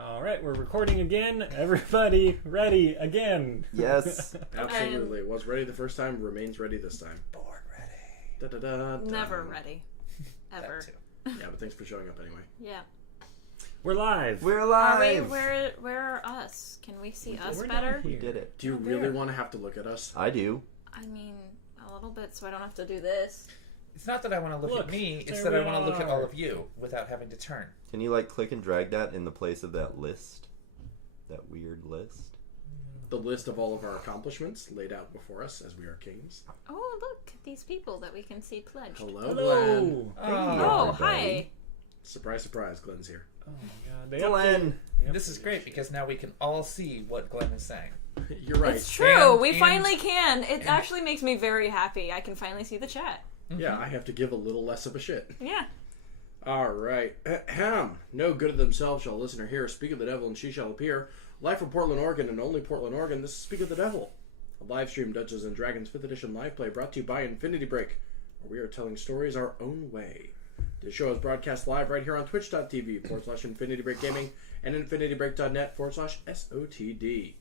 All right, we're recording again. Everybody ready again? Yes. Absolutely. Was ready the first time, remains ready this time. Board ready. Never ready. Ever. Yeah, but thanks for showing up anyway. Yeah. We're live. We're live. Where are us? Can we see us We're better? down We here. did it. Do you really want to have to look at us? I do. I mean, a little bit, so I don't have to do this. It's not that I want to look Look, at me, it's there that I we want to look at are. all of you without having to turn. Can you click and drag that in the place of that list? That weird list? The list of all of our accomplishments laid out before us as we are kings. Oh, look, these people that we can see pledged. Hello, Glenn. Hello. Oh, hi. everybody. Surprise, surprise, Glenn's here. Oh my God. They Glenn. This is great because now we can all see what Glenn is saying. You're right. It's true. We And- finally can. It actually makes me very happy. I can finally see the chat. Yeah, I have to give a little less of a shit. Yeah. All right. Ahem. No good of themselves shall listener hear. Speak of the devil and she shall appear. Live from Portland, Oregon, and only Portland, Oregon. This is Speak of the Devil, a live stream Dungeons and Dragons 5th edition live play brought to you by Infinity Break, where we are telling stories our own way. This show is broadcast live right here on twitch.tv/Infinity Break Gaming and infinitybreak.net/SotD.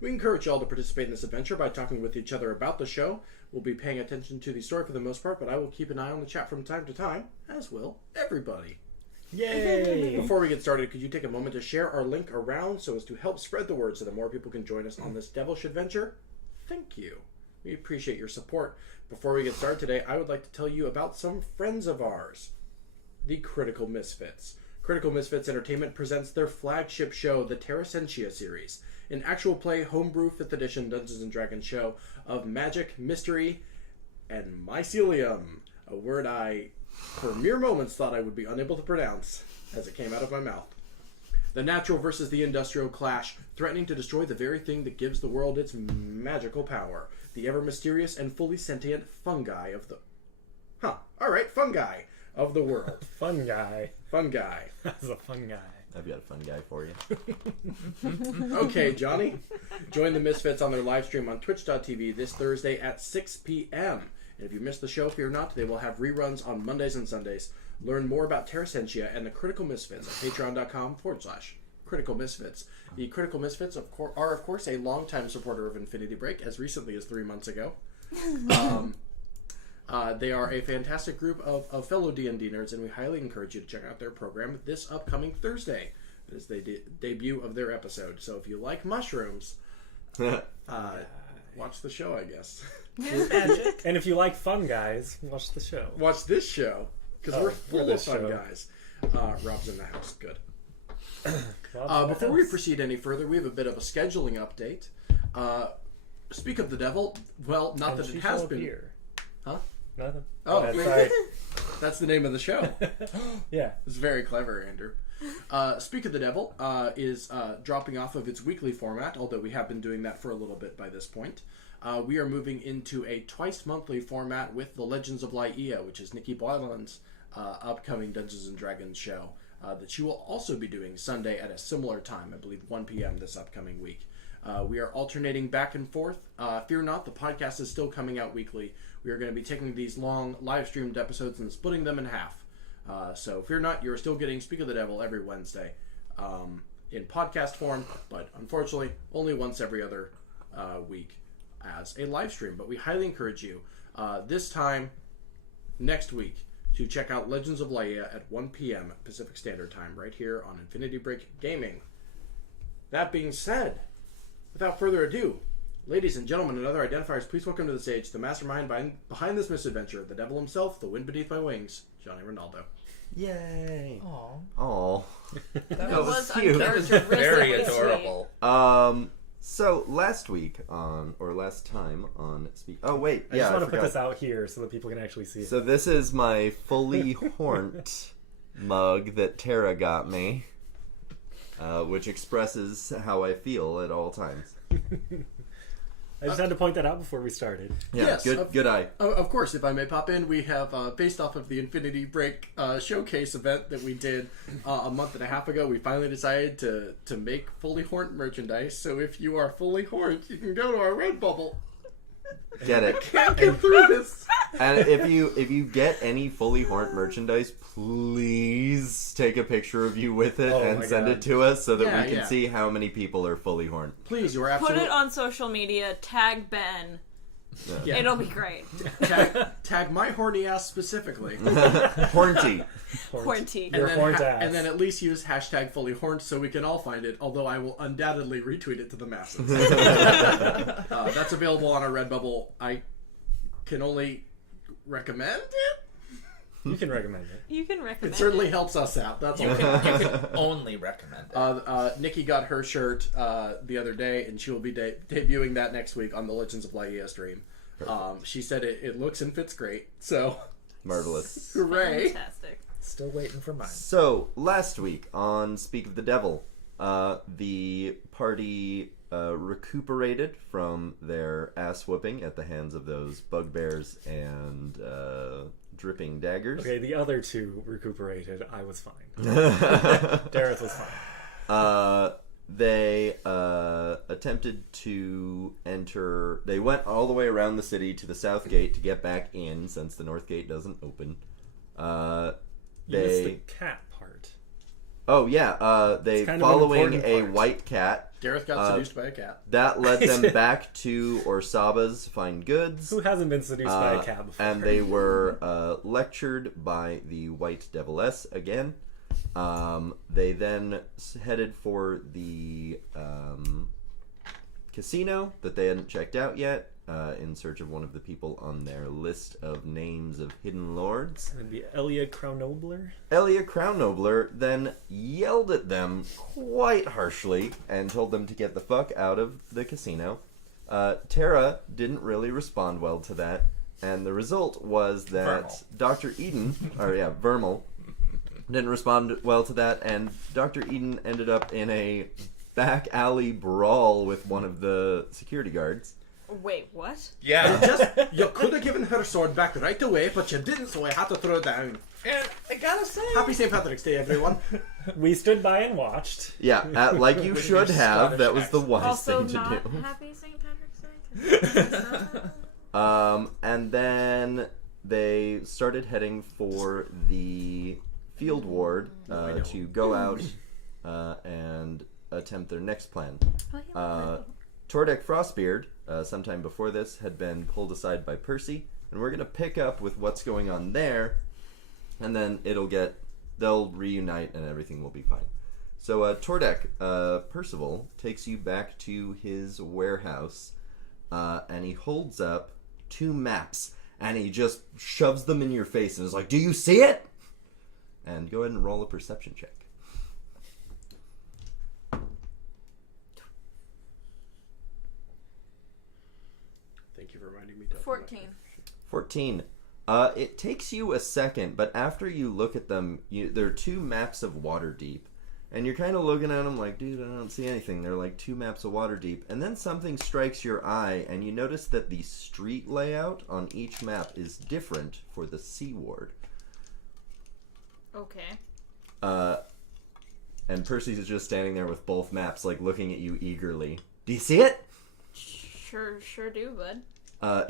We encourage y'all to participate in this adventure by talking with each other about the show. We'll be paying attention to the story for the most part, but I will keep an eye on the chat from time to time, as will everybody. Yay! Before we get started, could you take a moment to share our link around so as to help spread the word so that more people can join us on this devilish adventure? Thank you. We appreciate your support. Before we get started today, I would like to tell you about some friends of ours. The Critical Misfits. Critical Misfits Entertainment presents their flagship show, the Terrasentia series, an actual play homebrew 5th edition Dungeons & Dragons show of magic, mystery, and mycelium, a word I, for mere moments, thought I would be unable to pronounce as it came out of my mouth. The natural versus the industrial clash, threatening to destroy the very thing that gives the world its magical power. The ever-mysterious and fully sentient fungi of the... fungi of the world. Fun guy. Fungi. That's a fun guy. I've got a fun guy for you. Okay, Johnny. Join the Misfits on their live stream on twitch.tv this Thursday at 6 p.m. And if you missed the show, fear not, they will have reruns on Mondays and Sundays. Learn more about Terrasentia and the Critical Misfits at patreon.com/Critical Misfits. The Critical Misfits are, of course, a longtime supporter of Infinity Break, as recently as 3 months ago. They are a fantastic group of fellow D&D nerds, and we highly encourage you to check out their program this upcoming Thursday. It is the debut of their episode. So if you like mushrooms, watch the show, I guess. And if you like fun guys, watch the show. Watch this show, because we're full of this fun show. guys. Rob's in the house. Good. Rob's in the Before we house. proceed any further, we have a bit of a scheduling update. Speak of the devil. Well, not And that she it has shall been. appear. Huh? Nothing. Oh, that's right. That's the name of the show. Yeah. It's very clever, Andrew. Speak of the Devil is dropping off of its weekly format, although we have been doing that for a little bit by this point. We are moving into a twice-monthly format with the Legends of Laía, which is Nikki Boylan's upcoming Dungeons & Dragons show that she will also be doing Sunday at a similar time, I believe 1 p.m. this upcoming week. We are alternating back and forth. Fear not, the podcast is still coming out weekly. We are going to be taking these long live-streamed episodes and splitting them in half. So fear not, you're still getting Speak of the Devil every Wednesday in podcast form, but unfortunately only once every other week as a live stream. But we highly encourage you this time next week to check out Legends of Laía at 1 p.m. Pacific Standard Time right here on Infinity Break Gaming. That being said, without further ado, ladies and gentlemen and other identifiers, please welcome to the stage the mastermind behind this misadventure, the devil himself, the wind beneath my wings, Johnny Rinaldo. Yay. Aww. Aw. That was cute. That was uncharacteristically very sweet. adorable. So last time on Speak... Oh, wait. I Yeah, just want I to put forgot. this out here so that people can actually see it. So this is my fully horned mug that Tara got me, which expresses how I feel at all times. I just had to point that out before we started. Yeah, Yes, good eye. Of course, if I may pop in, we have, based off of the Infinity Break showcase event that we did a month and a half ago, we finally decided to make fully horned merchandise. So if you are fully horned, you can go to our Redbubble Get it. Can't get through this. And if you get any fully horned merchandise, please take a picture of you with it Oh and my send God. it to us so that Yeah, we can yeah. see how many people are fully horned. Please, you are Put absolutely. it on social media. Tag Ben. Yeah. It'll be great. Tag my horny ass specifically. Hornty. Horny. Your horned ass. And then at least use hashtag fully horned so we can all find it, although I will undoubtedly retweet it to the masses. That's available on our Redbubble. I can only recommend it. You can recommend it. You can recommend It certainly helps us out. That's all. You can only recommend it. Nikki got her shirt the other day, and she will be debuting that next week on the Legends of Laía stream. She said it looks and fits great, so Marvelous. hooray! Fantastic. Still waiting for mine. So, last week on Speak of the Devil, the party recuperated from their ass whooping at the hands of those bugbears and dripping daggers. Okay, the other two recuperated. I was fine. Dareth was fine. They attempted to enter. They went all the way around the city to the south gate to get back in, since the north gate doesn't open. You missed the cat part. Oh yeah, they It's kind of an following important a part. white cat. Dareth got seduced by a cat. That led them back to Orsaba's fine goods. Who hasn't been seduced by a cat before? And they were lectured by the White Deviless again. They then headed for the casino that they hadn't checked out yet, in search of one of the people on their list of names of hidden lords. And the Elia Crownobler. Elia Crownobler then yelled at them quite harshly and told them to get the fuck out of the casino. Tara didn't really respond well to that, and the result was that Vermal. Dr. Eden, Vermal, didn't respond well to that, and Dr. Eden ended up in a back alley brawl with one of the security guards. Wait, what? Yeah. You could have given her sword back right away, but you didn't, so I had to throw it down. And I gotta say, Happy St. Patrick's Day, everyone. We stood by and watched. Yeah, like you With should your have. Scottish That was the accent. wise Also, thing to not do. Happy St. Patrick's Day. And then they started heading for the field ward to go out and attempt their next plan. Tordek Frostbeard, sometime before this, had been pulled aside by Percy, and we're going to pick up with what's going on there, and then they'll reunite and everything will be fine. So Tordek, Percival, takes you back to his warehouse, and he holds up 2 maps, and he just shoves them in your face and is like, "Do you see it?" And go ahead and roll a perception check. Thank you for reminding me. To 14. 14. It takes you a second, but after you look at them, there are 2 maps of Waterdeep. And you're kind of looking at them like, dude, I don't see anything. They're like 2 maps of Waterdeep. And then something strikes your eye, and you notice that the street layout on each map is different for the Sea Ward. Okay. And Percy's just standing there with both maps, like, looking at you eagerly. Do you see it? Sure do, bud.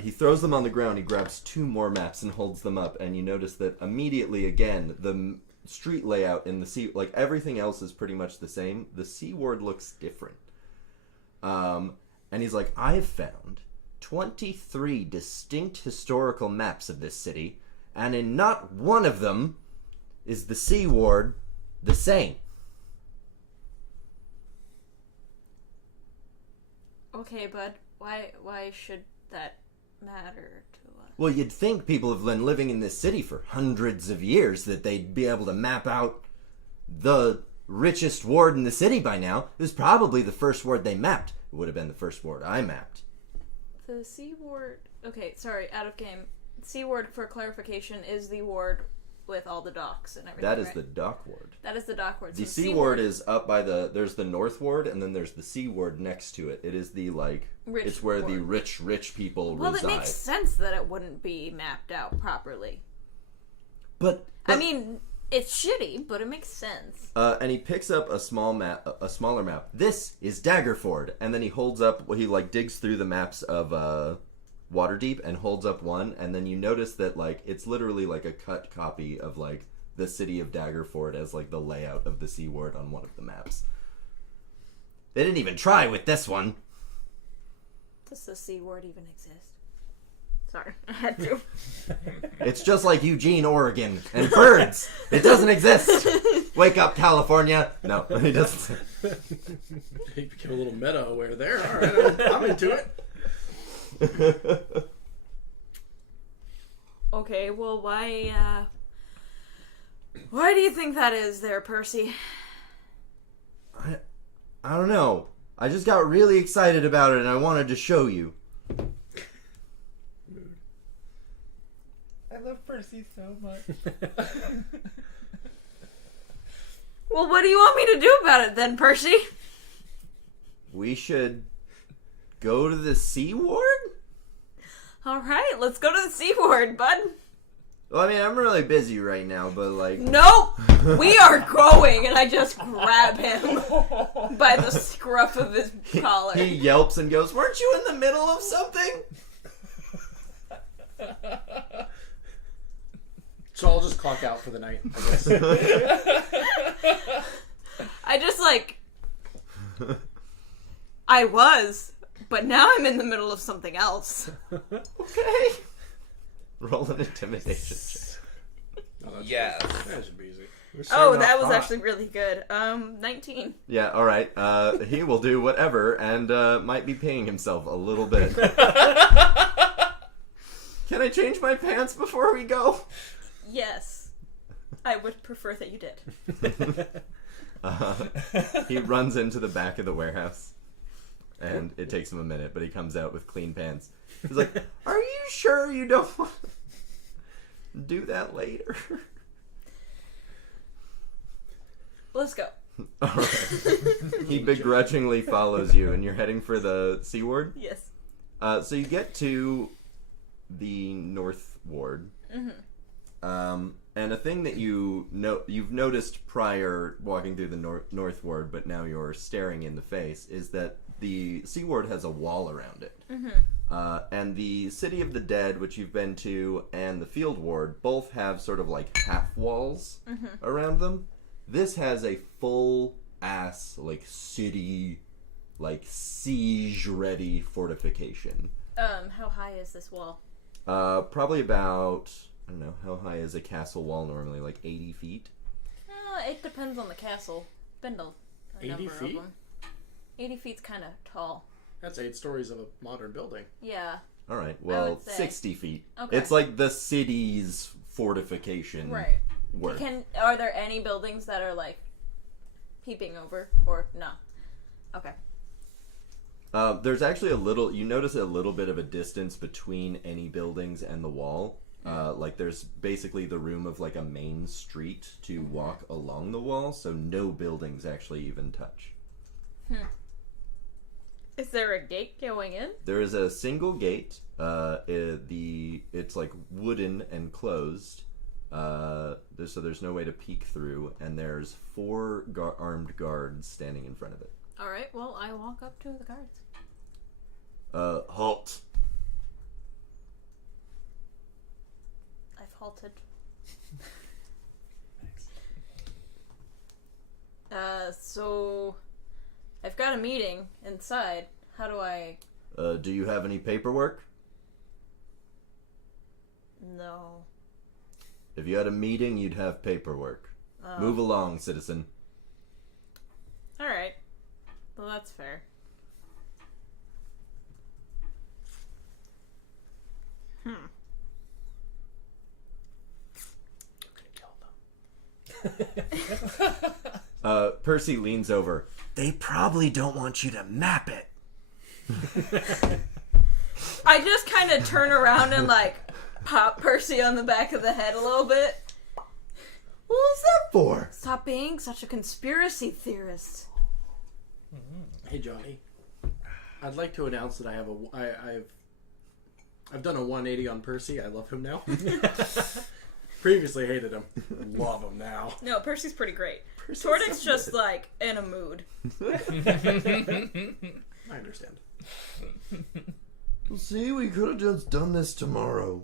He throws them on the ground, he grabs 2 more maps and holds them up, and you notice that immediately, again, the street layout in the sea, like everything else is pretty much the same. The Sea Ward looks different. And he's like, I have found 23 distinct historical maps of this city, and in not one of them is the Sea Ward the same. Okay, bud. Why should that matter to us? Well, you'd think people have been living in this city for hundreds of years that they'd be able to map out the richest ward in the city by now. It was probably the first ward they mapped. It would have been the first ward I mapped. The Sea Ward... Okay, sorry, out of game. Sea Ward, for clarification, is the ward with all the docks and everything, That is right? the dock ward. That is the dock ward. The So Sea Ward is up by there's the North Ward, and then there's the Sea Ward next to it. It is the, like, Rich it's where the ward. rich people Well, reside. it makes sense that it wouldn't be mapped out properly. But I mean, it's shitty, but it makes sense. and he picks up a small map, a smaller map. This is Daggerford, and then he holds up. He like digs through the maps of Waterdeep and holds up one, and then you notice that like it's literally like a cut copy of like the city of Daggerford as like the layout of the Sea Ward on one of the maps. They didn't even try with this one. Does the C word even exist? Sorry, I had to. It's just like Eugene, Oregon, and birds. It doesn't exist. Wake up, California. No, it doesn't. He became a little meta aware there. All right, I'm into it. Okay, well, why do you think that is there, Percy? I don't know. I just got really excited about it, and I wanted to show you. I love Percy so much. Well, what do you want me to do about it then, Percy? We should go to the Sea Ward? Alright, let's go to the C word, bud. Well, I mean, I'm really busy right now, but like... Nope! We are going! And I just grab him by the scruff of his collar. He yelps and goes, "Weren't you in the middle of something?" So I'll just clock out for the night, I guess. I just like... I was, but now I'm in the middle of something else. Okay. Roll an intimidation check. Yes. That should be easy. Oh, that was actually really good. 19. Yeah, alright. He will do whatever and might be peeing himself a little bit. Can I change my pants before we go? Yes. I would prefer that you did. He runs into the back of the warehouse. And it takes him a minute, but he comes out with clean pants. He's like, "Are you sure you don't want to do that later?" Let's go. Alright. He begrudgingly follows you, and you're heading for the Sea Ward? Yes. So you get to the North Ward. Mm-hmm. And a thing that you've noticed prior walking through the North Ward, but now you're staring in the face, is that the Sea Ward has a wall around it. Mm-hmm. And the City of the Dead, which you've been to, and the Field Ward both have sort of like half walls around them. This has a full ass like city, like siege ready fortification. How high is this wall? Probably about, I don't know, how high is a castle wall normally? Like 80 feet? It depends on the castle. Been a 80 number feet? of them. 80 feet's kind of tall. That's 8 stories of a modern building. Yeah. Alright, well, would say. 60 feet. Okay. It's like the city's fortification. Right. Work. Are there any buildings that are like peeping over or no? Okay. There's actually you notice a little bit of a distance between any buildings and the wall. Like there's basically the room of like a main street to walk along the wall, so no buildings actually even touch. Is there a gate going in? There is a single gate. It's like wooden and closed. So there's no way to peek through, and there's 4 armed guards standing in front of it. Alright, well, I walk up to the guards. Halt. I've halted. So I've got a meeting inside. How do I... Do you have any paperwork? No. If you had a meeting, you'd have paperwork. Oh. Move along, citizen. Alright. Well, that's fair. Percy leans over. They probably don't want you to map it. I just kind of turn around and like pop Percy on the back of the head a little bit. What was that for? Stop being such a conspiracy theorist. Hey Johnny, I'd like to announce that I've done a 180 on Percy. I love him now. Previously hated him. Love him now. No, Percy's pretty great. Percy's Tordic's so just good. like in a mood. I understand. Well, see, we could have just done this tomorrow.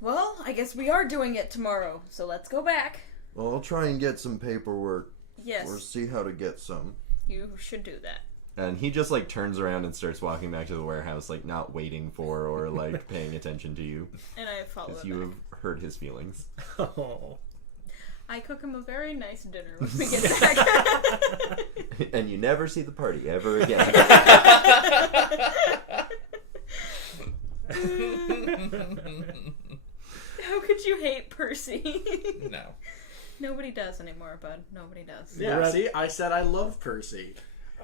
Well, I guess we are doing it tomorrow, so let's go back. Well, I'll try and get some paperwork. Yes. Or see how to get some. You should do that. And he just, like, turns around and starts walking back to the warehouse, like, not waiting for or, like, paying attention to you. And I follow Because him you back. have hurt his feelings. Oh. I cook him a very nice dinner when we get back. And you never see the party ever again. How could you hate Percy? No. Nobody does anymore, bud. Nobody does. Yeah, see, I said I love Percy.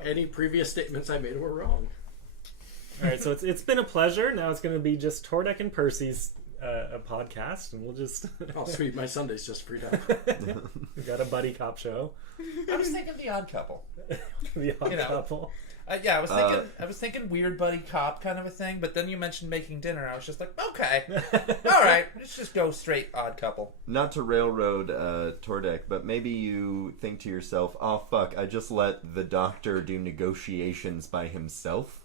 Any previous statements I made were wrong. All right, so it's been a pleasure. Now it's going to be just Tordek and Percy's a podcast, and we'll just... Oh, sweet. My Sunday's just freed up. We got a buddy cop show. I was thinking the Odd Couple. The odd You know. couple. Yeah, I was thinking weird buddy cop kind of a thing, but then you mentioned making dinner. I was just like, okay, all right, let's just go straight Odd Couple. Not to railroad Tordek, but maybe you think to yourself, oh fuck, I just let the doctor do negotiations by himself.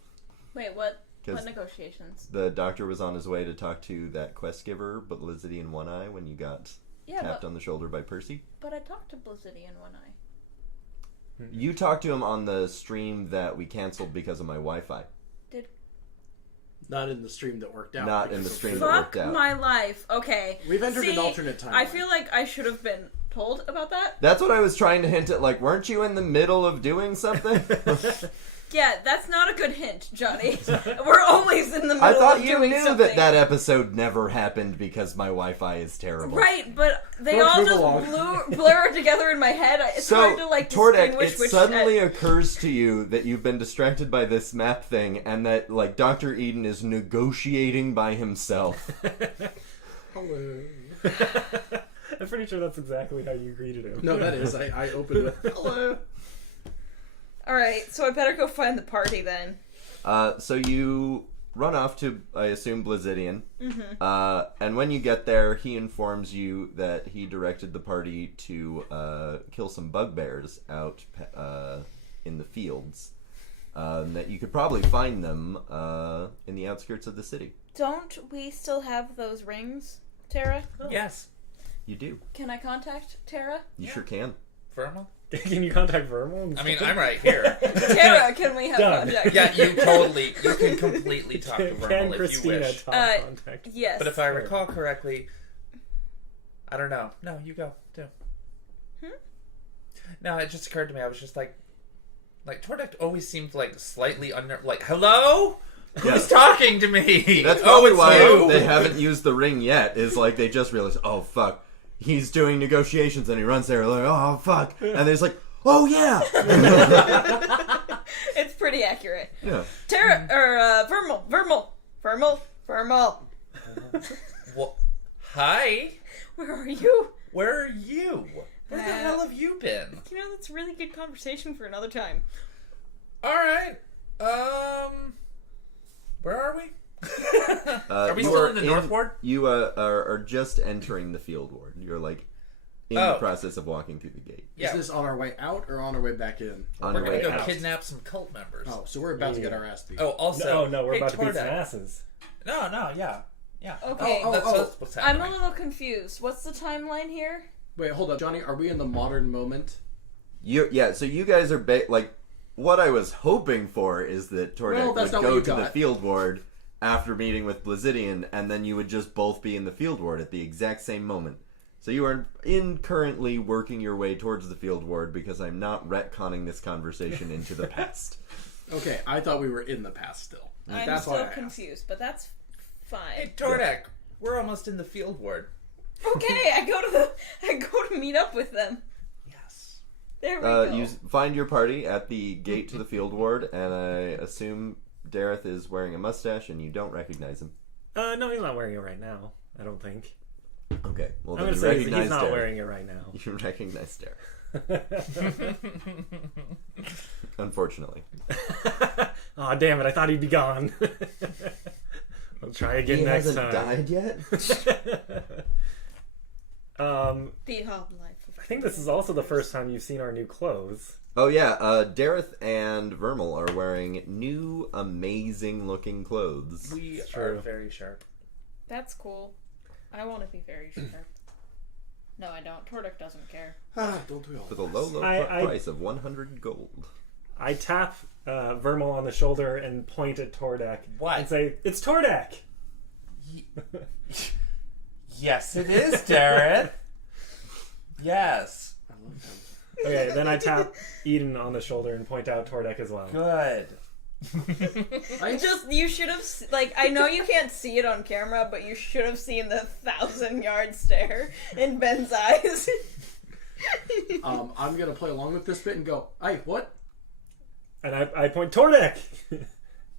Wait, what? 'Cause What negotiations? the doctor was on his way to talk to that quest giver, but Blizidian One Eye, when you got tapped on the shoulder by Percy. But I talked to Blizidian One Eye. You talked to him on the stream that we canceled because of my Wi-Fi. Not in the stream that worked out. Not in the stream that Fuck worked out. my life. Okay. We've entered an alternate timeline. I feel like I should have been told about that. That's what I was trying to hint at, like, weren't you in the middle of doing something? Yeah, that's not a good hint, Johnny. We're always in the middle I thought of you doing knew something. that episode never happened because my Wi-Fi is terrible. Right, but they Let's all move just along. blur together in my head. It's So, hard to, like, Tordek, distinguish it which... suddenly occurs to you that you've been distracted by this map thing and that, like, Dr. Eden is negotiating by himself. Hello. I'm pretty sure that's exactly how you greeted him. No, that is. I opened with, hello. Alright, so I better go find the party then. So you run off to, I assume, Blizidian. And when you get there, he informs you that he directed the party to kill some bugbears out in the fields. That you could probably find them in the outskirts of the city. Don't we still have those rings, Tara? Yes. You do. Can I contact Tara? You sure can. Vermal? Can you contact Vermal? I mean, I'm right here. Tara, can we have Done. contact? Yeah, you can completely talk to Can Vermal if Christina you wish. talk contact? Yes. But if I recall correctly, I don't know. No, you go. Do. No, it just occurred to me. I was just like Tordek always seemed like slightly like, hello? Who's talking to me? That's probably it's why you. they haven't used the ring yet, is like they just realized, oh fuck, he's doing negotiations, and he runs there like, oh fuck, and they're just like, oh yeah! It's pretty accurate. Yeah. Tara, or, Vermal. Well, hi. Where are you? Where are you? Where the hell have you been? You know, that's a really good conversation for another time. All right. Where are we? Are we you still in the North Ward? You are just entering the field ward. You're like in the process of walking through the gate. Yeah. Is this on our way out or on our way back in? On We're your gonna way go out. kidnap some cult members. Oh, so we're about to get our ass beat. Oh, also. No, we're hey, about to beat some Tordek. asses. No, yeah. Okay. That's what's I'm happening. a little confused. What's the timeline here? Wait, hold up, Johnny. Are we in the modern moment? So you guys are like, what I was hoping for is that Tordek Well, that's would not what go you to the got. field ward after meeting with Blizidian, and then you would just both be in the field ward at the exact same moment. So you are currently working your way towards the field ward because I'm not retconning this conversation into the past. Okay, I thought we were in the past still. I'm That's why I still asked. confused, but that's fine. Hey, Tordek, we're almost in the field ward. Okay, I go to meet up with them. Yes. There we go. You find your party at the gate to the field ward, and I assume Dareth is wearing a mustache, and you don't recognize him. No, he's not wearing it right now. I don't think. Okay, well I'm then gonna you say recognize he's not Dareth. wearing it right now. You recognize Dareth. Unfortunately. Oh damn it! I thought he'd be gone. I'll try again He next hasn't time. died yet? The hard life of think this is also the first time you've seen our new clothes. Oh yeah, Dareth and Vermal are wearing new, amazing-looking clothes. We It's are true. very sharp. That's cool. I want to be very sharp. No, I don't. Tordek doesn't care. Don't we all? For the low price of 100 gold. I tap Vermal on the shoulder and point at Tordek. What? And say, "It's Tordek!" Yes, it is, Darren. Yes. I love him. Okay, then I tap Eden on the shoulder and point out Tordek as well. Good. You should have, I know you can't see it on camera, but you should have seen the 1,000-yard stare in Ben's eyes. I'm gonna play along with this bit and go, "Hey, what? And I point Tordek,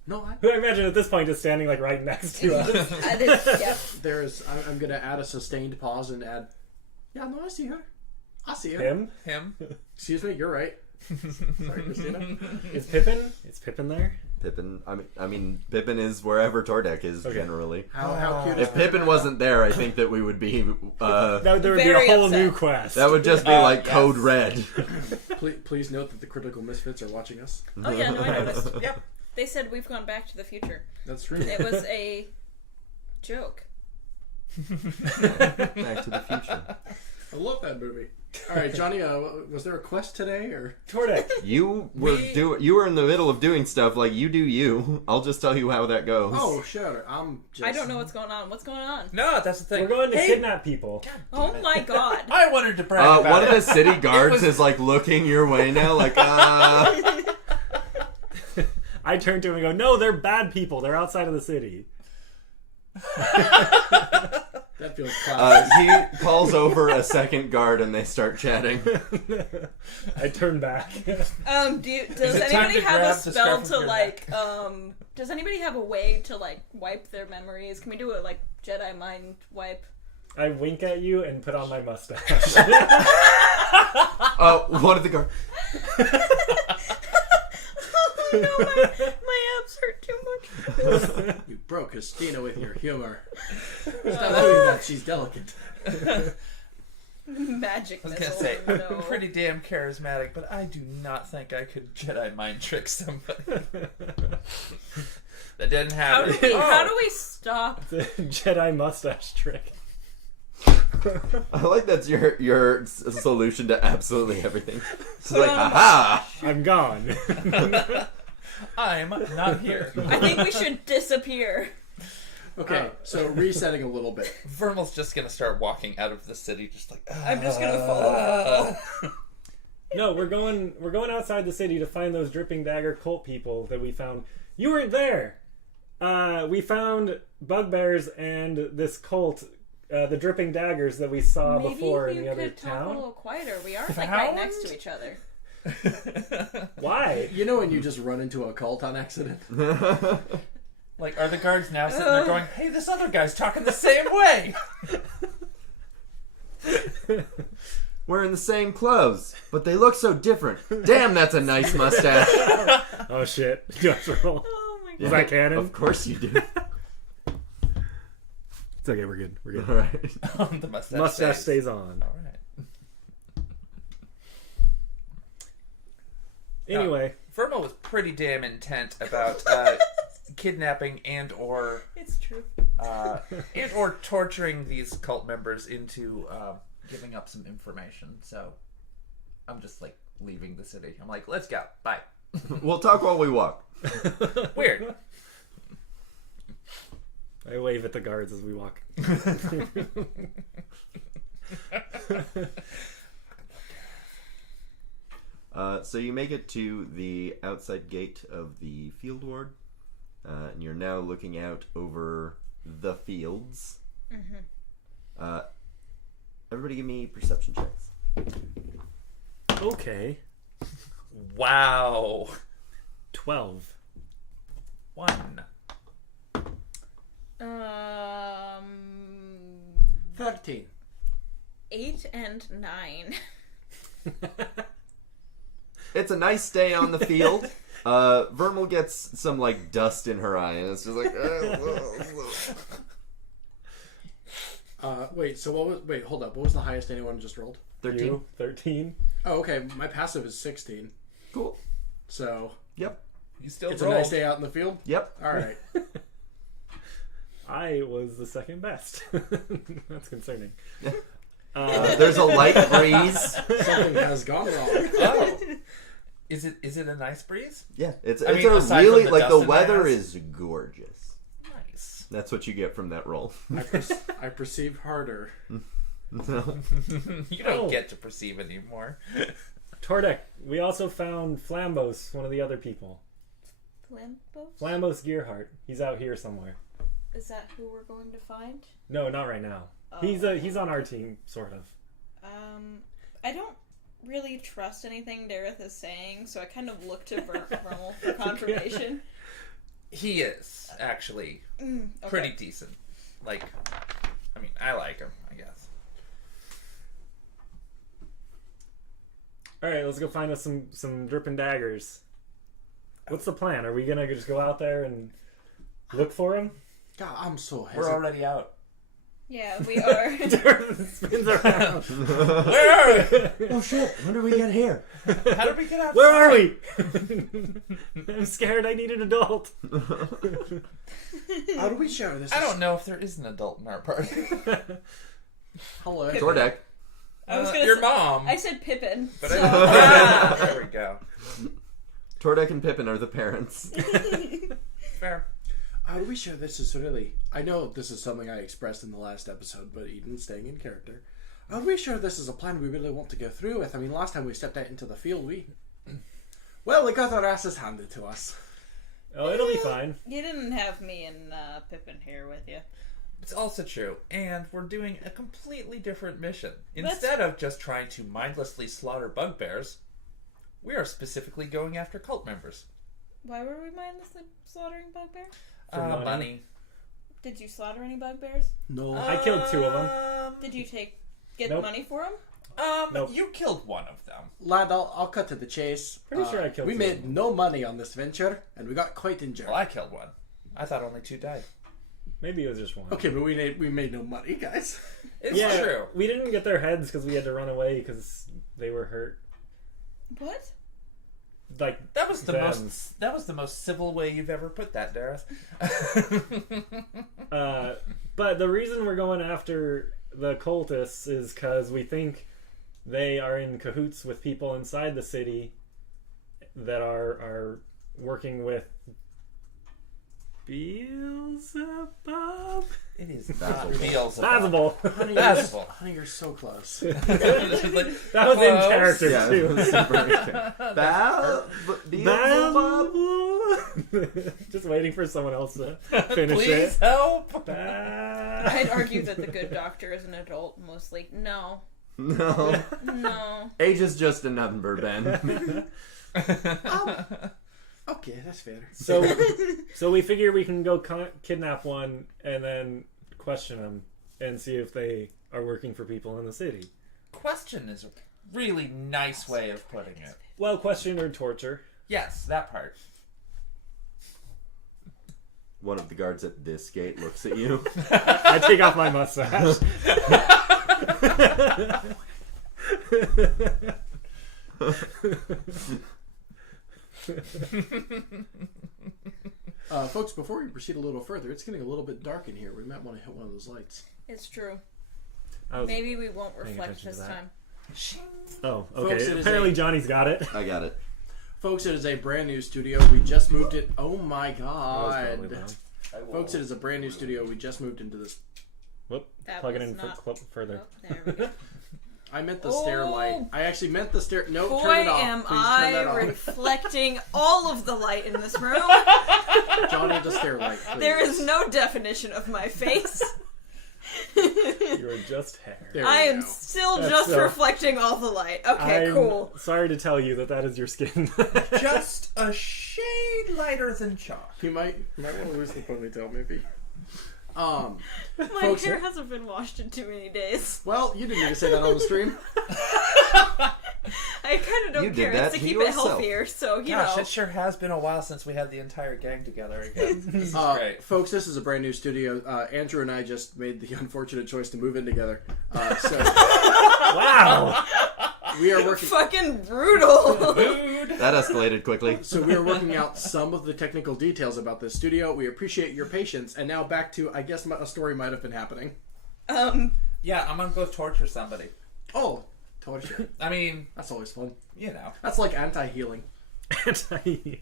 No, who I imagine at this point is standing like right next to us. Yeah. There's. I'm gonna add a sustained pause and add. Yeah, no, I see her. I see her. Him? Excuse me, you're right. Sorry, Christina. Is Pippin? Is Pippin there? Pippin, I mean, Pippin is wherever Tordek is, Okay. generally. How cute If is Pippin wasn't there, I think that we would be, There would be Very a whole upset. new quest. that would just be like yes. Code Red. Please note that the critical misfits are watching us. Oh yeah, no, I noticed. Yep. They said we've gone back to the future. That's true. It was a joke. Back to the Future. I love that movie. All right, Johnny, was there a quest today, or? Tordek. You were in the middle of doing stuff, like you do you. I'll just tell you how that goes. Oh, sure. I'm just. I don't know what's going on. What's going on? No, that's the thing. We're going to Hey, kidnap people. Oh my god. I wanted to brag about One it. of the city guards was- is like looking your way now, like, I turn to him and go, "No, they're bad people. They're outside of the city." That feels classic. He calls over a second guard and they start chatting. I turn back. Does it time anybody to have a grab the spell scarf to of your like does anybody have a way to like wipe their memories? Can we do a like Jedi mind wipe? I wink at you and put on my mustache. One of the guards. Oh no, my abs hurt too much. You broke Christina with your humor. Stop doing that. She's delicate. Magic I was missile. gonna say, No. pretty damn charismatic, but I do not think I could Jedi mind trick somebody. That didn't How happen. do we stop? The Jedi mustache trick. I like that's your solution to absolutely everything. It's like, haha! I'm gone. I'm not here. I think we should disappear. Okay, so resetting a little bit. Vermal's just gonna start walking out of the city, just like. I'm just gonna follow him. No, we're going outside the city to find those dripping dagger cult people that we found. You weren't there. We found bugbears and this cult, the dripping daggers that we saw Maybe before you in the other could talk a town. little quieter. We are like right next to each other. Why? You know when you just run into a cult on accident? Like, are the guards now sitting there going, "Hey, this other guy's talking the same way"? We're in the same clothes, but they look so different. Damn, that's a nice mustache. Oh shit! Do I have to roll? Oh my god. Was that canon? Of course you do. It's okay. We're good. We're good. All right. The Mustache stays on. All right. Anyway, Vermal was pretty damn intent about kidnapping and or It's true. torturing these cult members into giving up some information. So I'm just like leaving the city. I'm like, let's go. Bye. We'll talk while we walk. Weird. I wave at the guards as we walk. So you make it to the outside gate of the field ward, and you're now looking out over the fields. Everybody give me perception checks. Okay. Wow. 12. 1. 13. 8 and 9. It's a nice day on the field. Vermal gets some like dust in her eye, and it's just like. Wait, hold up. What was the highest anyone just rolled? 13. You, 13. Oh, okay. My passive is 16. Cool. So Yep. You still it's rolled. a nice day out in the field. Yep. All right. I was the second best. That's concerning. There's a light breeze. Something has gone wrong. Oh. Is it a nice breeze? Yeah, it's I mean, a aside really from the like the dust in my weather eyes. is gorgeous. Nice. That's what you get from that roll. I perceive harder. No. You don't Oh. get to perceive anymore. Tordek, we also found Flambos, one of the other people. Flambos? Flambos Gearhart. He's out here somewhere. Is that who we're going to find? No, not right now. Oh. He's on our team, sort of. I don't really trust anything Dareth is saying, so I kind of look to Vermel for confirmation. He is actually Okay. pretty decent. Like, I mean, I like him, I guess. All right, let's go find us some dripping daggers. What's the plan? Are we gonna just go out there and look for him? God, I'm so We're hesitant. already out. Yeah, we are. Spins around. Where are we? Oh shit! When did we get here? How did we get outside? Where are we? I'm scared. I need an adult. How do we share this? I don't know if there is an adult in our party. Hello. Tordek. I was gonna your say- mom. I said Pippin. But So. there we go. Tordek and Pippin are the parents. Fair. How do we share this is really... I know this is something I expressed in the last episode, but Eden staying in character. How do we share this is a plan we really want to go through with? I mean, last time we stepped out into the field, we got our asses handed to us. Oh, it'll be fine. You didn't have me and Pippin here with you. It's also true, and we're doing a completely different mission. Instead of just trying to mindlessly slaughter bugbears, we are specifically going after cult members. Why were we mindlessly slaughtering bugbears? For money. Did you slaughter any bugbears? No. I killed 2 of them. Did you get Nope. money for them? Nope. You killed one of them. Lad, I'll cut to the chase. Pretty sure I killed We 2 of made them. no money on this venture, and we got quite injured. Well, I killed one. I thought only 2 died. Maybe it was just 1. Okay, but we made no money, guys. It's Yeah, true. we didn't get their heads because we had to run away because they were hurt. What? Like That was the them. most civil way you've ever put that, Dareth. But the reason we're going after the cultists is because we think they are in cahoots with people inside the city that are working with Beelzebub? It is not Beelzebub. Bazable. Bazable. Honey, you're so close. That was in character Yeah, too. it was super Beelzebub? Bazable. Just waiting for someone else to finish Please it. help. I'd argue that the good doctor is an adult, mostly. No. No. No. Age is just a number, Ben. Okay, that's fair. So we figure we can go kidnap one and then question them and see if they are working for people in the city. Question is a really nice way of putting it. Well, question or torture. Yes, that part. One of the guards at this gate looks at you. I take off my mustache. Folks, before we proceed a little further, it's getting a little bit dark in here. We might want to hit one of those lights. It's true. I was- Maybe we won't reflect attention to this that. time. Oh, Folks, okay. it is Apparently a- Johnny's got it. I got it. Folks, it is a brand new studio. We just moved it. Oh my That was god. probably wrong. Folks, it is a brand new studio. We just moved into this. Whoop. That Plug it was in not- further. Oh, there we go. I meant the stair light. I actually meant the stair. No, Boy, turn it off. am Please turn that I off. reflecting all of the light in this room. Johnny, the stair light. Please. There is no definition of my face. You're just hair. There I we am go. still That's just so- reflecting all the light. Okay, I'm cool. sorry to tell you that is your skin. Just a shade lighter than chalk. You might want to lose the ponytail, maybe. My folks, hair hasn't been washed in too many days. well, you didn't need to say that on the stream. I kind of don't You did care. that It's to to keep yourself. it healthier, so, you Gosh, know. it sure has been a while since we had the entire gang together again. This is great. Folks, this is a brand new studio. Andrew and I just made the unfortunate choice to move in together. So Wow. we are working. Fucking brutal. That escalated quickly. So we are working out some of the technical details about this studio. We appreciate your patience. And now back to, I guess, a story might have been happening. Yeah, I'm gonna go torture somebody. Oh, torture. I mean, That's always fun. you know. That's like anti-healing.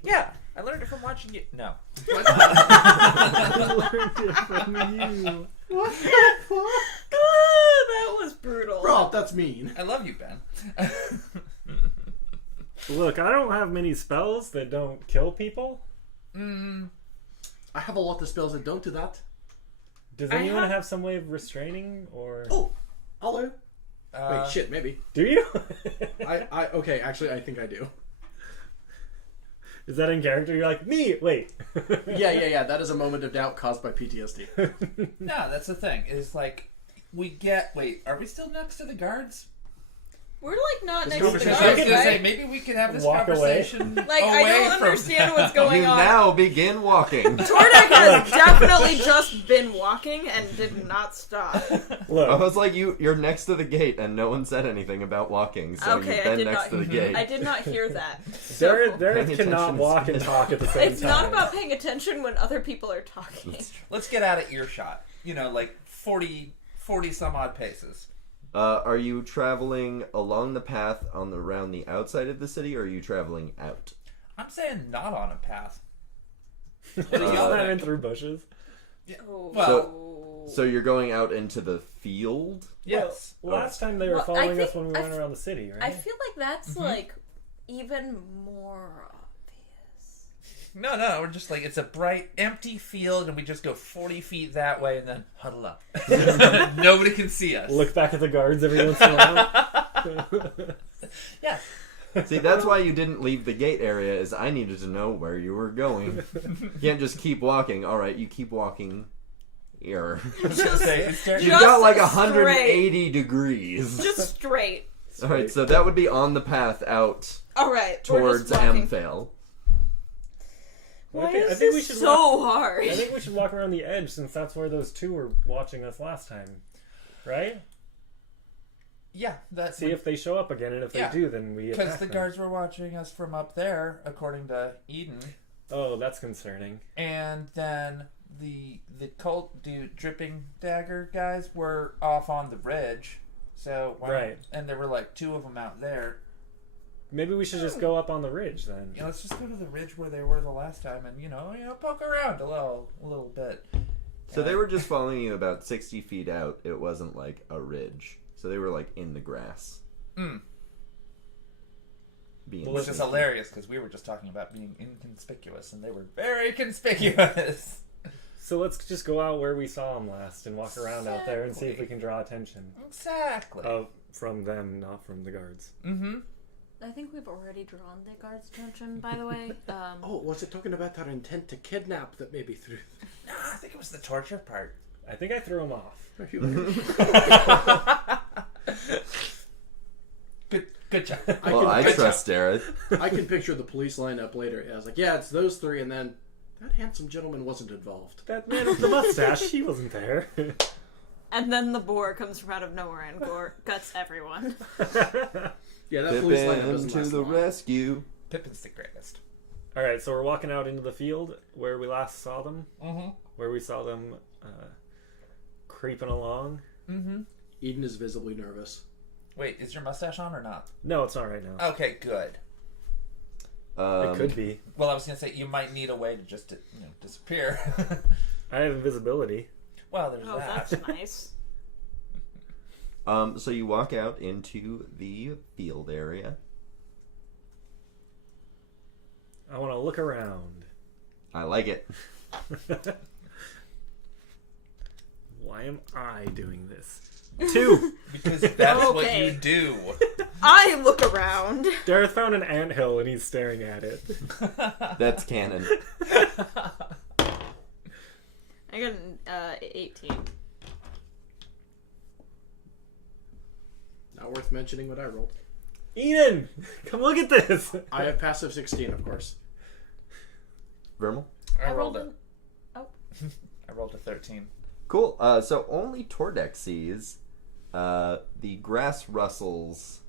Yeah, I learned it from watching you. No. I learned it from you. What the fuck? That was brutal. Rob, that's mean. I love you, Ben. Look, I don't have many spells that don't kill people. I have a lot of spells that don't do that. Does I anyone have- have some way of restraining or? Oh, hello. Wait, shit, maybe. Do you? Okay, actually, I think I do. Is that in character? You're like me. Wait. Yeah. That is a moment of doubt caused by PTSD. No, that's the thing. Is like we get. Wait, are we still next to the guards? We're like not This next to the conversation- I was guards, gonna say right? maybe we can have this Walk away. conversation. Like, I away don't from understand them. what's going You on. now begin walking. Tordak has definitely just been walking and did not stop. I Look, was like, you're next to the gate, and no one said anything about walking, so Okay, you've I been did next not. to the gate. I did not hear that. Dareth Paying cannot attention walk is- and talk at the same It's time. not about paying attention when other people are talking. Let's get out of earshot. You know, like 40 some odd paces. Are you traveling along the path around the outside of the city, or are you traveling out? I'm saying not on a path. Just What do y'all not in think? through bushes. Oh. Well, So you're going out into the field? yes. Well, last time they were Well, I following us think- when we I went f- around the city, right? I feel like that's like even more obvious. No, we're just like, it's a bright, empty field, and we just go 40 feet that way and then huddle up. Nobody can see us. Look back at the guards every once in a while. Yeah. See, that's why you didn't leave the gate area, is I needed to know where you were going. You can't just keep walking. All right, you keep walking here. Just You've got like straight. 180 degrees. Just straight. All right, so that would be on the path out All right. towards we're just walking. Amthale. Why I think is we this should so walk, hard? I think we should walk around the edge since that's where those two were watching us last time, right? Yeah, that's See if they show up again, and if Yeah. they do, then we because attack the them. guards were watching us from up there, according to Eden, Oh, that's concerning. and then the cult dude, dripping dagger guys were off on the ridge. So Right. and there were like two of them out there. Maybe we should just go up on the ridge then. You know, let's just go to the ridge where they were the last time, and you know, poke around a little bit. So they were just following you about 60 feet out. It wasn't like a ridge. So they were like in the grass. Being Which is sneaky. hilarious because we were just talking about being inconspicuous, and they were very conspicuous. So let's just go out where we saw them last and walk around out there and see if we can draw attention. Exactly. From them, not from the guards. Mm-hmm. I think we've already drawn the guard's attention, by the way. Oh, was it talking about our intent to kidnap that maybe through? No, I think it was the torture part. I think I threw them off. Good job. Well, I trust Dareth. I can picture the police lineup later. I was like, yeah, it's those three, and then that handsome gentleman wasn't involved. That man with the mustache, he wasn't there. And then the boar comes from out of nowhere and guts everyone. Yeah, that police lineup Pippin doesn't to last the long. rescue. Pippin's the greatest. Alright, so we're walking out into the field where we last saw them. Mm-hmm. Where we saw them creeping along. Mm-hmm. Eden is visibly nervous. Wait, is your mustache on or not? No, it's not right now. Okay, good. It could be. Well, I was gonna say you might need a way to just disappear. I have invisibility. Well, there's Oh, that. that's nice. So you walk out into the field area. I want to look around. I like it. Why am I doing this? 2! Because that's what Okay. you do. I look around. Dareth found an anthill and he's staring at it. That's canon. I got an 18. Not worth mentioning what I rolled. Eden, come look at this. I have passive 16, of course. Vermal? I rolled an- a... Oh. I rolled a 13. Cool. So only Tordek sees the grass rustles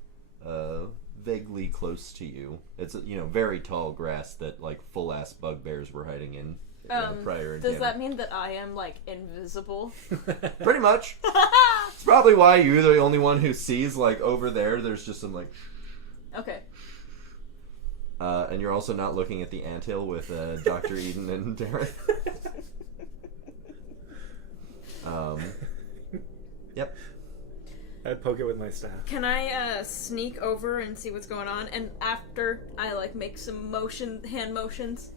vaguely close to you. It's very tall grass that like full ass bugbears were hiding in prior. Does that mean that I am like invisible? Pretty much. It's probably why you're the only one who sees like over there. There's just some like. Okay. And you're also not looking at the anthill with Dr. Eden and Dareth. Yep. I'd poke it with my staff. Can I sneak over and see what's going on? And after I like make some hand motions.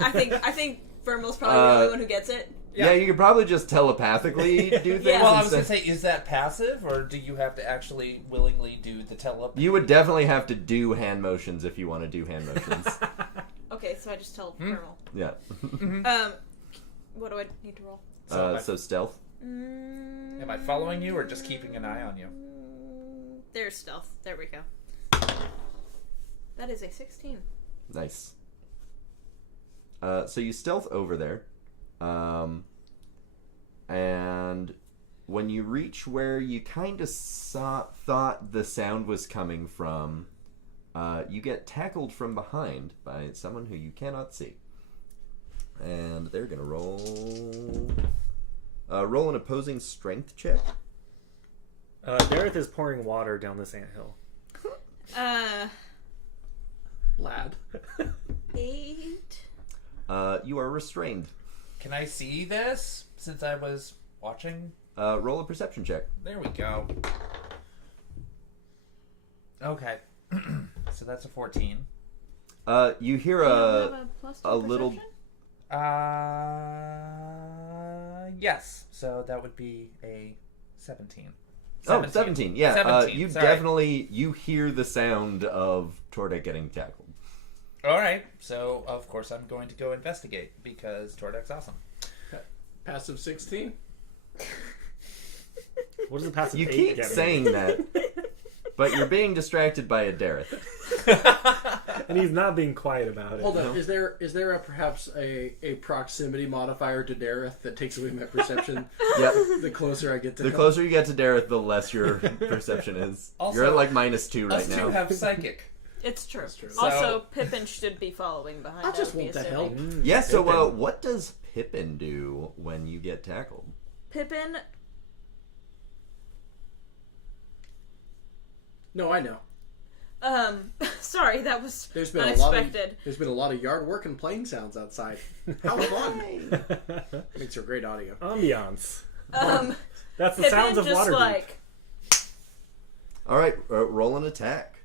I think Vermal's probably the only one who gets it. Yeah, you could probably just telepathically do things. Yeah. Well, I was going to say, is that passive, or do you have to actually willingly do the telepathy? You would definitely have to do hand motions if you want to do hand motions. Okay, so I just tell Vermal. Yeah. What do I need to roll? So stealth. Am I following you, or just keeping an eye on you? There's stealth. There we go. That is a 16. Nice. So you stealth over there. And when you reach where you kind of thought the sound was coming from, you get tackled from behind by someone who you cannot see. And they're going to roll an opposing strength check. Dareth is pouring water down this anthill. Lad. 8. You are restrained. Can I see this, since I was watching? Roll a perception check. There we go. Okay. So that's a 14. You hear You have a plus 2 a little... perception? Yes. So that would be a 17. 17. Yeah. 17, you sorry. definitely you hear the sound of Tordek getting tackled. All right. So of course I'm going to go investigate because Tordek's awesome. Passive 16. What does the passive You 8 keep get me? saying that, but you're being distracted by a Dareth. And he's not being quiet about it. Hold on. Is there perhaps a proximity modifier to Dareth that takes away my perception? Yep. The closer I get to The him? closer you get to Dareth, the less your perception is. Also, you're at like -2 right Us now. two have psychic. It's true. true. Also, So- Pippin should be following behind. I just would be want to assuming. help. Yeah. So, Pippin. what does Pippin do when you get tackled? Pippin. No, I know. Sorry, that was There's been unexpected. there's been a lot of yard work and plane sounds outside. How fun! Makes for great audio. Ambiance. Um, That's the Pippin sounds of just Waterdeep. like All right, roll an attack.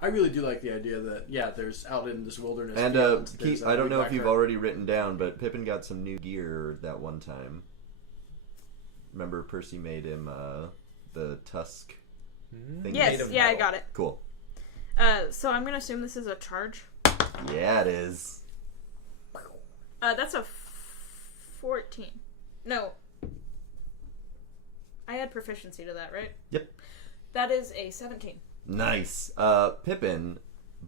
I really do like the idea that there's out in this wilderness. And field, there's I don't know if you've woodpecker. already written down, but Pippin got some new gear that one time. Remember, Percy made him the tusk thing. yes, of yeah, I metal. got it. Cool. So I'm gonna assume this is a charge. Yeah, it is. That's a 14. No, I had proficiency to that, right? Yep. That is a 17. Nice. Pippin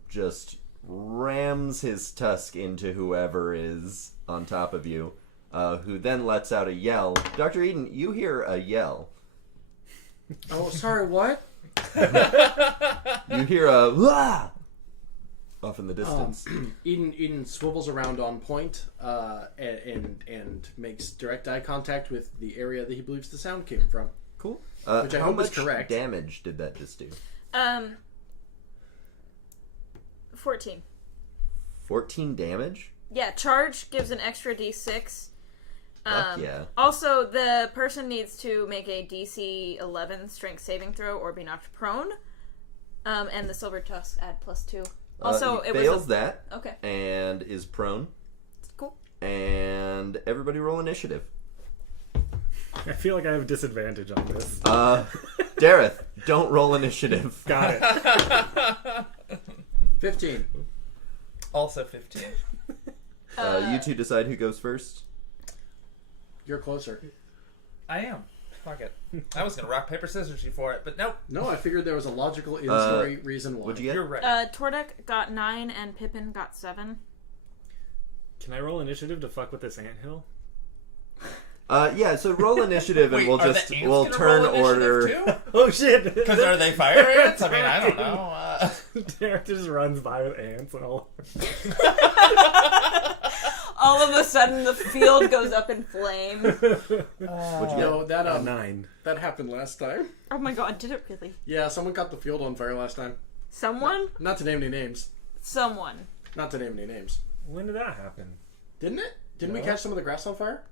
just rams his tusk into whoever is on top of you, who then lets out a yell. Dr. Eden, you hear a yell. Oh, sorry. What? You hear a "Wah!" off in the distance. Eden swivels around on point and makes direct eye contact with the area that he believes the sound came from. Cool. Which I how hope is much correct. damage did that just do? 14. 14 damage? Yeah, charge gives an extra d6. Fuck yeah. Also, the person needs to make a DC 11 strength saving throw or be knocked prone. And the silver tusk add +2. Also, he it fails was that okay. and is prone. Cool. And everybody roll initiative. I feel like I have disadvantage on this. Dareth, don't roll initiative. Got it. 15. Also 15. You two decide who goes first. You're closer. I am. Fuck it. I was gonna rock, paper, scissors you for it, but nope. No, I figured there was a logical in-story reason why. What'd you get? You're right. Tordek got 9 and Pippin got 7. Can I roll initiative to fuck with this anthill? Yeah, so roll initiative and Wait, we'll are just the ants we'll gonna turn roll initiative order. too? Oh shit! Because are they fire ants? I mean, I don't know. Derek just runs by with ants and all. All of a sudden, the field goes up in flames. What'd you get? No, that 9. that happened last time. Oh my god, did it really? Yeah, someone got the field on fire last time. Someone? Not to name any names. Someone. Not to name any names. When did that happen? Didn't it? Didn't we No. catch some of the grass on fire?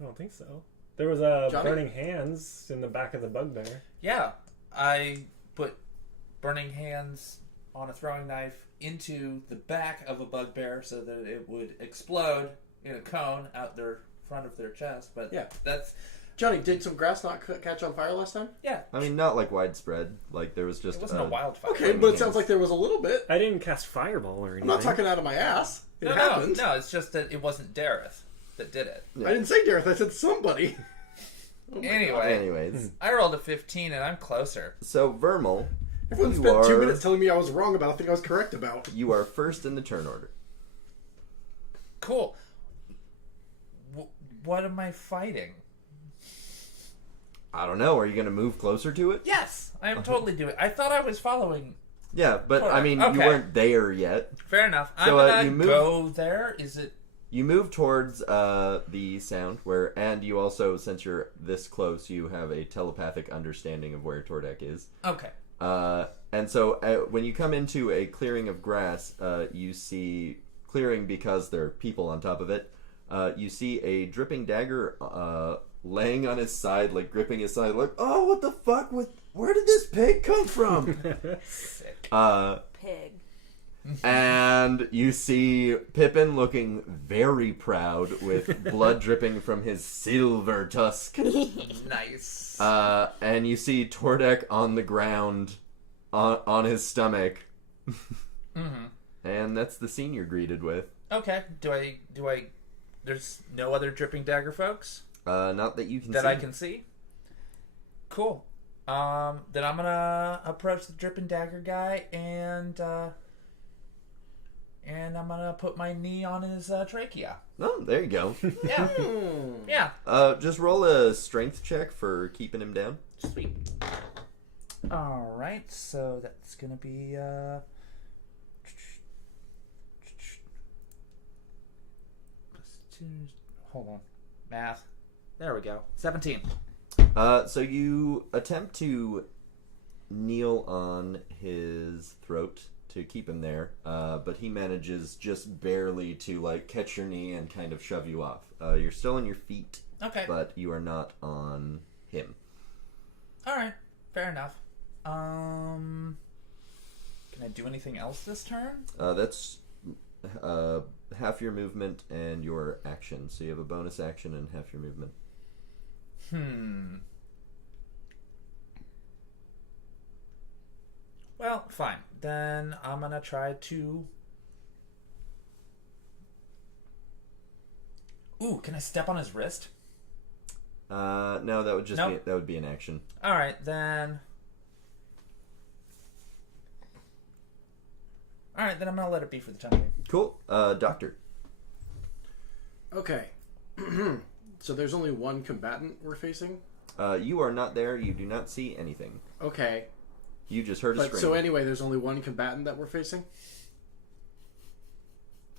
I don't think so. There was Johnny? burning hands in the back of the bugbear. Yeah, I put burning hands on a throwing knife into the back of a bugbear so that it would explode in a cone out their front of their chest. But Yeah. that's Johnny, did some grass not catch on fire last time? yeah. I mean, not like widespread. Like there was just. It wasn't a wildfire. Okay, but it sounds like there was a little bit. I didn't cast fireball or anything. I'm not talking out of my ass. It No, happened. no. It's just that it wasn't Dareth that did it. I didn't say Dareth, I said somebody. Oh my Anyway, Anyways, I rolled a 15 and I'm closer. so Vermal, Everyone you spent 2 are minutes telling me I was wrong about a thing I was correct about. you are first in the turn order. Cool. What am I fighting? I don't know. Are you going to move closer to it? Yes, I am totally doing. I thought I was following. Yeah, but I mean, Okay. you weren't there yet. Fair enough. So, I'm gonna you move- go there. Is it? You move towards the sound and you also, since you're this close, you have a telepathic understanding of where Tordek is. Okay. And so when you come into a clearing of grass, you see clearing because there are people on top of it. You see a dripping dagger laying on his side, like gripping his side, like, oh, what the fuck? Where did this pig come from? Sick. Pig. And you see Pippin looking very proud with blood dripping from his silver tusk. Nice. And you see Tordek on the ground on his stomach. Mm-hmm. And that's the scene you're greeted with. Okay. Do I? There's no other dripping dagger folks Not that you can that see. I can see. Cool. Then I'm gonna approach the dripping dagger guy and I'm gonna put my knee on his trachea. Oh, there you go. Yeah. Yeah. Just roll a strength check for keeping him down. Sweet. All right. So that's gonna be hold on. Math. There we go. 17. So you attempt to kneel on his throat to keep him there, but he manages just barely to like catch your knee and kind of shove you off. You're still on your feet, Okay. but you are not on him. All right. Fair enough. Can I do anything else this turn? That's half your movement and your action. So you have a bonus action and half your movement. Well, fine. Then I'm gonna try to. Ooh, can I step on his wrist? No, that would just Nope. that would be an action. All right, then. All right, then I'm gonna let it be for the time being. Cool. Doctor. Okay. So there's only one combatant we're facing? You are not there. You do not see anything. Okay. You just heard a But scream. so anyway, there's only one combatant that we're facing?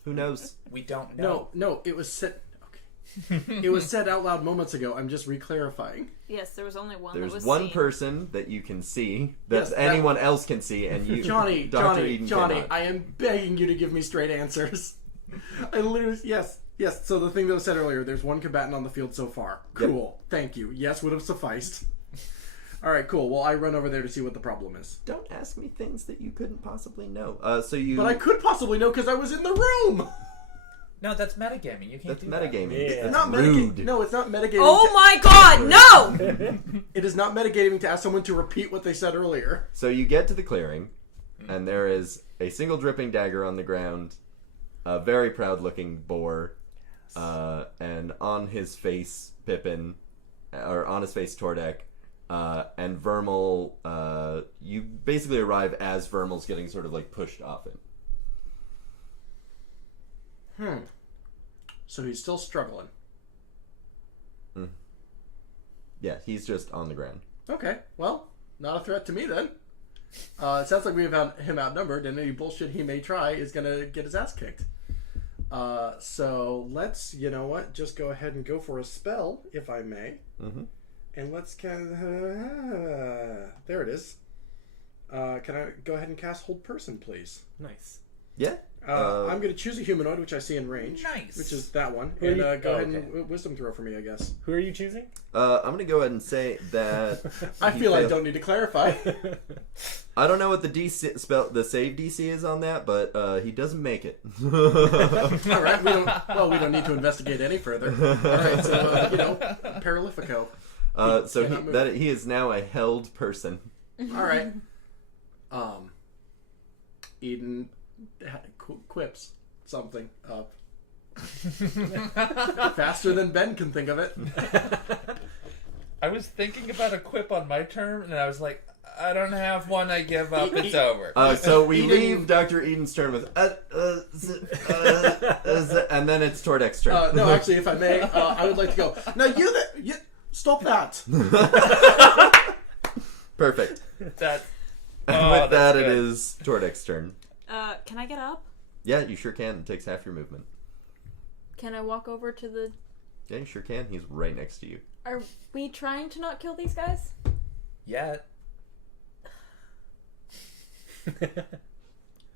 Who knows? We don't know. No, it was said... Okay. It was said out loud moments ago. I'm just re-clarifying. Yes, there was only one There's that was one seen. person that you can see that Yes, that- anyone else can see, and you, Johnny, Dr. Eden Johnny, cannot. I am begging you to give me straight answers. I literally... Yes. So the thing that was said earlier, there's one combatant on the field so far. Yep. Cool. Thank you. Yes would have sufficed. Alright, cool. Well, I run over there to see what the problem is. Don't ask me things that you couldn't possibly know. So you. But I could possibly know because I was in the room! No, that's metagaming. You can't That's do that. metagaming. Yeah. That's It's not rude. metagaming. No, it's not metagaming. Oh my god, no! It is not metagaming to ask someone to repeat what they said earlier. So you get to the clearing, and there is a single dripping dagger on the ground, a very proud-looking boar, and on his face, Pippin, or on his face Tordek, and Vermal, you basically arrive as Vermal's getting sort of like pushed off it. So he's still struggling. Yeah, he's just on the ground. Okay, well, not a threat to me then. It sounds like we have him outnumbered, and any bullshit he may try is gonna get his ass kicked. So let's, you know what, just go ahead and go for a spell, if I may. And let's cast... there it is. Can I go ahead and cast Hold Person, please? Nice. Yeah. I'm going to choose a humanoid, which I see in range. Nice. Which is that one. Who are And you- go ahead okay. and wisdom throw for me, I guess. Who are you choosing? I'm gonna go ahead and say that I he feel I failed. don't need to clarify. I don't know what the the save DC is on that, but he doesn't make it. All right, we don't need to investigate any further. All right, so Paralifico. So Cannot move. he is now a held person. All right. Eden quips something up faster than Ben can think of it. I was thinking about a quip on my turn, and I was like, I don't have one. I give up. It's over. So we Eden- leave Dr. Eden's turn with and then it's Tordek's turn. No, actually, if I may, I would like to go. Now you stop that. Perfect. That. And Oh, with that, that's it good. is Tordek's turn. Can I get up? Yeah, you sure can. It takes half your movement. Can I walk over to the... Yeah, you sure can. He's right next to you. Are we trying to not kill these guys? Yet.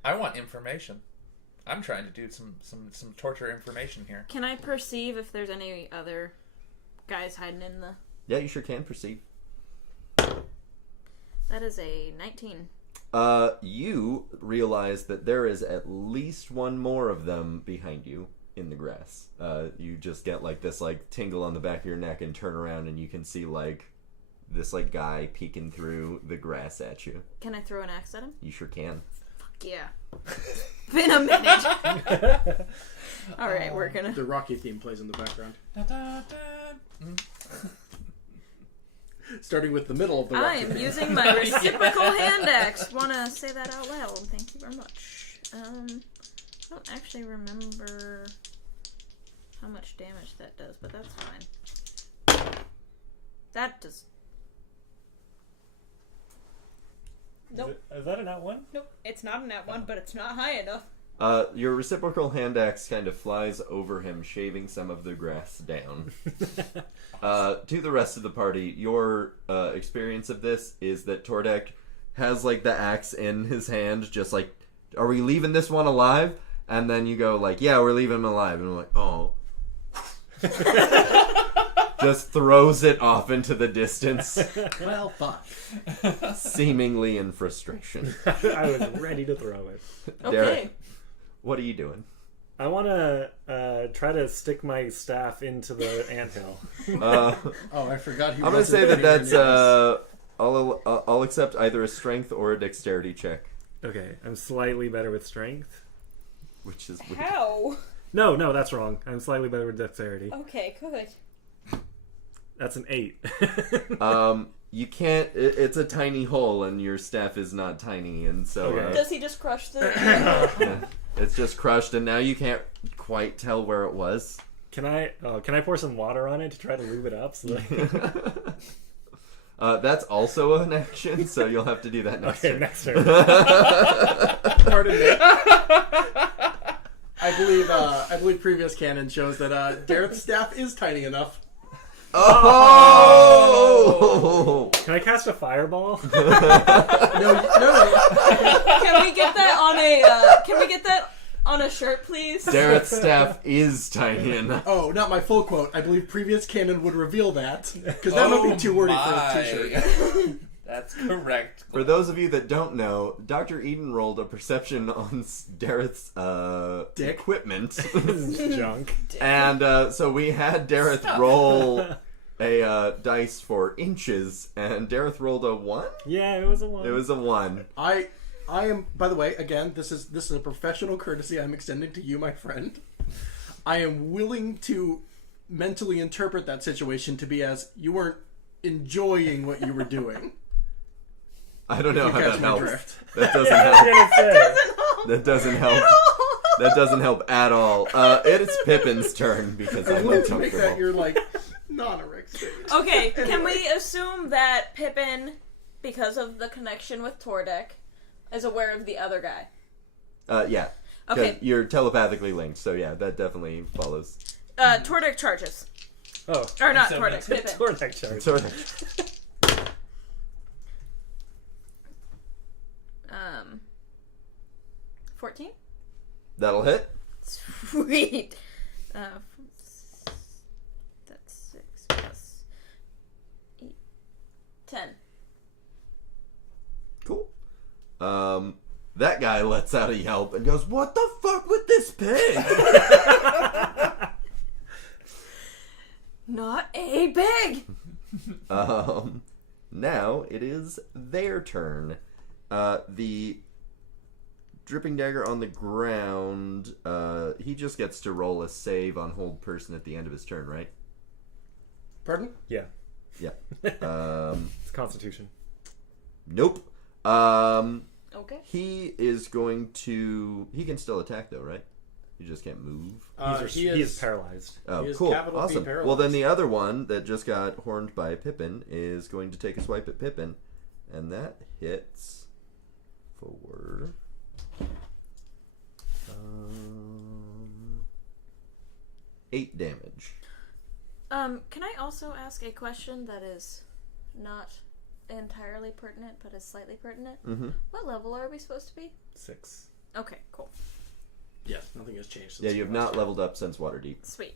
I want information. I'm trying to do some torture information here. Can I perceive if there's any other guys hiding in the... Yeah, you sure can perceive. That is a 19. You realize that there is at least one more of them behind you in the grass. You just get like this like tingle on the back of your neck and turn around and you can see like this like guy peeking through the grass at you. Can I throw an axe at him? You sure can. Fuck yeah. Been a minute. Alright, we're gonna... The Rocky theme plays in the background, starting with the middle of the I Rocky am theme. using my reciprocal hand axe. Wanna say that out loud. Thank you very much. I don't actually remember how much damage that does, but that's fine. That does... Nope. Is that a nat one? Nope. It's not a nat one, but it's not high enough. Your reciprocal hand axe kind of flies over him, shaving some of the grass down. To the rest of the party, your experience of this is that Tordek has like the axe in his hand, just like, are we leaving this one alive? And then you go like, yeah, we're leaving him alive. And I'm like, oh. Just throws it off into the distance, Well, fuck. seemingly in frustration. I was ready to throw it. Okay. Derek, what are you doing? I want to try to stick my staff into the anthill. Oh, I forgot he I'm gonna say that that's I'll accept either a strength or a dexterity check, Okay, I'm slightly better with strength. which is How? No, that's wrong. I'm slightly better with dexterity. Okay, good. That's an 8. you can't. It's a tiny hole, and your staff is not tiny, and so Okay. Does he just crush the... yeah, it's just crushed, and now you can't quite tell where it was. Can I pour some water on it to try to lube it up? So that... That's also an action, so you'll have to do that next Okay, turn. next turn. Pardon me. I believe previous canon shows that Dareth's staff is tiny enough. Oh! Can I cast a fireball? No. Can we get that on a... can we get that on a shirt, please? Dareth's staff is tiny enough. Oh, not my full quote. I believe previous canon would reveal that, because that might be too wordy for a t-shirt. That's correct. For those of you that don't know, Dr. Eden rolled a perception on Dareth's Dick. equipment. This is junk. And so we had Dareth roll a dice for inches, and Dareth rolled a 1? Yeah, it was a 1. It was a 1. I am, by the way, again, this is a professional courtesy I'm extending to you, my friend. I am willing to mentally interpret that situation to be as you weren't enjoying what you were doing. I don't know You how catch that my helps. drift. That doesn't I was help. gonna say. That doesn't help. That doesn't help at all. It is Pippin's turn because I I'm wanted to make that uncomfortable. your, like, non-erect state. Okay, can Anyway. we assume that Pippin, because of the connection with Tordek, is aware of the other guy? Yeah. Okay. Because you're telepathically linked, so yeah, that definitely follows. Tordek charges. Oh, Or not So Tordek, Pippin. Tordek charge. Sorry. 14? That'll hit. Sweet. That's 6 plus 8. 10. Cool. That guy lets out a yelp and goes, "What the fuck with this pig?" Not a pig! Now it is their turn. The dripping dagger on the ground, he just gets to roll a save on hold person at the end of his turn, right? Pardon? Yeah, Yeah. it's Constitution. Nope. Okay. He is going to... He can still attack, though, right? He just can't move. He He is is paralyzed. Oh, He is cool. capital P Awesome. paralyzed. Well, then the other one that just got horned by Pippin is going to take a swipe at Pippin. And that hits for... 8 damage. Can I also ask a question that is not entirely pertinent, but is slightly pertinent? Mm-hmm. What level are we supposed to be? 6. Okay, cool. Yes, nothing has changed since Yeah, you have not leveled up since Waterdeep. Sweet.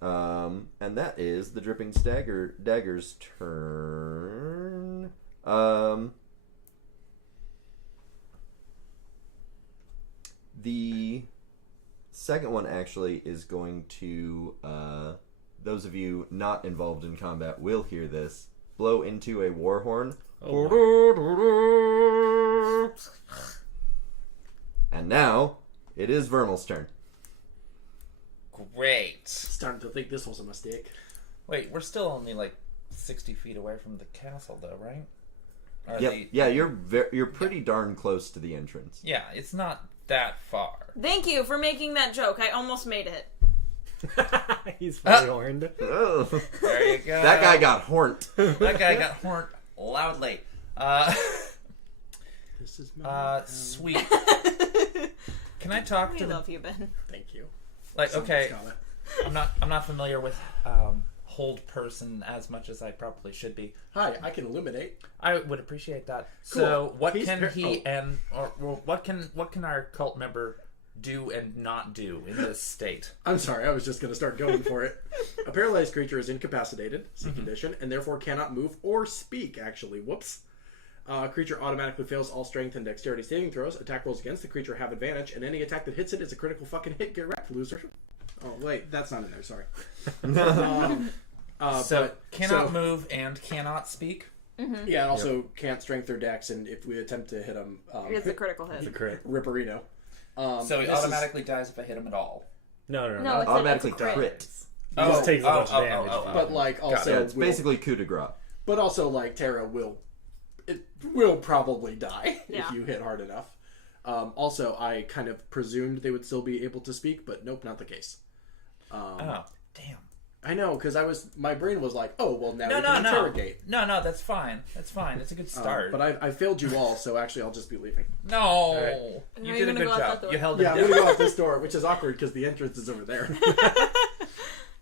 And that is the Dripping Dagger's turn. The second one actually is going to, those of you not involved in combat will hear this, blow into a war horn. Oh, And now, it is Vermal's turn. Great. Starting to think this was a mistake. Wait, we're still only like 60 feet away from the castle, though, right? Or Yep. Yeah, you're pretty darn close to the entrance. Yeah, it's not that far. Thank you for making that joke. I almost made it. He's fully horned. Oh. There you go. That guy got horned. That guy got horned loudly. This is my Sweet. Can I talk We to the... love you, Ben. Thank you. Like, So okay, much, Scala. I'm not familiar with hold person as much as I probably should be. Hi, I can illuminate. I would appreciate that. Cool. So, what He's can what can our cult member do and not do in this state? I'm sorry, I was just going to start going for it. A paralyzed creature is incapacitated, C condition, and therefore cannot move or speak, actually. Whoops. A creature automatically fails all strength and dexterity saving throws. Attack rolls against the creature have advantage, and any attack that hits it is a critical fucking hit. Get wrecked, loser. Oh, wait, that's not in there, sorry. So, cannot move and cannot speak? Yeah, and also can't strength or dex, and if we attempt to hit him... It's a critical hit. It's a crit. Ripperino. So he this is- automatically dies if I hit him at all. No, No, it's Automatically a crit. crit. He just takes a bunch of damage. But, like, also... Yeah, it's will- basically coup de grace. But also, like, Terra will probably die Yeah. if you hit hard enough. Also, I kind of presumed they would still be able to speak, but nope, not the case. Oh, damn. I know, because my brain was like, oh, well, now we No, can interrogate. No, that's fine. That's fine. It's a good start. But I failed you all, so actually I'll just be leaving. No. right. You Are did you a gonna good go out that job. door? You held Yeah, it I'm down. going to go out this door, which is awkward because the entrance is over there.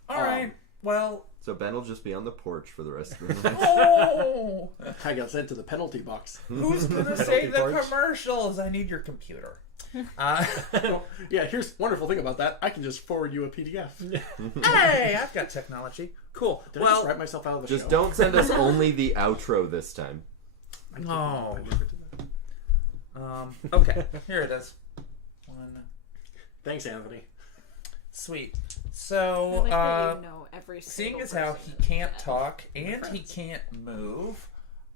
All right. Well. So Ben will just be on the porch for the rest of the night. Oh. I got sent to the penalty box. Who's gonna say the porch. commercials? I need your computer. Yeah, here's the wonderful thing about that. I can just forward you a PDF. Hey, I've got technology. Cool. Did I just write myself out of the Just show? don't send us only the outro this time. No. I never did that. Okay. Here it is. One. Thanks, Anthony. Sweet. I So, like that you know every seeing single as how person he can't in that. talk and he can't move,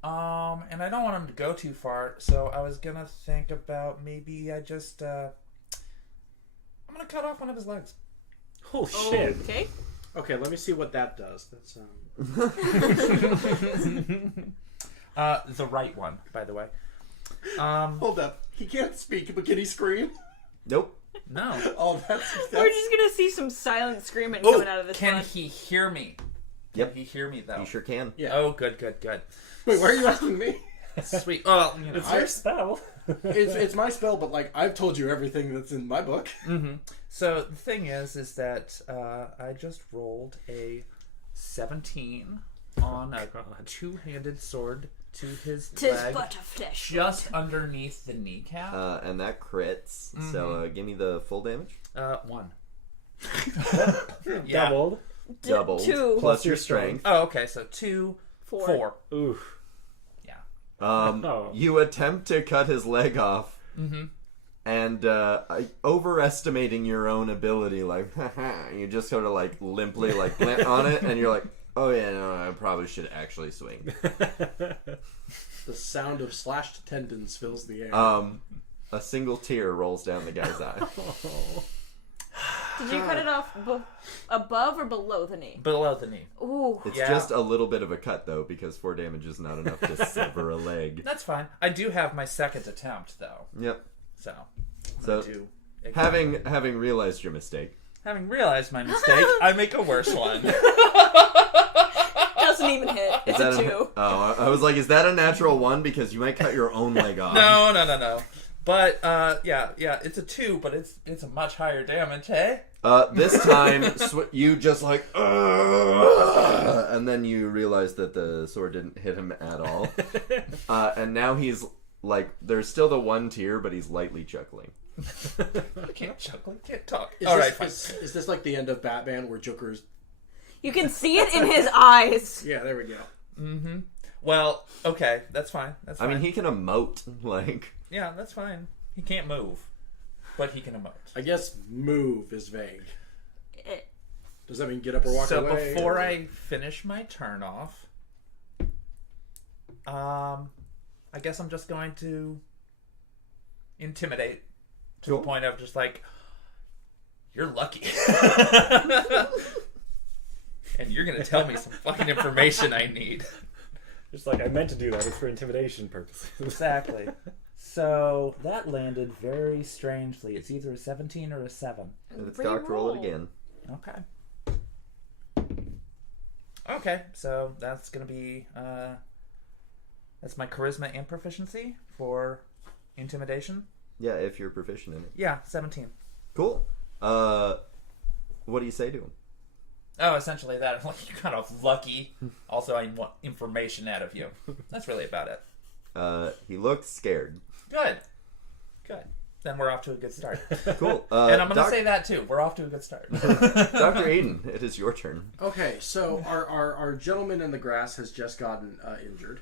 and I don't want him to go too far, so I was gonna think about maybe I just, I'm gonna cut off one of his legs. Oh shit! Okay. Okay, let me see what that does. That's The right one, by the way. Hold up. He can't speak, but can he scream? Nope. No. Oh, that's We're just gonna see some silent screaming coming out of this Can one. he hear me? Yep. Can he hear me, though? You sure can. Yeah. Oh, good. Wait, why are you asking me? Sweet. Oh, you know. It's your spell. It's my spell, but like I've told you everything that's in my book. Mm-hmm. So the thing is that I just rolled a 17 on a two-handed sword to his Tis leg, but a flesh. just underneath the kneecap. And that crits. So give me the full damage. 1. Doubled. Doubled. 2. Plus your strength. Oh, okay. So 2, 4. Oof. Yeah. You attempt to cut his leg off. Mm-hmm. And overestimating your own ability, like, you just sort of like limply like plant on it, and you're like, oh yeah, no, I probably should actually swing. The sound of slashed tendons fills the air. A single tear rolls down the guy's eye. Did you cut it off above or below the knee? Below the knee. Ooh. It's Yeah. just a little bit of a cut though, because 4 damage is not enough to sever a leg. That's fine. I do have my second attempt, though. Yep. So, So, having realized your mistake, having realized my mistake, I make a worse one. Doesn't even hit. It's a 2. I was like, is that a natural 1? Because you might cut your own leg off. No. But yeah, it's a 2, but it's a much higher damage, hey? This time, you just like, and then you realize that the sword didn't hit him at all. And now he's like, there's still the 1 tear, but he's lightly chuckling. I can't chuckle, I can't talk. Is All this, right, fine. is this like the end of Batman where Joker's... You can see it in his eyes. Yeah, there we go. Mm-hmm. Well, okay, that's fine. That's fine. I mean, he can emote, like... Yeah, that's fine. He can't move, but he can emote. I guess move is vague. Does that mean get up or walk So away? before I finish my turn off, I guess I'm just going to intimidate to the point of just like, you're lucky. And you're going to tell me some fucking information I need. Just like I meant to do that. It's for intimidation purposes. Exactly. So that landed very strangely. It's either a 17 or a 7. Let's Doc roll it again. Okay. Okay, so that's gonna be that's my charisma and proficiency for intimidation. Yeah, if you're proficient in it. Yeah, 17. Cool. What do you say to him? Oh, essentially that. Like, you're kind of lucky. Also, I want information out of you. That's really about it. He looked scared. Good. Then we're off to a good start. Cool. And I'm gonna say that too. We're off to a good start. Dr. Aiden, it is your turn. Okay, so our gentleman in the grass has just gotten injured.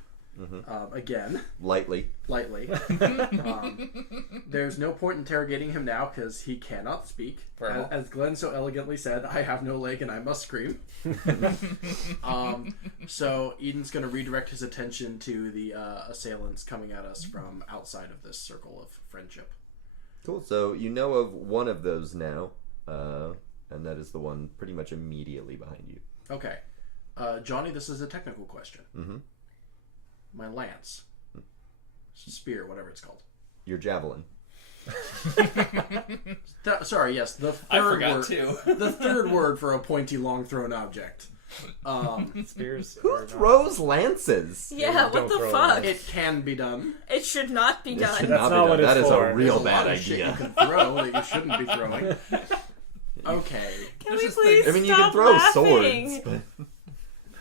Again. Lightly. There's no point interrogating him now because he cannot speak. As Glenn so elegantly said, I have no leg and I must scream. So Eden's going to redirect his attention to the assailants coming at us from outside of this circle of friendship. Cool. So you know of one of those now, and that is the one pretty much immediately behind you. Okay. Johnny, this is a technical question. Mm-hmm. My lance. Spear, whatever it's called. Your javelin. Sorry, yes, the third I forgot word, too. the third word for a pointy, long-thrown object. Spears. Who throws lances? Yeah, what don't the throw fuck? them. It can be done. It should not be done. Should That's not not be what done. it's That is for. a real There's a bad lot of shit you idea. can throw that you shouldn't be throwing. Okay. Can we please I mean, you stop can throw laughing? swords.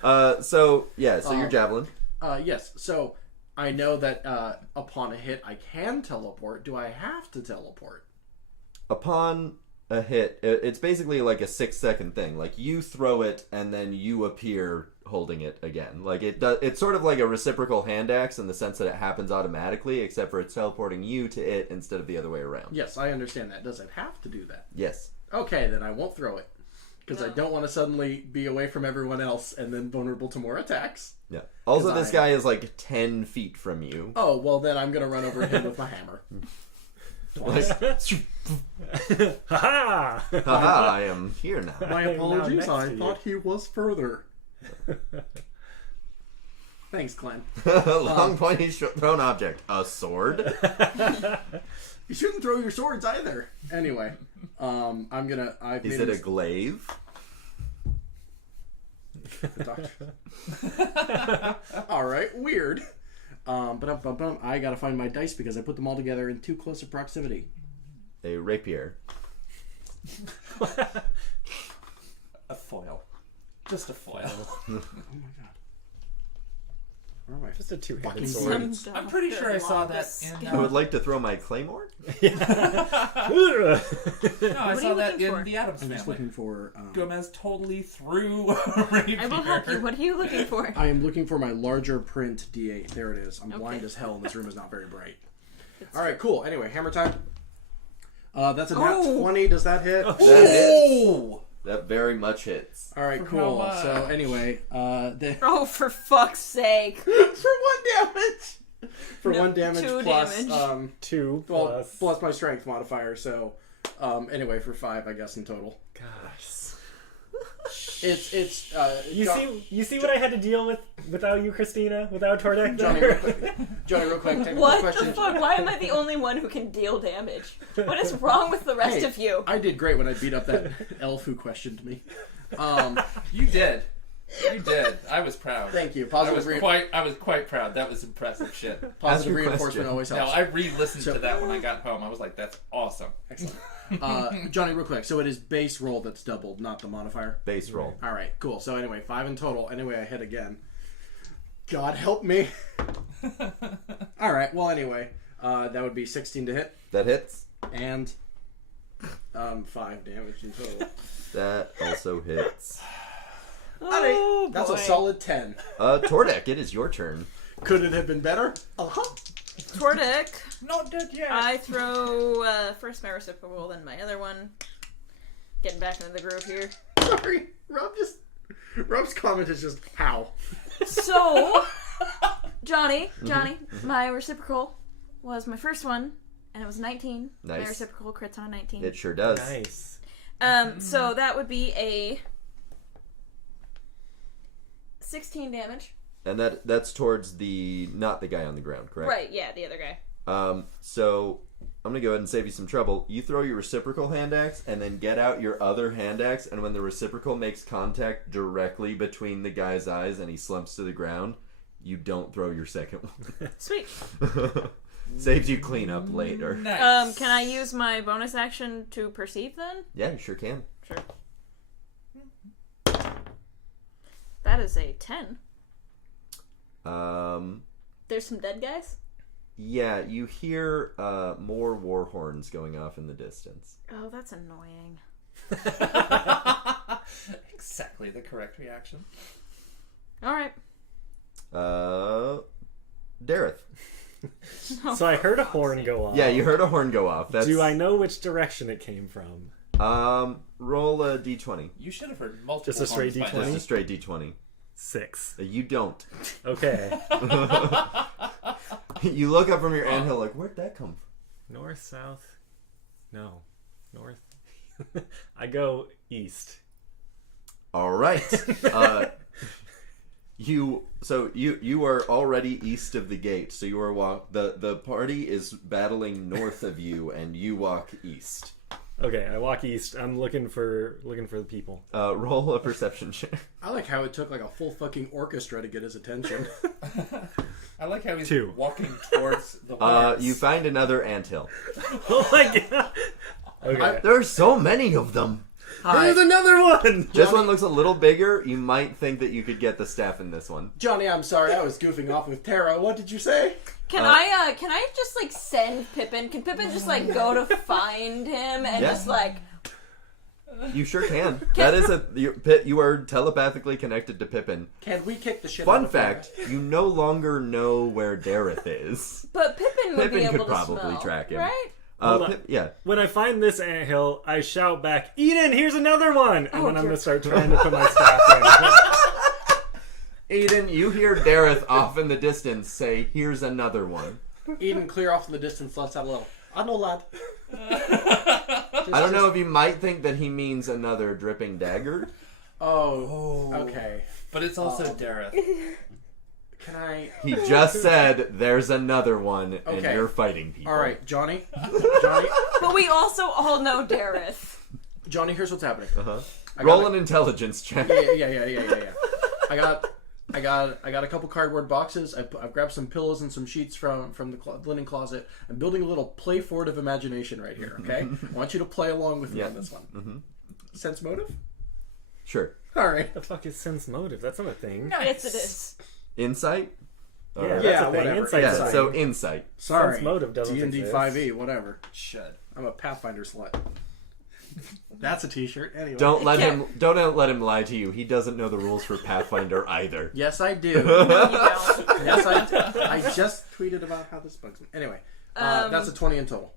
But... so your javelin. Yes, so I know that upon a hit I can teleport. Do I have to teleport? Upon a hit, it's basically like a 6-second thing. Like, you throw it, and then you appear holding it again. Like, it's sort of like a reciprocal hand axe in the sense that it happens automatically, except for it's teleporting you to it instead of the other way around. Yes, I understand that. Does it have to do that? Yes. Okay, then I won't throw it. Because I don't want to suddenly be away from everyone else and then vulnerable to more attacks. Yeah. Also, 'Cause this guy is like 10 feet from you. Oh, well then I'm going to run over him with my hammer. Twice. Ha Haha, I am here now. My I am now apologies. next I to you. thought he was further. Thanks, Glenn. Long pointy thrown object. A sword? You shouldn't throw your swords either. Anyway, I'm gonna. Is it a glaive? All right, weird. But I gotta find my dice because I put them all together in too close a proximity. A rapier. A foil. Just a foil. Oh my god. Where am I? Just a two-handed Fucking sword. sword. I'm pretty sure I saw that in... I would like to throw my claymore. No, I What are saw you that looking in for? the Addams I'm just Family. looking for. Gomez totally threw a rapier. I will help you. What are you looking for? I am looking for my larger print D8. There it is. I'm blind Okay. as hell, and this room is not very bright. All right, cool. Anyway, hammer time. That's a nat 20. Does that hit? That hits. Oh! That very much hits. All right, For cool. how much? So anyway, Oh, for fuck's sake! for 1 damage. For No, 1 damage 2 plus damage. 2 well, plus. plus my strength modifier. So anyway, for 5, I guess in total. Gosh. It's You see what I had to deal with without you, Christina? Without Tordek Johnny, there? real quick. Johnny, real quick. Technical What question. the fuck? Why am I the only one who can deal damage? What is wrong with the rest Hey, of you? I did great when I beat up that elf who questioned me. You did. You did. I was proud. Thank you. I was quite proud. That was impressive shit. Positive Ask your reinforcement question. always No, helps. I re-listened to that when I got home. I was like, that's awesome. Excellent. Johnny, real quick. So it is base roll that's doubled, not the modifier. Base roll. All right, cool. So anyway, 5 in total. Anyway, I hit again. God help me. All right. Well, anyway, that would be 16 to hit That hits. and 5 damage in total. That also hits. Oh, That's boy. a solid 10. Tordek, it is your turn. Could it have been better? Tordek. Not dead yet. I throw first my reciprocal, then my other one. Getting back into the groove here. Sorry, Rob's comment is just how. So, Johnny, my reciprocal was my first one, and it was 19. My Nice. reciprocal crits on a 19. It sure does. Nice. So that would be a 16 damage. And that's towards not the guy on the ground, correct? Right, yeah, the other guy. So I'm gonna go ahead and save you some trouble. You throw your reciprocal hand axe and then get out your other hand axe, and when the reciprocal makes contact directly between the guy's eyes and he slumps to the ground, you don't throw your second one. Sweet. Saves you cleanup later. Nice. Can I use my bonus action to perceive then? Yeah, you sure can. Sure. That is a 10. There's some dead guys? Yeah, you hear more war horns going off in the distance. Oh, that's annoying. Exactly the correct reaction. Alright. Dareth. So I heard a horn go off. Yeah, you heard a horn go off. Do I know which direction it came from? Roll a d20. You should have heard multiple. Just a straight horns by D20? Just a straight d20. 6. You don't. Okay. You look up from your anthill like, where'd that come from? North, south? No. North. I go east. All right. You are already east of the gate. So you are the party is battling north of you, and you walk east. Okay, I walk east. I'm looking for the people. Roll a perception check. I like how it took like a full fucking orchestra to get his attention. I like how he's 2. walking towards the words. You find another anthill. Oh my god. Okay. There are so many of them. There's another one. This one looks a little bigger. You might think that you could get the staff in this one. Johnny, I'm sorry, I was goofing off with Tara. What did you say? Can I just like send Pippin? Can Pippin just like go to find him and Yeah. just like You sure can. That is you are telepathically connected to Pippin. Can we kick the shit out Fun of fact: you no longer know where Dareth is. but Pippin would be Pippin able could to probably smell, track him. right? Hold on. Yeah. When I find this anthill, I shout back, Eden, here's another one! And then I'm dear. going to start trying to put my staff in. Eden, you hear Dareth off in the distance say, "Here's another one." Eden, clear off in the distance. Let's have a little. I know, lad. I don't know if you might think that he means another dripping dagger. Oh, okay. But it's also Dareth. Can I... He just said there's another one, and Okay. you're fighting people. All right, Johnny. But we also all know Dareth. Johnny, here's what's happening. Roll an intelligence check. Yeah. I got a couple cardboard boxes. I've grabbed some pillows and some sheets from the linen closet. I'm building a little play fort of imagination right here. Okay, I want you to play along with me on this one. Mm-hmm. Sense motive. Sure. All right. The fuck is sense motive? That's not a thing. Yes, it is. Insight? Yeah, Alright. that's Yeah, a thing. whatever. Insight's Yeah, a thing. so insight. Sorry. Sense motive doesn't D&D exist. 5e, whatever. Should. I'm a Pathfinder slut. That's a T-shirt. Anyway. Don't let him lie to you. He doesn't know the rules for Pathfinder either. Yes, I do. No, you don't. Yes, I just tweeted about how this bugs me. Anyway, that's a 20 in total.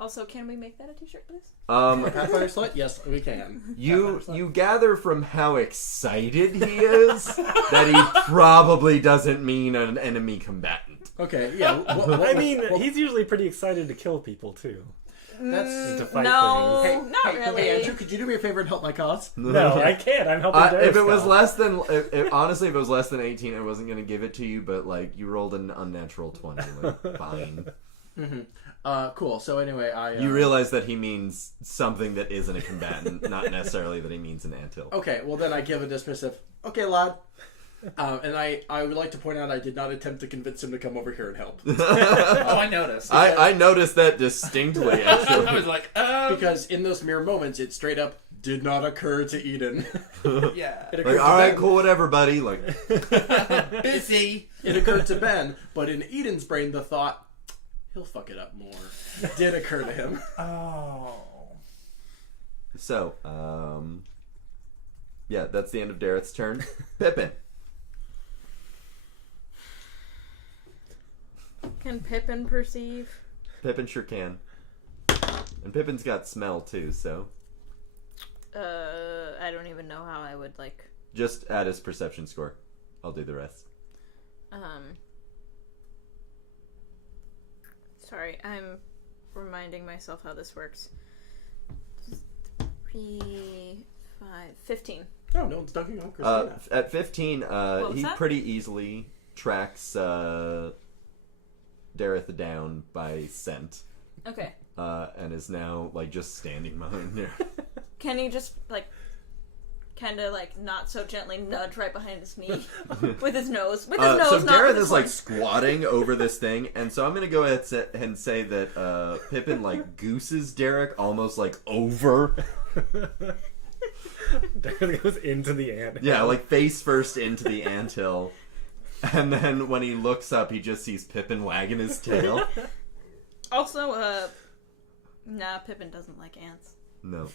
Also, can we make that a t-shirt, please? Pathfinder slut? Yes, we can. You gather from how excited he is that he probably doesn't mean an enemy combatant. Okay, yeah. I mean, he's usually pretty excited to kill people too. That's... To fight No, things. not really. Hey, Andrew, could you do me a favor and help my cause? No, I can't. I'm helping Derek If it was out. less than, honestly, if it was less than 18, I wasn't gonna give it to you. But like, you rolled an unnatural 20. Like, fine. Cool. So anyway, You realize that he means something that isn't a combatant, not necessarily that he means an anthill. Okay, well then I give a dismissive, okay, lad. And I would like to point out I did not attempt to convince him to come over here and help. Oh, I noticed. I noticed that distinctly, actually. I was like, Because in those mere moments, it straight up did not occur to Eden. yeah. It occurred Like, to all right, Ben. cool, whatever, buddy. Like, Busy. It occurred to Ben, but in Eden's brain, the thought, he'll fuck it up more, did occur to him. Oh. so, yeah, that's the end of Dareth's turn. Pippin. Can Pippin perceive? Pippin sure can. And Pippin's got smell too, so I don't even know how I would like. just add his perception score. I'll do the rest. Sorry, I'm reminding myself how this works. 3, 5, 15. Oh, no one's dunking on Christina. At 15, was he that? pretty easily tracks Dareth down by scent. Okay. And is now like just standing behind there. Can he just like kind of like not so gently nudge right behind his knee with his nose? With his nose, So not Dareth with his is like horn. squatting over this thing, and so I'm gonna go ahead and say that Pippin like gooses Derek almost like over. Derek goes into the ant. Yeah, like face first into the anthill. And then when he looks up, he just sees Pippin wagging his tail. Also, nah, Pippin doesn't like ants. No.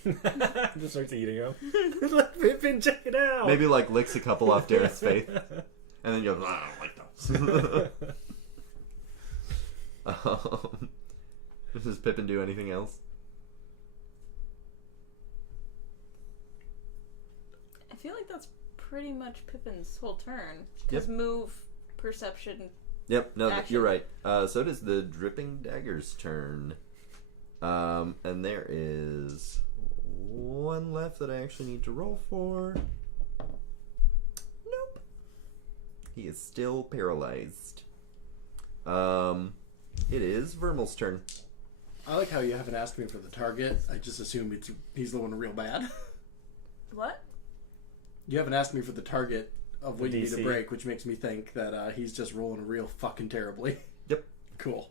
Just starts eating them. Let Pippin check it out. Maybe like licks a couple off Dareth's face. And then you go, I don't like those. Does Pippin do anything else? I feel like that's pretty much Pippin's whole turn. Because move, perception. Yep, no, Action. you're right. So it is the Dripping Dagger's turn. And there is one left that I actually need to roll for. Nope. He is still paralyzed. It is Vermal's turn. I like how you haven't asked me for the target. I just assume he's the one real bad. What? You haven't asked me for the target of what you need to DC. break, which makes me think that he's just rolling real fucking terribly. Yep. Cool.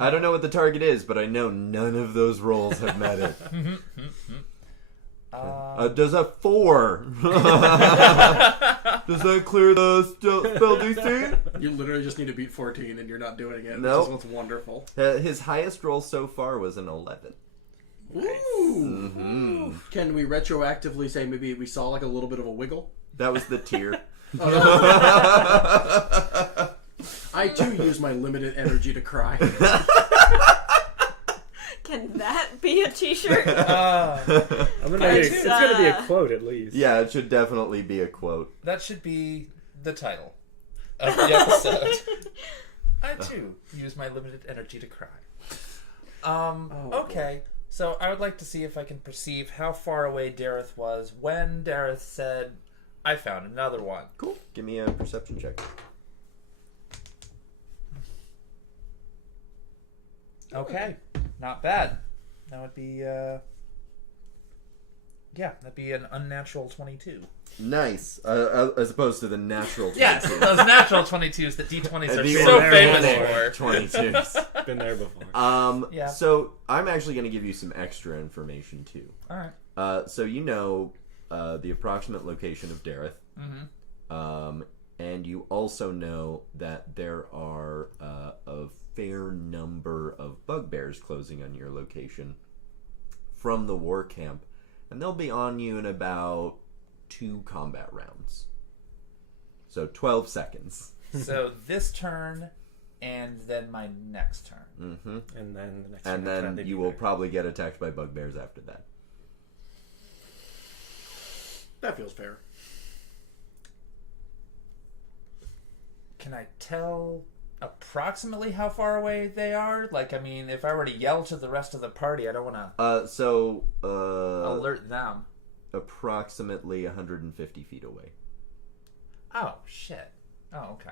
I don't know what the target is, but I know none of those rolls have met it. Does a 4? Does that clear the spell DC? You literally just need to beat 14 and you're not doing it, Nope. which is what's wonderful. His highest roll so far was an 11. Ooh. Can we retroactively say maybe we saw like a little bit of a wiggle? That was the tier. I too use my limited energy to cry. Can that be a t-shirt? It's gonna be a quote at least. Yeah, it should definitely be a quote. That should be the title of the episode. I too use my limited energy to cry. Okay. So I would like to see if I can perceive how far away Dareth was when Dareth said, I found another one. Cool. Give me a perception check. Okay. Not bad. That would be, that'd be an unnatural 22. Nice. As opposed to the natural 22. Yes, those natural 22s that D20s are The so ordinary famous for. 22s. Been there before. Yeah. So I'm actually going to give you some extra information too. Alright. So you know the approximate location of Dareth. Mm-hmm. And you also know that there are a fair number of bugbears closing on your location from the war camp. And they'll be on you in about 2 combat rounds. So 12 seconds. So this turn, and then my next turn. Mm-hmm. And then the next And turn, then you will probably get attacked by bugbears after that. That feels fair. Can I tell approximately how far away they are? Like, I mean, if I were to yell to the rest of the party, I don't want to alert them. Approximately 150 feet away. Oh, shit. Oh, okay.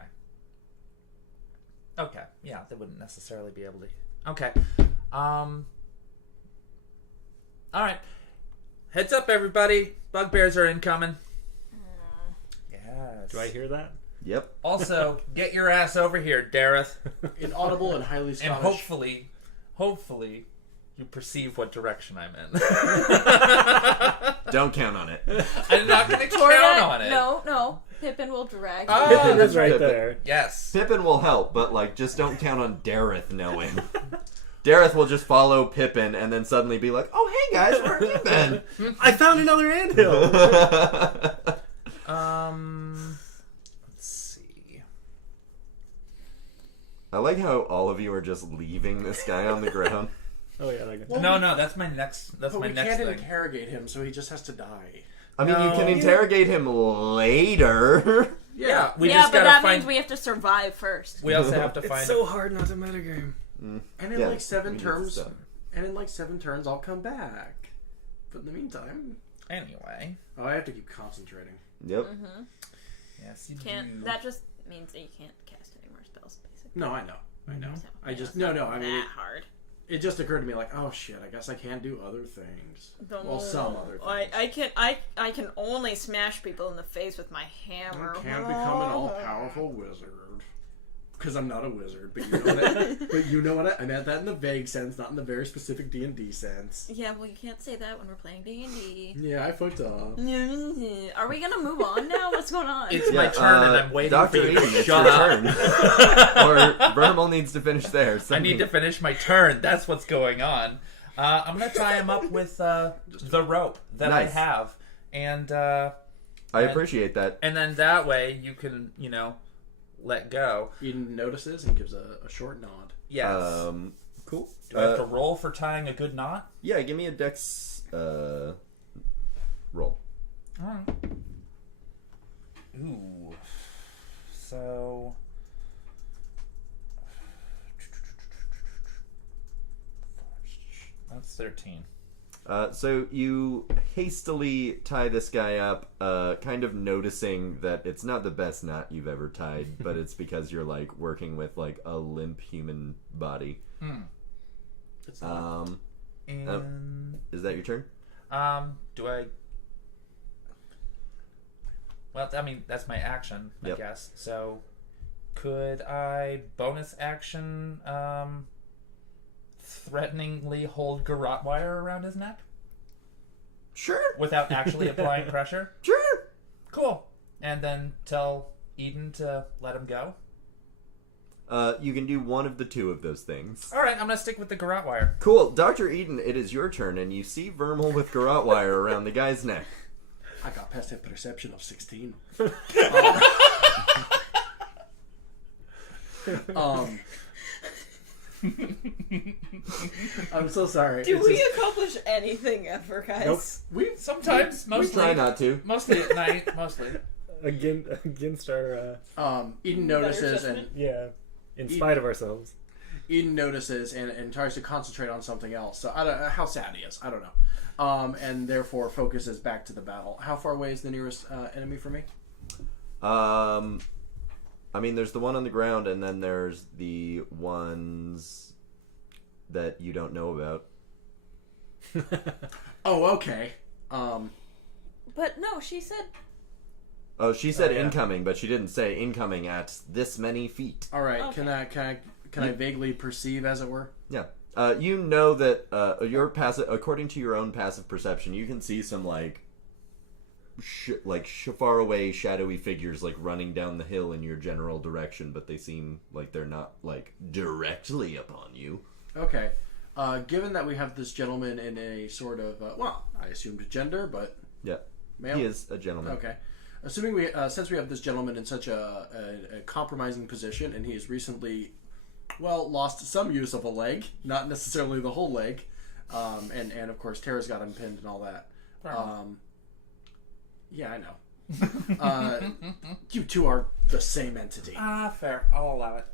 Okay, yeah, they wouldn't necessarily be able to... Okay. Alright. Heads up, everybody. Bugbears are incoming. Yes. Do I hear that? Yep. Also, get your ass over here, Dareth. Inaudible and highly Scottish. And hopefully, you perceive what direction I'm in. Don't count on it. I'm not going to count on it. No. Pippin will drag. Pippin is right Pippin. there. Yes. Pippin will help, but just don't count on Dareth knowing. Dareth will just follow Pippin and then suddenly be like, "Oh, hey guys, where have you been?" I found another anthill. Let's see. I like how all of you are just leaving this guy on the ground. Oh yeah, that Well, No, that's my next. That's But my we next can't thing. interrogate him, so he just has to die. I mean, you No. can interrogate him later. Yeah, we yeah, just but gotta that find. means we have to survive first. We also have to It's find. so hard not to metagame. And in Yeah, like 7 we need turns, stuff. I'll come back. But in the meantime, Anyway. I have to keep concentrating. Yep. Mm-hmm. Yes, you Can't. do. That just means that you can't cast any more spells, basically. No, I know. So, I just it's not I mean, that hard. it just occurred to me like, oh shit, I guess I can't do other things. Well, some other things. I can only smash people in the face with my hammer. I can't become an all-powerful wizard. Because I'm not a wizard, but you know what? But you know what? I meant that in the vague sense, not in the very specific D&D sense. Yeah, well, you can't say that when we're playing D&D. Yeah, I fucked up. Are we gonna move on now? What's going on? It's my turn, and I'm waiting Dr. for you to Eden, it's shut your up. turn. Or Vermal needs to finish theirs. I need to finish my turn. That's what's going on. I'm gonna tie him up with the rope that Nice. I have, and I appreciate that. and then that way you can let go. Eden notices and gives a short nod. Yes. Cool. Do I have to roll for tying a good knot? Yeah, give me a dex roll. Alright. Ooh. So. That's 13. So you hastily tie this guy up, kind of noticing that it's not the best knot you've ever tied, but it's because you're working with a limp human body. It's not. And Is that your turn? do I? Well, I mean that's my action, I Yep. guess. So, could I bonus action threateningly hold garrote wire around his neck Sure. without actually applying pressure? Sure. Cool. And then tell Eden to let him go. You can do one of the two of those things. All right, I'm gonna stick with the garrote wire. Cool. Dr. Eden, it is your turn, and you see Vermal with garrote wire around the guy's neck. I got passive perception of 16. I'm so sorry. Do It's we just- accomplish anything ever, guys? Nope. we Sometimes, We mostly, try not to. mostly at night, mostly. Against our Eden Better notices and judgment. in spite of ourselves. Eden notices and tries to concentrate on something else. So I don't know how sad he is. I don't know. And therefore focuses back to the battle. How far away is the nearest enemy for me? I mean, there's the one on the ground, and then there's the ones that you don't know about. Oh, okay. But no, she said... Oh, she said yeah. incoming, but she didn't say incoming at this many feet. All right. Okay. Can I vaguely perceive, as it were? Yeah. You know that your passive, according to your own passive perception, you can see some far away shadowy figures like running down the hill in your general direction, but they seem like they're not like directly upon you. Okay. Given that we have this gentleman in a sort of I assumed gender, but Yeah. male? He is a gentleman. Okay. Assuming since we have this gentleman in such a compromising position, and he has recently, lost some use of a leg, not necessarily the whole leg, and of course Tara's got him pinned and all that. Yeah, I know. You two are the same entity. Fair. I'll allow it.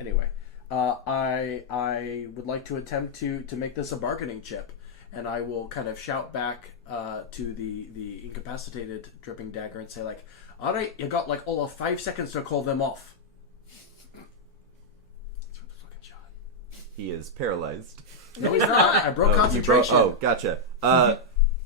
Anyway, I would like to attempt to make this a bargaining chip. And I will kind of shout back to the incapacitated dripping dagger and say, like, all right, you got like all of 5 seconds to call them off. That's what the fucking shot. He is paralyzed. No, he's not. I broke concentration. Gotcha.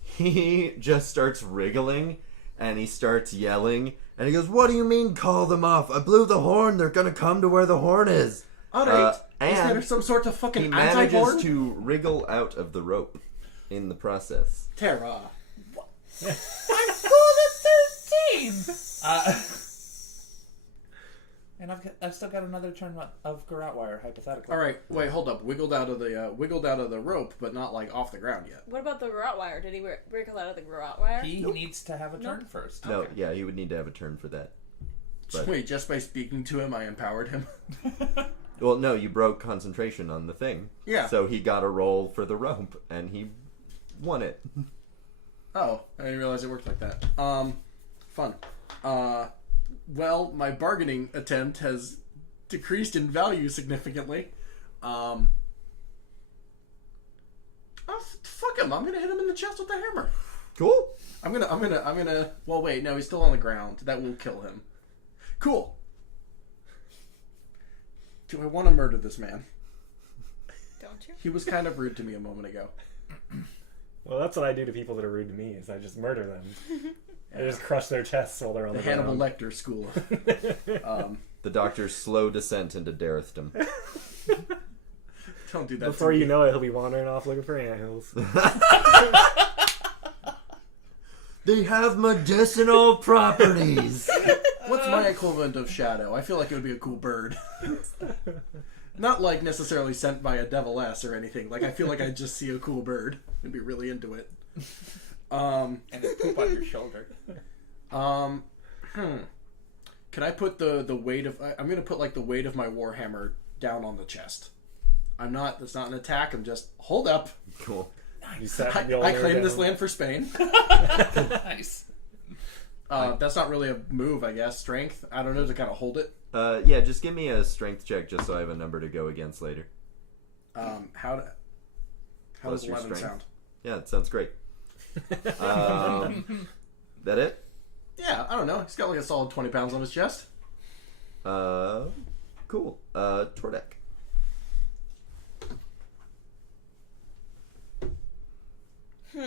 He just starts wriggling, and he starts yelling, and he goes, "What do you mean call them off? I blew the horn. They're gonna come to where the horn is." All right. Is and there some sort of fucking he anti-horn? manages to wriggle out of the rope in the process. Tara. I'm full of 13! And I've still got another turn of garrote wire, hypothetically. All right, wait, hold up. Wiggled out of the rope, but not like off the ground yet. What about the garrote wire? Did he wriggle out of the garrote wire? He needs to have a turn first. No, yeah, he would need to have a turn for that. But, Wait, just by speaking to him, I empowered him. well, no, you broke concentration on the thing. Yeah. So he got a roll for the rope, and he won it. Oh, I didn't realize it worked like that. Fun. Well, my bargaining attempt has decreased in value significantly. Fuck him! I'm gonna hit him in the chest with the hammer. Cool. I'm gonna. Well, wait, no, he's still on the ground. That will kill him. Cool. Do I want to murder this man? Don't you? He was kind of rude to me a moment ago. Well, that's what I do to people that are rude to me, is I just murder them. I just crush their chests while they're on the Hannibal ground. Lecter school. The doctor's slow descent into Darthdom. Don't do that. Before you know it, he'll be wandering off looking for anthills. They have medicinal properties. What's my equivalent of shadow? I feel like it would be a cool bird. Not like necessarily sent by a deviless or anything. Like I feel like I'd just see a cool bird and be really into it. And it poop on your shoulder. Can I put the weight of? I'm gonna put like the weight of my warhammer down on the chest. I'm not. That's not an attack. I'm just hold up. Cool. I claim this land for Spain. Nice. That's not really a move, I guess. Strength. I don't know to kind of hold it. Yeah, just give me a strength check just so I have a number to go against later. How Plus does your 11 strength. sound? Yeah, it sounds great. That it? Yeah, I don't know. He's got like a solid 20 pounds on his chest. Cool. Tordek. Go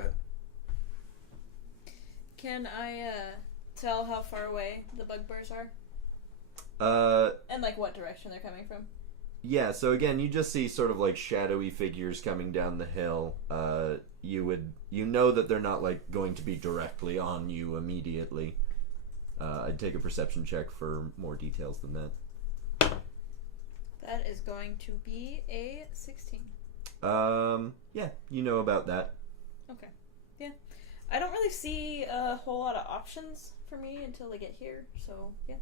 ahead. Can I tell how far away the bugbears are? And like what direction they're coming from? Yeah, so again, you just see sort of like shadowy figures coming down the hill. You know that they're not like going to be directly on you immediately. I'd take a perception check for more details than that. That is going to be a 16. Yeah, you know about that. Okay. Yeah. I don't really see a whole lot of options for me until I get here, so yeah.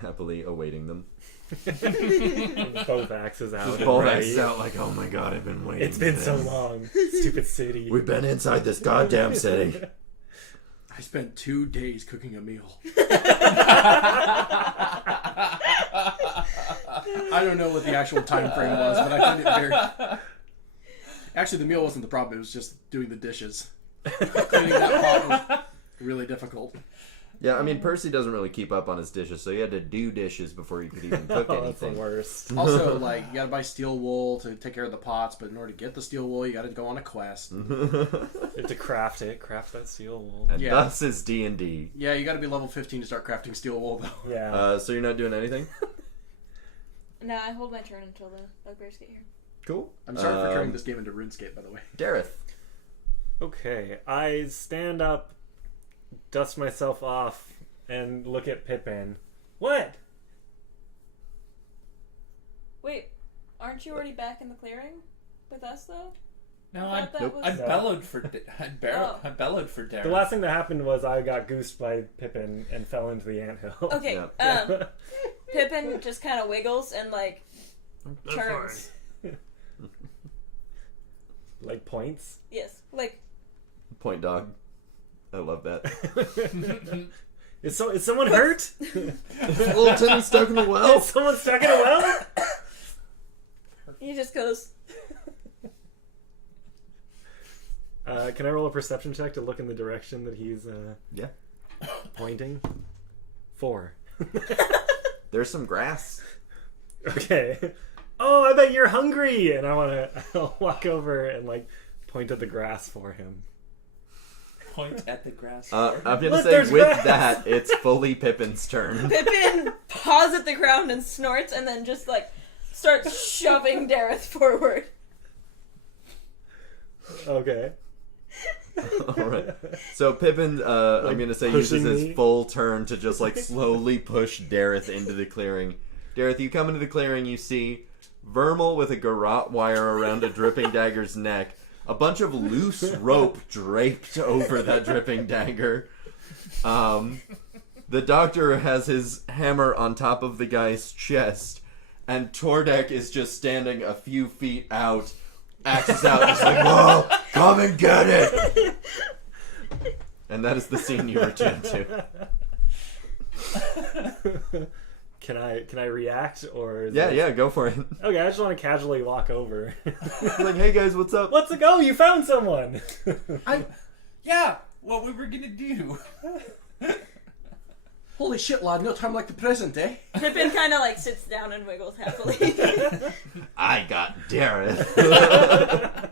Happily awaiting them. Both axes out. Just and both ready. axes out like, oh my god, I've been waiting. It's been for so this. long. Stupid city. We've been inside this goddamn city. I spent 2 days cooking a meal. I don't know what the actual time frame was, but I found it very... Actually, the meal wasn't the problem. It was just doing the dishes. Cleaning that pot was really difficult. Yeah, I mean, Percy doesn't really keep up on his dishes, so he had to do dishes before he could even cook Oh, that's the anything. worst. Also, like, you gotta buy steel wool to take care of the pots, but in order to get the steel wool, you gotta go on a quest. You have to craft that steel wool. And Yeah. thus is D&D. Yeah, you gotta be level 15 to start crafting steel wool, though. Yeah. So you're not doing anything? No, I hold my turn until the bugbears get here. Cool. I'm sorry for turning this game into RuneScape, by the way. Dareth. Okay, I stand up, dust myself off, and look at Pippin. What? Wait, aren't you already back in the clearing with us though? No, I I thought that was- I bellowed for Oh. I bellowed for Darren. The last thing that happened was I got goosed by Pippin and fell into the anthill. Okay, Yeah. Pippin just kind of wiggles and like turns. Like points. Yes, like Point dog. I love that. Is someone hurt? Little Timmy stuck in the well. Is someone stuck in a well? he just goes. Can I roll a perception check to look in the direction that he's Yeah. pointing? 4. There's some grass. Okay. Oh, I bet you're hungry, and I'll walk over and like point at the grass for him. Point at the grass. I'm gonna Look, say there's with grass. that, it's fully Pippin's turn. Pippin paws at the ground and snorts, and then just like starts shoving Dareth forward. Okay. Alright. So Pippin, I'm gonna say, uses pushing his me? full turn to just like slowly push Dareth into the clearing. Dareth, you come into the clearing, you see Vermal with a garrote wire around a dripping dagger's neck, a bunch of loose rope draped over that dripping dagger. The doctor has his hammer on top of the guy's chest, and Tordek is just standing a few feet out, axes out, just like, whoa, come and get it! And that is the scene you return to. Can I react or? Is Yeah, it... yeah, go for it. Okay, I just want to casually walk over. Like, hey guys, what's up? Let's go! You found someone. Yeah, what we were gonna do. Holy shit, lad, no time like the present, eh? Pippin kind of like sits down and wiggles happily. I got Dareth.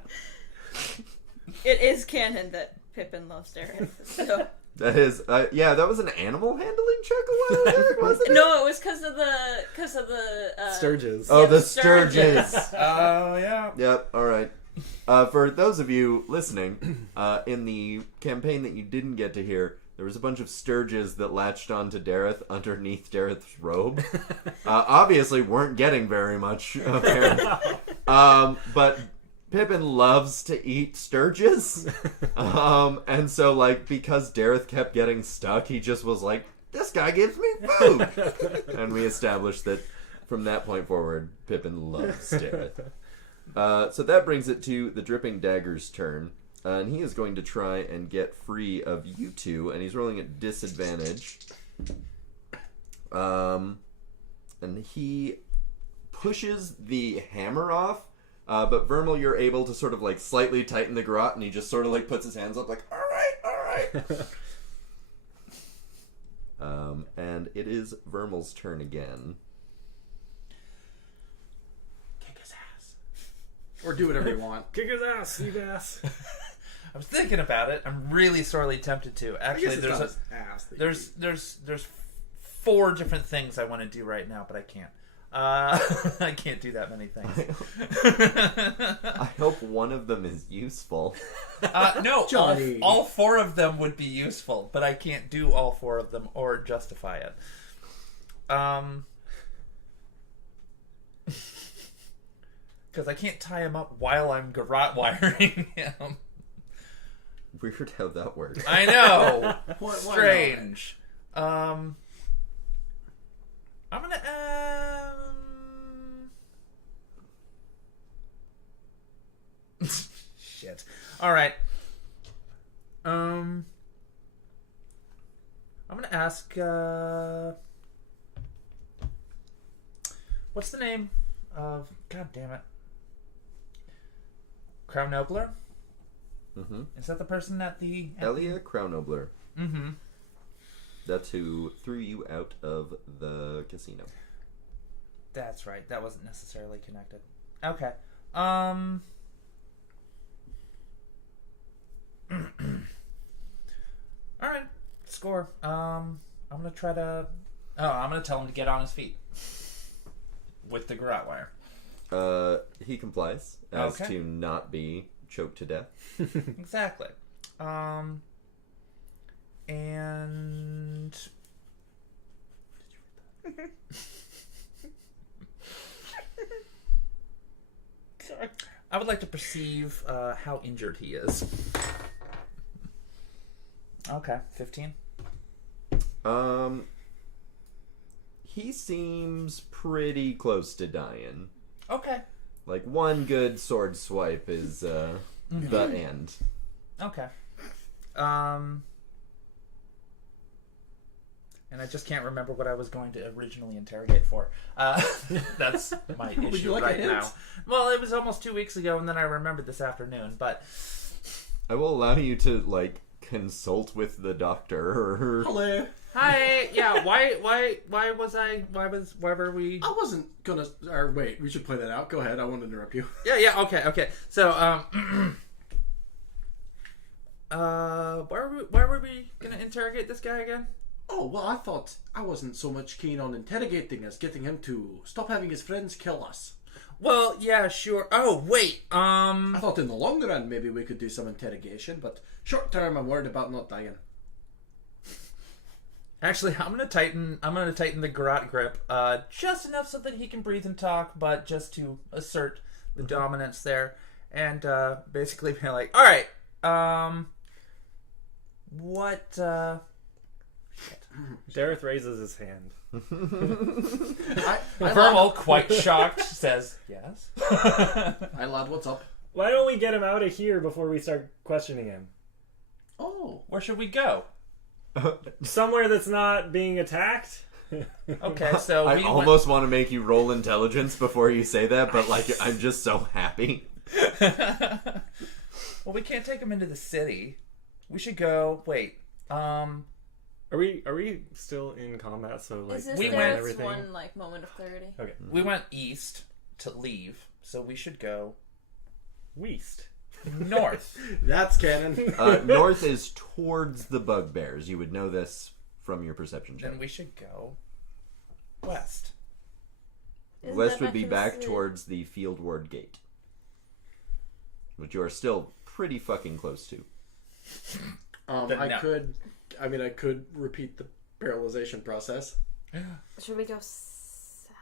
It is canon that Pippin loves Dareth. So. That is, yeah, that was an animal handling check a while back, wasn't it? No, it was because of the Sturges. Oh, Yeah, the Sturges. Sturges. Oh yeah. Yep, alright. For those of you listening, in the campaign that you didn't get to hear, there was a bunch of Sturges that latched onto Dareth underneath Dareth's robe. Obviously weren't getting very much, apparently. But Pippin loves to eat Sturges. And so, like, because Dareth kept getting stuck, he just was like, this guy gives me food! And we established that from that point forward, Pippin loves Dareth. So that brings it to the Dripping Dagger's turn. And he is going to try and get free of you two, and he's rolling at disadvantage. And he pushes the hammer off, but Vermal, you're able to sort of like slightly tighten the garrote, and he just sort of like puts his hands up like, alright. And it is Vermal's turn again. Kick his ass. Or do whatever you want. Kick his ass, you ass. I was thinking about it. I'm really sorely tempted to. Actually, there's there's 4 different things I want to do right now, but I can't. I can't do that many things. I hope one of them is useful. No, Johnny. all 4 of them would be useful, but I can't do all 4 of them or justify it. Because I can't tie him up while I'm garrote wiring him. Weird how that works. I know. Why Strange. I'm gonna shit. All right. ask, what's the name of, god damn it, Crown Nobler? Mm-hmm. Is that the person at the... Elia Crownobler. Mm-hmm. That's who threw you out of the casino. That's right. That wasn't necessarily connected. Okay. Alright. Score. I'm gonna try to... Oh, I'm gonna tell him to get on his feet. With the garrote wire. He complies as Okay. to not be choked to death. Exactly. And... Sorry. I would like to perceive how injured he is. Okay, 15. He seems pretty close to dying. Okay. Like, one good sword swipe is the end. Okay. And I just can't remember what I was going to originally interrogate for. That's my issue Would you like a right hint? now. Well, it was almost 2 weeks ago, and then I remembered this afternoon. But I will allow you to, like, consult with the doctor or... Hello. hi, yeah. Why were we? I wasn't gonna. Or wait, we should play that out. Go ahead. I won't interrupt you. Yeah. Okay. So, why were we gonna interrogate this guy again? Oh, well, I thought I wasn't so much keen on interrogating as getting him to stop having his friends kill us. Well, yeah, sure. Oh, wait. I thought in the long run maybe we could do some interrogation, but short term I'm worried about not dying. Actually, I'm gonna tighten the garrote grip, just enough so that he can breathe and talk, but just to assert the dominance there, and basically be like, all right, what? Shit. Dareth raises his hand. Vermal, quite shocked, says, "Yes." Hi lad, what's up? Why don't we get him out of here before we start questioning him? Oh, Where should we go? Somewhere that's not being attacked? Okay, so I almost want to make you roll intelligence before you say that, but, like, I'm just so happy. Well, we can't take him into the city. We should go. Wait. Are we still in combat? So like Is this we there went- it's everything. one like moment of clarity? Okay, We went east to leave, so we should go Weast. north. that's canon. North is towards the bugbears. You would know this from your perception check. Then we should go west. Isn't West that would be back considered- towards the field ward gate, which you are still pretty fucking close to. Then I no. could repeat the paralyzation process. Should we go south?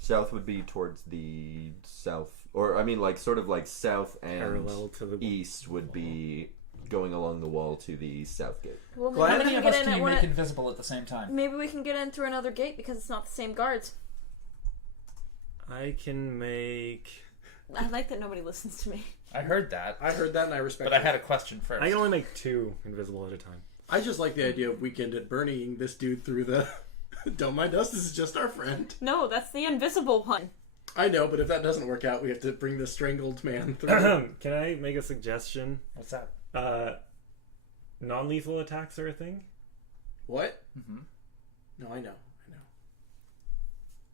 South would be towards the south, or I mean, like sort of like south and Parallel to the east would be going along the wall to the south gate. Well, Glad maybe How we many can of get us in can at you one. make invisible at the same time? Maybe we can get in through another gate because it's not the same guards. I can make. I like that nobody listens to me. I heard that, I heard that and I respect but I it. had a question first. I can only make 2 invisible at a time. I just like the idea of Weekend at Bernieing this dude through the... Don't mind us, this is just our friend. No, that's the invisible one. I know, but if that doesn't work out, we have to bring the strangled man through. Can I make a suggestion? What's that? Non-lethal attacks are a thing. What? Mm-hmm. No, I know.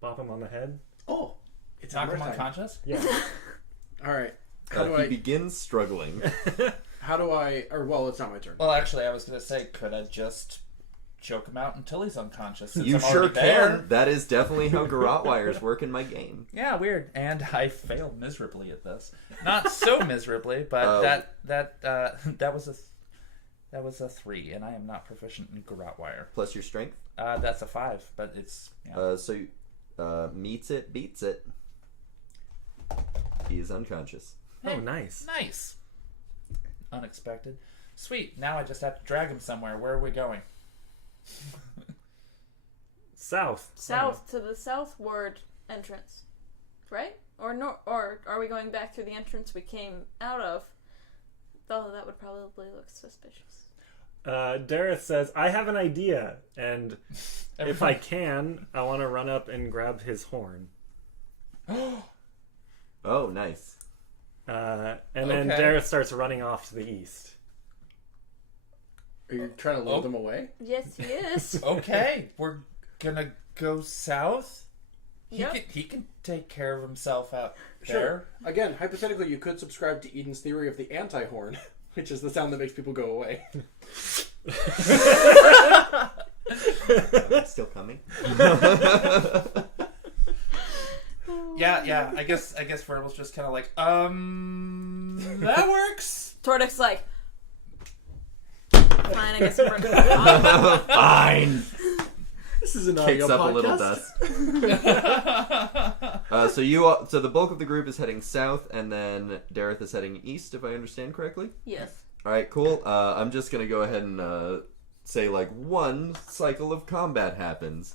Bop him on the head. Oh, it's Knock him time. unconscious? Yeah. All right. He begins struggling. How do I... Or, well, it's not my turn. Well, actually, I was going to say, could I just choke him out until he's unconscious? Since You I'm sure already there? can. That is definitely how garrote wires work in my game. Yeah, weird. And I failed miserably at this. Not so miserably, but that was a 3, and I am not proficient in garrote wire. Plus your strength. That's a 5, but it's yeah. Meets it, beats it. He is unconscious. Oh, nice. Nice. Unexpected. Sweet. Now I just have to drag him somewhere. Where are we going? South. South to the southward entrance, right? Or or are we going back through the entrance we came out of? Though that would probably look suspicious. Dareth says, I have an idea, and if I can, I want to run up and grab his horn. Oh, nice. And then Dareth starts running off to the east. Are you trying to lure them away? Yes, he is. Okay, we're gonna go south. Yep. He can take care of himself out Sure. there. Again, hypothetically, you could subscribe to Eden's theory of the anti-horn, which is the sound that makes people go away. Still coming? Yeah. I guess Verbal's just kind of like, that works. Tordek's like, fine, I guess we're Fine. This is an Kicks audio up podcast. a little dust. So the bulk of the group is heading south, and then Dareth is heading east, if I understand correctly. Yes. All right, cool. I'm just gonna go ahead and say like one cycle of combat happens.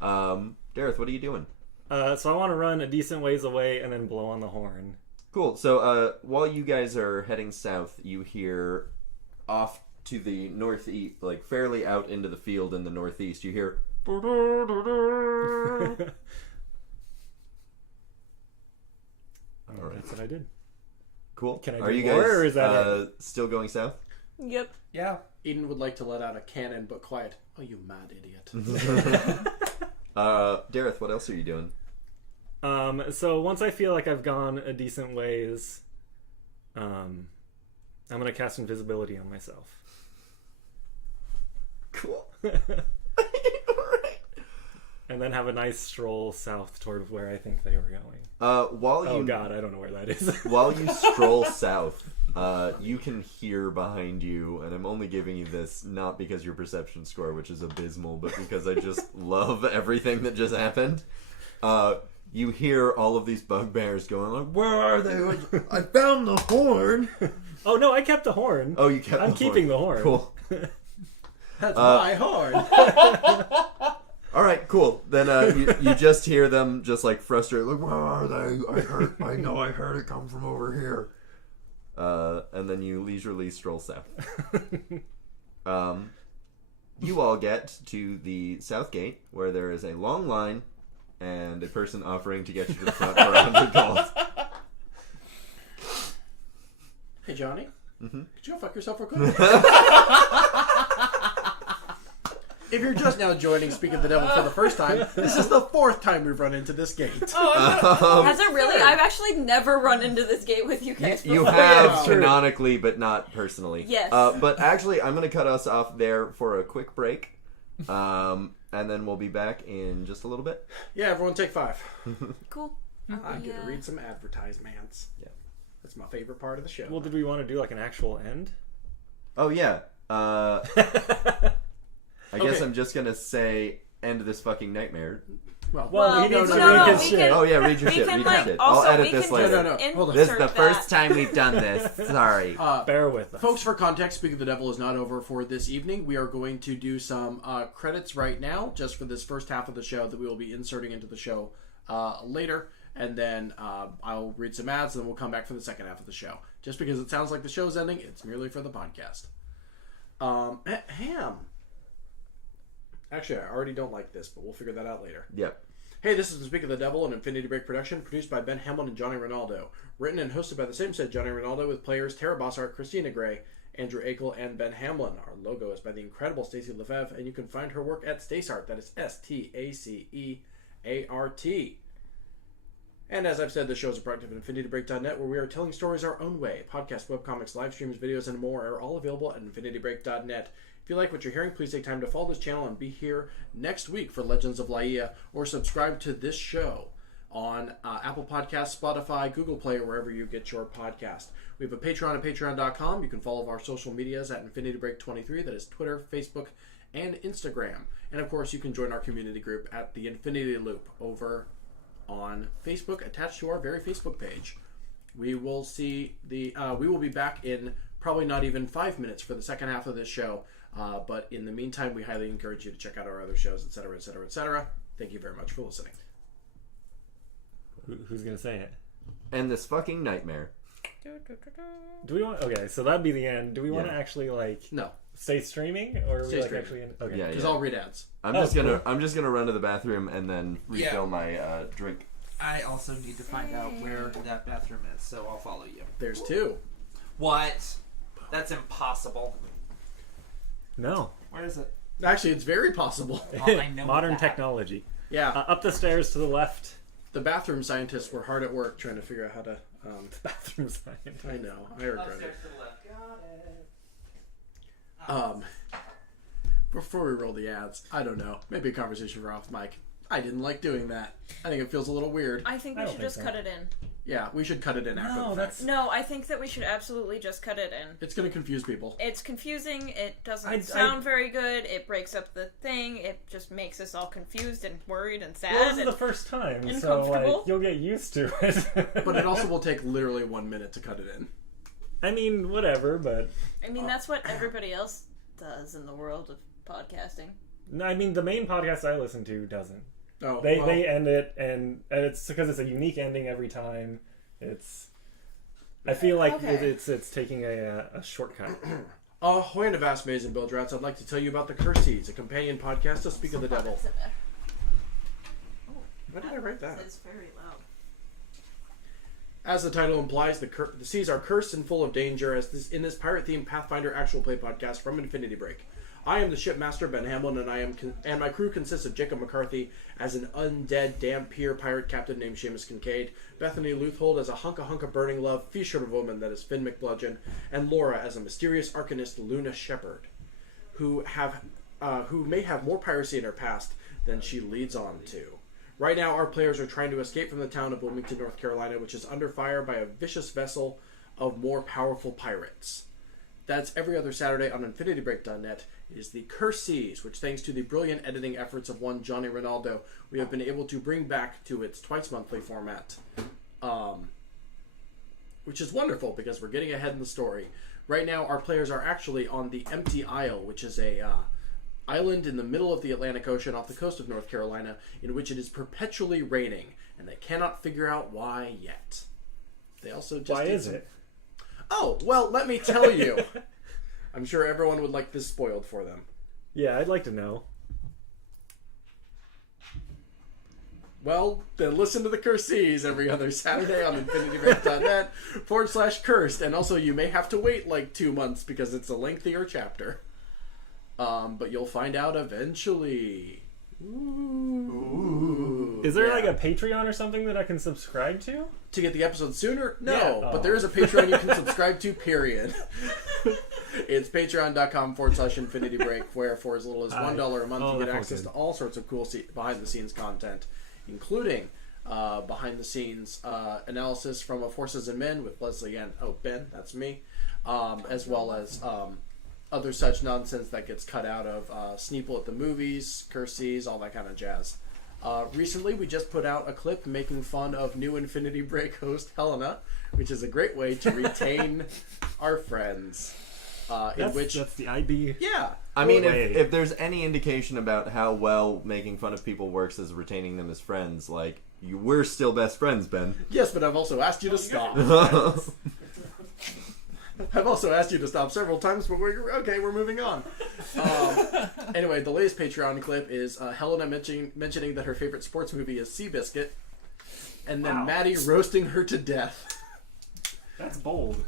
Dareth, what are you doing? So I want to run a decent ways away and then blow on the horn. Cool. So while you guys are heading south, you hear off to the northeast, like fairly out into the field in the northeast, you hear. That's what I did. Cool. Can I do are you more, guys or is that still going south? Yep. Yeah. Eden would like to let out a cannon, but quiet. Oh, you mad idiot. Dareth, what else are you doing? So once I feel like I've gone a decent ways, I'm gonna cast invisibility on myself. Cool. And then have a nice stroll south toward where I think they were going. Oh god, I don't know where that is. While you stroll south, you can hear behind you, and I'm only giving you this not because your perception score, which is abysmal, but because I just love everything that just happened. You hear all of these bugbears going like, "Where are they? I found the horn." Oh no, I kept the horn. Oh, you kept. I'm keeping the horn. Cool. That's my horn. All right, cool. Then you just hear them just like frustrated, like, "Where are they? I know I heard it come from over here." And then you leisurely stroll south. You all get to the south gate, where there is a long line and a person offering to get you to the front for 100 gold. Hey, Johnny. Mm-hmm. Could you go fuck yourself real quick? If you're just now joining Speak of the Devil for the first time, this is the 4th time we've run into this gate. Has it really? I've actually never run into this gate with you guys You before. have canonically, but not personally. Yes. But actually, I'm going to cut us off there for a quick break. And then we'll be back in just a little bit. Yeah, everyone take 5. Cool. I get to read some advertisements. Yeah. That's my favorite part of the show. Well, did we want to do like an actual end? Oh, yeah. I guess Okay. I'm just going to say, end this fucking nightmare. Well, he needs to no, read no, his we shit. can- Oh, yeah, read your We shit. can, Read your like, shit. also, I'll edit we this can later. No. Hold on. This is the insert first that. time we've done this. Sorry. Bear with us. Folks, for context, Speak of the Devil is not over for this evening. We are going to do some credits right now, just for this first half of the show that we will be inserting into the show later. And then I'll read some ads, and then we'll come back for the second half of the show. Just because it sounds like the show's ending, it's merely for the podcast. Ham. Actually, I already don't like this, but we'll figure that out later. Yep. Hey, this is the Speak of the Devil, an Infinity Break production produced by Ben Hamlin and Johnny Rinaldo. Written and hosted by the same said Johnny Rinaldo, with players Tara Bossart, Christina Gray, Andrew Akel, and Ben Hamlin. Our logo is by the incredible Stacey Lefebvre, and you can find her work at Staceart. That is STACEART. And as I've said, the show is a product of InfinityBreak.net, where we are telling stories our own way. Podcasts, webcomics, live streams, videos, and more are all available at InfinityBreak.net. If you like what you're hearing, please take time to follow this channel and be here next week for Legends of Laía, or subscribe to this show on Apple Podcasts, Spotify, Google Play, or wherever you get your podcast. We have a Patreon at patreon.com. You can follow our social medias at InfinityBreak23. That is Twitter, Facebook, and Instagram. And of course, you can join our community group at the Infinity Loop over on Facebook, attached to our very Facebook page. We will see we will be back in probably not even 5 minutes for the second half of this show. But in the meantime, we highly encourage you to check out our other shows, etc., etc., etc. Thank you very much for listening. Who's gonna say it? End this fucking nightmare. Do we want? Okay, so that'd be the end. Do we want to Yeah. actually like No. stay streaming, or are we Stay like streaming. actually in? Okay. Yeah, Because yeah. I'll read ads. I'm just gonna run to the bathroom and then refill my drink. I also need to find out where that bathroom is, so I'll follow you. There's 2. What? That's impossible. No. Where is it? Actually, it's very possible. Oh, I know Modern that. technology. Yeah, Up the stairs to the left. the bathroom scientists were hard at work trying to figure out how to. Bathroom science. I know, I regret it. Upstairs to the left. Got it. Before we roll the ads, I don't know. Maybe a conversation for off mic. I didn't like doing that. I think it feels a little weird. I think we should just cut it in. Yeah, we should cut it in after No, the fact. No, I think that we should absolutely just cut it in. It's going to confuse people. It's confusing. It doesn't sound very good. It breaks up the thing. It just makes us all confused and worried and sad. Well, this is and the first time, so uncomfortable. like, you'll get used to it. But it also will take literally 1 minute to cut it in. I mean, whatever, but I mean, that's what everybody else does in the world of podcasting. no, I mean, the main podcast I listen to doesn't. Oh, They end it, and it's because it's a unique ending every time. I feel like Okay. it's taking a shortcut. Ahoy and a vast maze and build rats, I'd like to tell you about the Cursies, a companion podcast to Speak of the Devil. Why did I write that? It's very loud. As the title implies, the seas are cursed and full of danger in this pirate-themed Pathfinder actual play podcast from Infinity Break. I am the shipmaster, Ben Hamlin, and my crew consists of Jacob McCarthy as an undead Dampier pirate captain named Seamus Kincaid, Bethany Luthold as a hunka burning love fisher woman that is Finn McBludgeon, and Laura as a mysterious arcanist Luna Shepherd, who may have more piracy in her past than she leads on to. Right now, our players are trying to escape from the town of Wilmington, North Carolina, which is under fire by a vicious vessel of more powerful pirates. That's every other Saturday on InfinityBreak.net. It is the Cursies, which thanks to the brilliant editing efforts of one Johnny Rinaldo, we have been able to bring back to its twice-monthly format. Which is wonderful, because we're getting ahead in the story. Right now, our players are actually on the Empty Isle, which is a island in the middle of the Atlantic Ocean off the coast of North Carolina, in which it is perpetually raining, and they cannot figure out why yet. They also just Why is it? Oh, well, let me tell you. I'm sure everyone would like this spoiled for them. Yeah, I'd like to know. Well, then listen to the Cursies every other Saturday on InfinityBreak.net/cursed. And also, you may have to wait like 2 months because it's a lengthier chapter. But you'll find out eventually. Ooh. Is there Yeah. like a Patreon or something that I can subscribe to? To get the episode sooner? No, Yeah. but there is a Patreon you can subscribe to, period. It's patreon.com/InfinityBreak, where for as little as $1 a month you get that access sounds to all sorts of cool behind-the-scenes content, including behind-the-scenes analysis from A Forces and Men with Leslie and, Ben, that's me, as well as other such nonsense that gets cut out of Sneeple at the Movies, Cursies, all that kind of jazz. Recently, we just put out a clip making fun of new Infinity Break host Helena, which is a great way to retain our friends. That's the IB. Yeah. I mean, Wait. if there's any indication about how well making fun of people works as retaining them as friends, like, we're still best friends, Ben. Yes, but I've also asked you to stop. I've also asked you to stop several times, but we're moving on. Anyway, the latest Patreon clip is Helena mentioning that her favorite sports movie is Seabiscuit, and then Maddie roasting her to death. That's bold.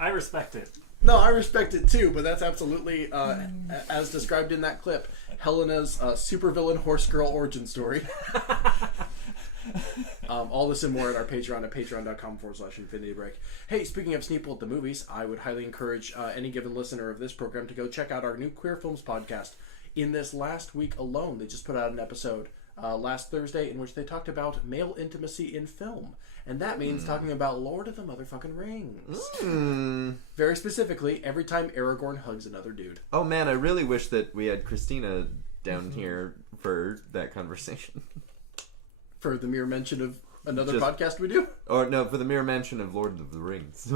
I respect it. No, I respect it too, but that's absolutely, as described in that clip, Helena's supervillain horse girl origin story. All this and more at our Patreon at patreon.com/InfinityBreak. Hey, speaking of Sneeple at the Movies, I would highly encourage any given listener of this program to go check out our new Queer Films podcast. In this last week alone, they just put out an episode last Thursday in which they talked about male intimacy in film. And that means talking about Lord of the Motherfucking Rings. Very specifically, every time Aragorn hugs another dude. Oh man, I really wish that we had Christina down here for that conversation. For the mere mention of another podcast we do? Or no, for the mere mention of Lord of the Rings.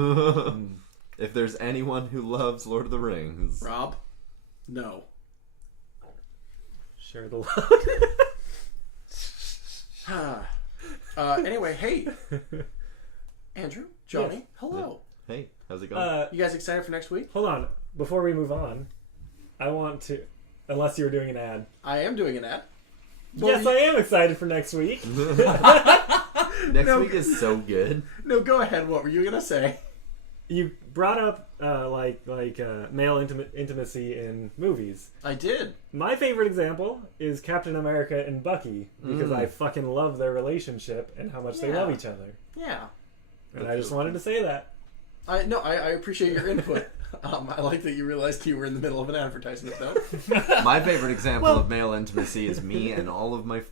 If there's anyone who loves Lord of the Rings. Rob? No. Share the love. Anyway, hey. Andrew, Johnny, hello. Hey, how's it going? You guys excited for next week? Hold on. Before we move on, I want to, unless you're doing an ad. I am doing an ad. Yes, I am excited for next week. Next week is so good. No, go ahead. What were you gonna say? You brought up male intimacy in movies. I did. My favorite example is Captain America and Bucky, because I fucking love their relationship and how much they love each other. Yeah. And I just wanted to say that. I appreciate your input. I like that you realized you were in the middle of an advertisement, though. My favorite example of male intimacy is me and all of my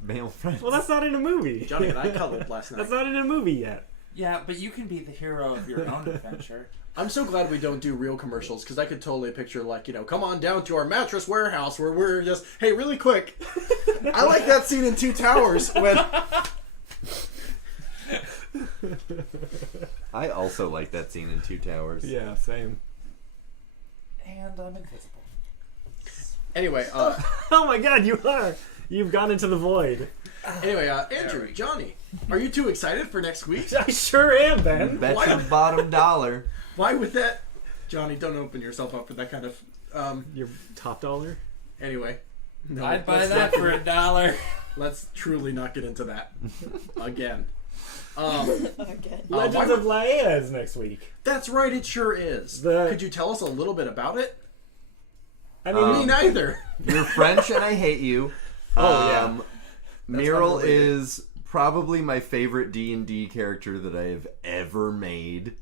male friends. Well, that's not in a movie. Johnny and I cuddled last night. That's not in a movie yet. Yeah, but you can be the hero of your own adventure. I'm so glad we don't do real commercials, because I could totally picture, like, come on down to our mattress warehouse where we're just, hey, really quick. I like that scene in Two Towers when... I also like that scene in Two Towers. Yeah, same. And I'm invisible. Anyway, Oh my god, you are! You've gone into the void. Anyway, Andrew, Johnny, are you too excited for next week? I sure am, Ben. Bet Why- your bottom dollar. Why would that... Johnny, don't open yourself up for that kind of... Your top dollar? Anyway. No, I'd buy let's that not- for $1. Let's truly not get into that. Again. Again. Legends of Laía is next week. That's right, it sure is. The- Could you tell us a little bit about it? I mean, Me neither. You're French and I hate you. Oh, yeah. Meryl unrelated. is probably my favorite D&D character that I have ever made.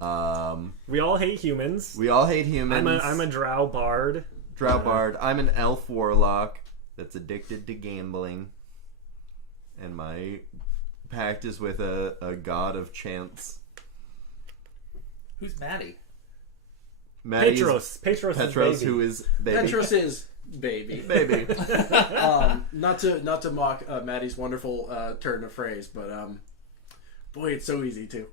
we all hate humans. We all hate humans. I'm a drow bard. Drow bard. I'm an elf warlock that's addicted to gambling. And my pact is with a god of chance. Who's Maddie? Maddie is Petros. Petros Petros, is baby. who is baby. Petros is baby. Baby. Not to mock Maddie's wonderful turn of phrase, but boy, it's so easy to.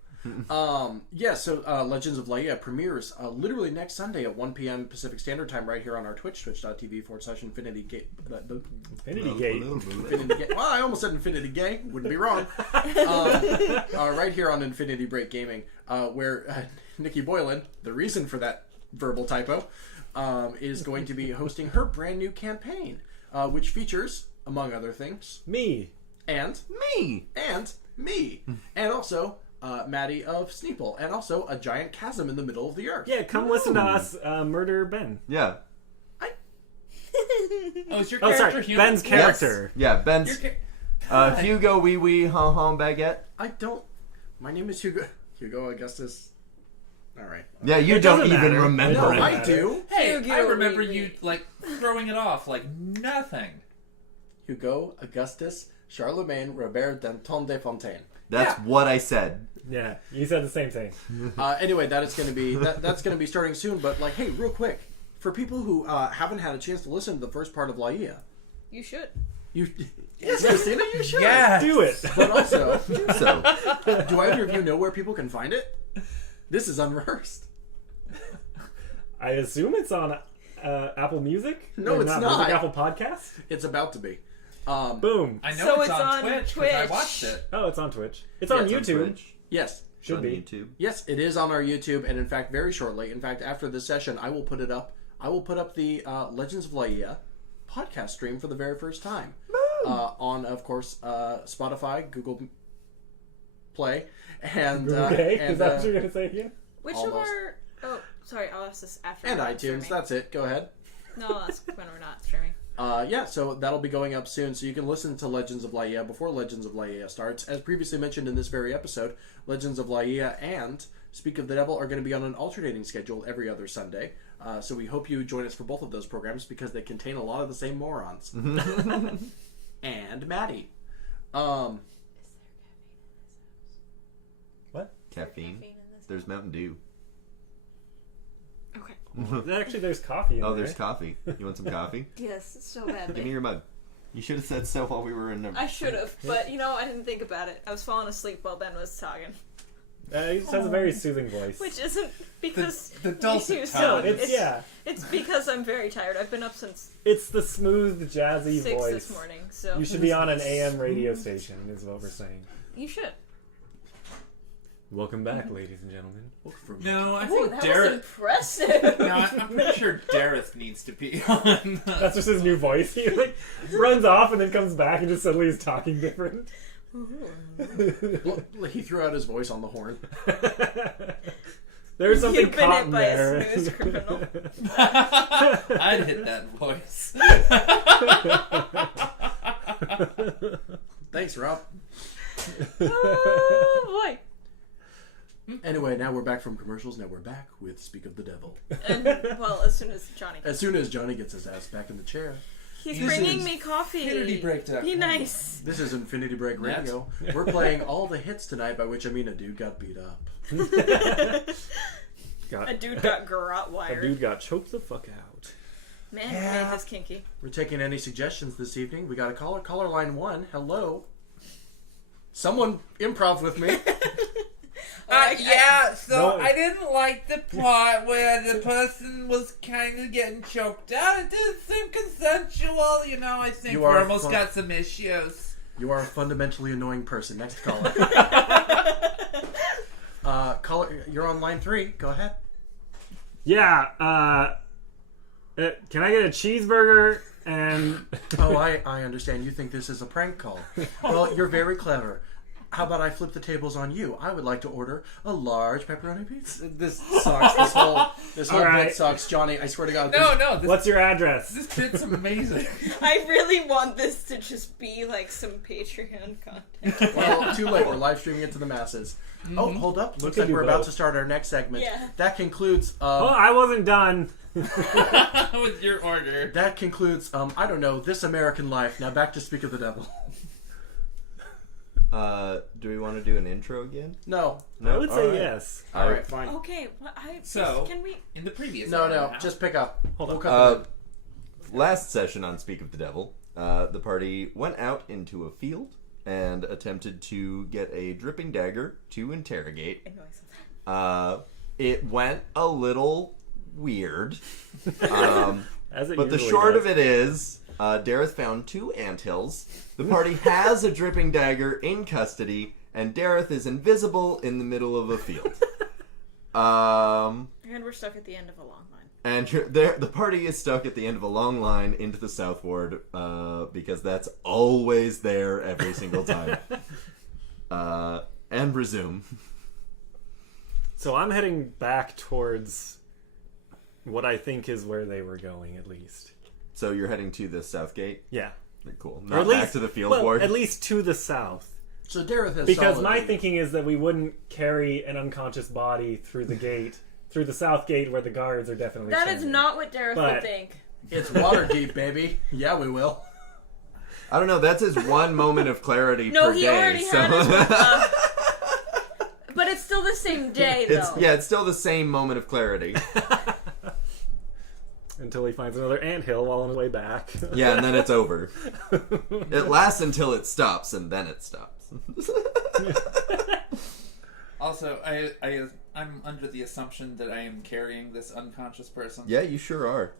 So Legends of Laía premieres literally next Sunday at 1 p.m. Pacific Standard Time right here on our Twitch, twitch.tv/Infinity Gate. Infinity Gate. Infinity Gate. Well, I almost said Infinity Gay. Wouldn't be wrong. Right here on Infinity Break Gaming, where Nikki Boylan, the reason for that verbal typo, is going to be hosting her brand new campaign, which features, among other things, Me. and Me. me, and also Maddie of Sneeple, and also a giant chasm in the middle of the earth. Yeah, come listen to us murder Ben. Yeah. Oh, is your Oh, character sorry. human? Ben's character. Yes. Yeah, Ben's Hugo Wee Wee Ha Ha Baguette. I don't. My name is Hugo Augustus. All right. Yeah, you It don't doesn't even matter. remember No, it. I do. Hey, Hugo I remember Wee you like throwing it off like nothing. Hugo Augustus Charlemagne Robert Danton de Fontaine. That's what I said. Yeah, you said the same thing. Anyway, that is going to be that's going to be starting soon. But like, hey, real quick, for people who haven't had a chance to listen to the first part of Laía, You should. yes, Christina, you should. Yeah. Do it. But also, So, do either of you know where people can find it? This is unrehearsed. I assume it's on Apple Music? No, Or it's not. Music, Apple Podcast? It's about to be. Boom. I know So it's it's on on Twitch because I Twitch. watched it. Oh, it's on Twitch. It's Yeah, on it's on YouTube. Twitch. Yes. Should on be. YouTube. Yes, it is on our YouTube, and in fact, very shortly. In fact, after this session, I will put it up. I will put up the Legends of Laía podcast stream for the very first time on, of course, Spotify, Google Play, and Okay, and, is that what you're going to say again? Which Almost. of our... Oh, sorry, I'll ask this after. and we're iTunes. streaming. That's it. Go ahead. No, I'll ask when we're not streaming. Yeah, so that'll be going up soon, so you can listen to Legends of Laía before Legends of Laía starts. As previously mentioned in this very episode, Legends of Laía and Speak of the Devil are going to be on an alternating schedule every other Sunday. So we hope you join us for both of those programs because they contain a lot of the same morons. And Maddie. What? Caffeine. There's Mountain Dew. Okay. Actually, there's coffee in Oh, there. there's coffee. You want some coffee? Yes, so badly. Give me your mug. You should have said so while we were in the... I should have, but I didn't think about it. I was falling asleep while Ben was talking. He just has a very soothing voice. Which isn't because The dulcet you tone. No, it's because I'm very tired. I've been up since It's the smooth, jazzy 6 voice. this morning, so You should be on an AM radio station, is what we're saying. you should. Welcome back, ladies and gentlemen. No, I Ooh, think that was Dareth. impressive. No, I'm pretty sure Dareth needs to be on. That's just his new voice. He like runs off and then comes back and just suddenly is talking different. He threw out his voice on the horn. There's something You've been caught hit in by there. a snooze criminal. I'd hit that voice. Thanks, Rob. Oh boy. Anyway, now we're back from commercials. Now we're back with Speak of the Devil. And, well, as soon as Johnny As soon as Johnny gets his ass back in the chair. He's This bringing is me coffee. Infinity Break. Be nice. This is Infinity Break Radio. We're playing all the hits tonight, by which I mean a dude got beat up. A dude got garrote A wired. dude got choked the fuck out. Man, he made this kinky. We're taking any suggestions this evening. We got a caller. Caller line 1. Hello. Someone improv with me. Yeah, so No. I didn't like the part where the person was kind of getting choked out. It didn't seem consensual, you know. I think You we are almost fun- got some issues. You are a fundamentally annoying person. Next caller. Caller, you're on line 3. Go ahead. Yeah, can I get a cheeseburger and... Oh, I understand. You think this is a prank call. Well, you're very clever. How about I flip the tables on you? I would like to order a large pepperoni pizza. This sucks. This whole All right. bit sucks, Johnny. I swear to God. No, What's your address? this bit's amazing. I really want this to just be like some Patreon content. Well, too late. We're live streaming it to the masses. Oh, hold up. Looks can like do we're about both. to start our next segment. Yeah. That concludes. Oh, I wasn't done. With your order. That concludes. I don't know. This American Life. Now back to Speak of the Devil. Do we want to do an intro again? No. I would say All right. yes. All right, fine. Okay, well, So- can we? In the previous No, order no. now. Just pick up. Hold We'll on. cut the Last session on Speak of the Devil, the party went out into a field and attempted to get a dripping dagger to interrogate. It went a little weird. As it But the usually short does. of it is, Dareth found 2 anthills. The party has a dripping dagger in custody, and Dareth is invisible in the middle of a field. And we're stuck at the end of a long line. And the party is stuck at the end of a long line into the South Ward, because that's always there every single time. And resume. So I'm heading back towards what I think is where they were going, at least. So you're heading to the South Gate? Yeah. Cool. Or Not at back least, to the field well, ward? at least to the south. So Dareth has Because my solidly- thinking is that we wouldn't carry an unconscious body through the gate, through the south gate where the guards are definitely That is standing. not what Dareth But- would think. It's Waterdeep, baby. Yeah, we will. I don't know, that's his one moment of clarity No, per he day. already so... had his. But it's still the same day, though. it's still the same moment of clarity. Until he finds another anthill while on the way back. Yeah, and then it's over. It lasts until it stops, and then it stops. Also, I'm under the assumption that I am carrying this unconscious person. Yeah, you sure are.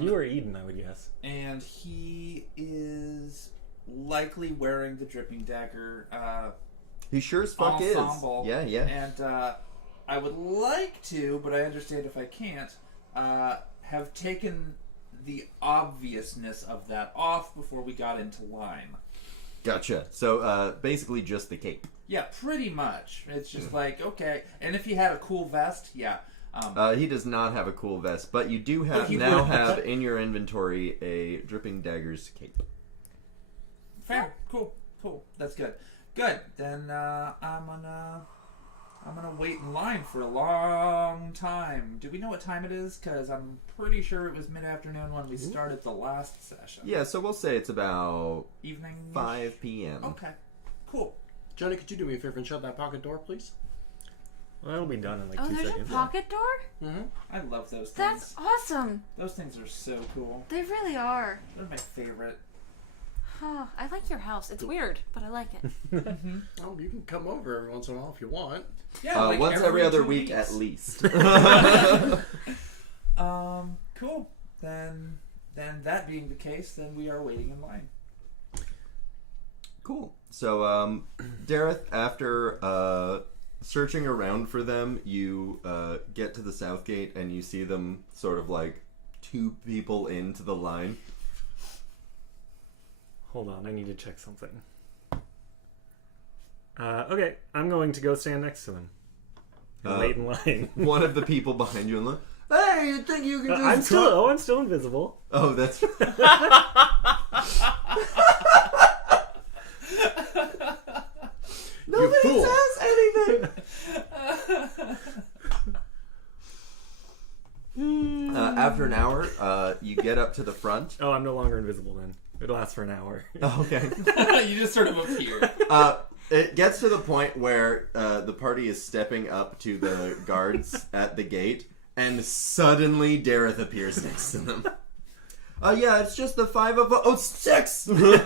You or Eden, I would guess. And he is likely wearing the dripping dagger He sure as fuck ensemble. is. Yeah. And I would like to, but I understand if I can't, have taken the obviousness of that off before we got into line. Gotcha. So, basically just the cape. Yeah, pretty much. It's just like, okay. And if he had a cool vest, yeah. He does not have a cool vest, but you do have he now would. have in your inventory a Dripping Dagger's cape. Fair. Cool. That's good. Good. Then I'm gonna wait in line for a long time. Do we know what time it is? Because I'm pretty sure it was mid-afternoon when we started the last session. Yeah, so we'll say it's about Evening. 5 p.m. Okay. Cool. Johnny, could you do me a favor and shut that pocket door, please? Well, it'll be done in like Oh, 2 there's seconds. a pocket door? Mm-hmm. I love those things. That's awesome. Those things are so cool. They really are. They're my favorite. Oh, I like your house. It's weird, but I like it. Oh, you can come over every once in a while if you want. Yeah, like once every other 2 week weeks. at least. Cool. Then that being the case, then we are waiting in line. Cool. So, Dareth, after searching around for them, you get to the south gate and you see them sort of like 2 people into the line. Hold on, I need to check something. Okay, I'm going to go stand next to them. And wait in line. One of the people behind you and look, hey, you think you can just... I'm still invisible. Oh, that's... Nobody says anything! After an hour, you get up to the front. Oh, I'm no longer invisible then. It lasts for an hour. Oh, okay. You just sort of appear. It gets to the point where the party is stepping up to the guards at the gate, and suddenly Dareth appears next to them. Yeah, it's just the 5 of us. Oh, 6! The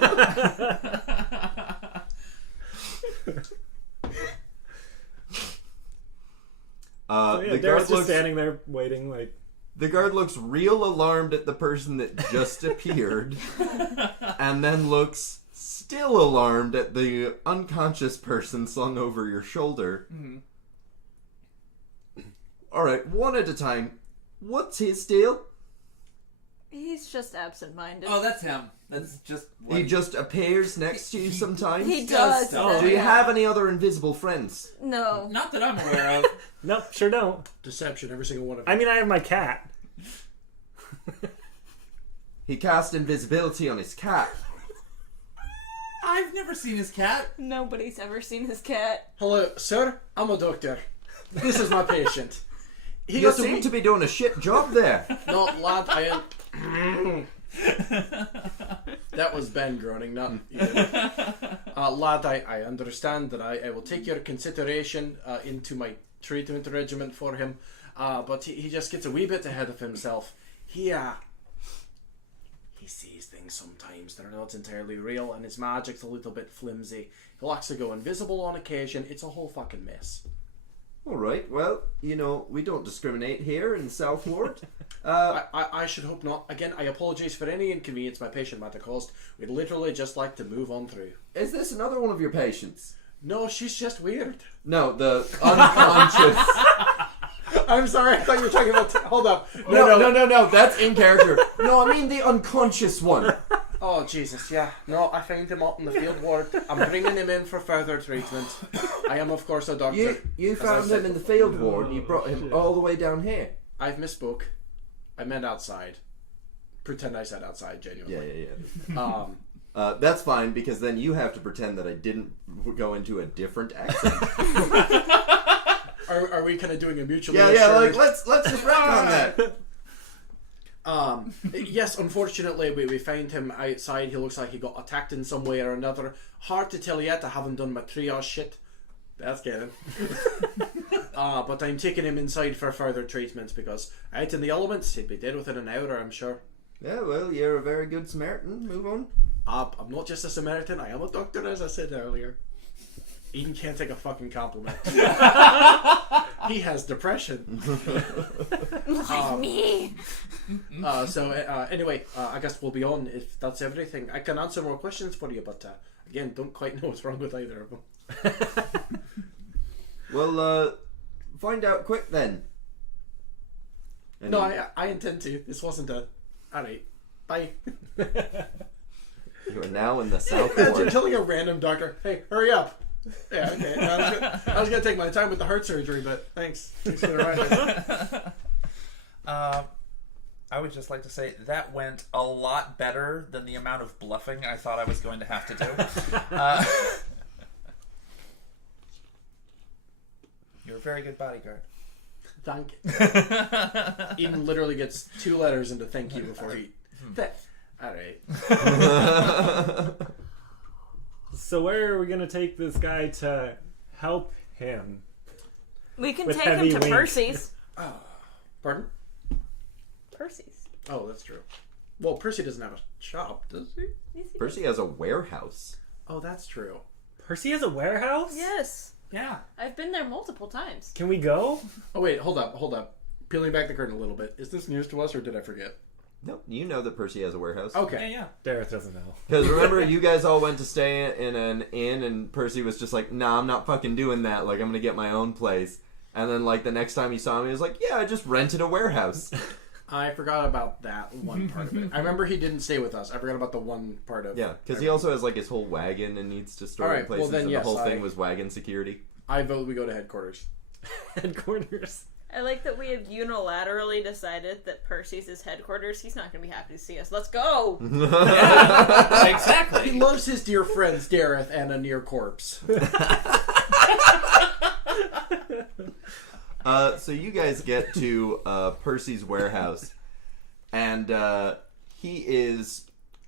guard's just standing there waiting, like... The guard looks real alarmed at the person that just appeared, and then looks still alarmed at the unconscious person slung over your shoulder. Mm-hmm. Alright, one at a time. What's his deal? He's just absent-minded. Oh, that's him. That's just... He just appears next to you sometimes? He does. Do you have any other invisible friends? No. Not that I'm aware of. Nope, sure don't. Deception, every single one of them. I mean, I have my cat. He cast invisibility on his cat. I've never seen his cat. Nobody's ever seen his cat. Hello, sir. I'm a doctor. This is my patient. You seem to be doing a shit job there. No, lad, I am... That was Ben groaning, not you. Lad, I understand that I will take your consideration into my treatment regimen for him, but he just gets a wee bit ahead of himself. He sees things sometimes that are not entirely real, and his magic's a little bit flimsy. He likes to go invisible on occasion. It's a whole fucking mess. Alright, well, you know, we don't discriminate here in South Ward. I should hope not. Again, I apologise for any inconvenience my patient might have caused. We'd literally just like to move on through. Is this another one of your patients? No, she's just weird. No, the unconscious. I'm sorry, I thought you were talking about... Hold up. No, that's in character. No, I mean the unconscious one. Oh, Jesus, yeah. No, I found him up in the field ward. I'm bringing him in for further treatment. I am, of course, a doctor. You found him in the field ward and you brought him all the way down here. I've misspoke. I meant outside. Pretend I said outside, genuinely. Yeah. That's fine, because then you have to pretend that I didn't go into a different accent. Are we kind of doing a mutually like, let's just wrap on that. Yes, unfortunately, we found him outside. He looks like he got attacked in some way or another. Hard to tell yet. I haven't done my triage shit. That's getting. But I'm taking him inside for further treatment because out in the elements, he'd be dead within an hour, I'm sure. Yeah, well, you're a very good Samaritan. Move on. I'm not just a Samaritan. I am a doctor, as I said earlier. Eden can't take a fucking compliment. He has depression. Like me. Anyway, I guess we'll be on if that's everything. I can answer more questions for you, but again, don't quite know what's wrong with either of them. Well, find out quick then. No, I intend to. This wasn't a... Alright, bye. You are now in the South Imagine Ward. telling a random doctor, hey, hurry up. Yeah, okay. I was gonna take my time with the heart surgery, but thanks. Thanks for the ride. I would just like to say that went a lot better than the amount of bluffing I thought I was going to have to do. You're a very good bodyguard. Thank you. Eden literally gets 2 letters into thank you before he... Alright. So where are we going to take this guy to help him? We can With take him heavy to wings. Percy's. Pardon? Percy's. Oh, that's true. Well, Percy doesn't have a shop, does he? Yes, he Percy has a warehouse. Oh, that's true. Percy has a warehouse? Yes. Yeah. I've been there multiple times. Can we go? Oh, wait, hold up. Peeling back the curtain a little bit. Is this news to us, or did I forget? No, you know that Percy has a warehouse. Okay. Yeah. Dareth doesn't know. Because remember, you guys all went to stay in an inn, and Percy was just like, nah, I'm not fucking doing that. Like, I'm going to get my own place. And then, like, the next time he saw me, he was like, yeah, I just rented a warehouse. I forgot about that one part of it. I remember he didn't stay with us. I forgot about the one part of Yeah, because he also has, like, his whole wagon and needs to store in places, then and yes, the whole thing was wagon security. I vote we go to headquarters. Headquarters. I like that we have unilaterally decided that Percy's is headquarters. He's not going to be happy to see us. Let's go! Yeah, exactly. He loves his dear friends, Dareth, and a near corpse. So you guys get to Percy's warehouse, and he is,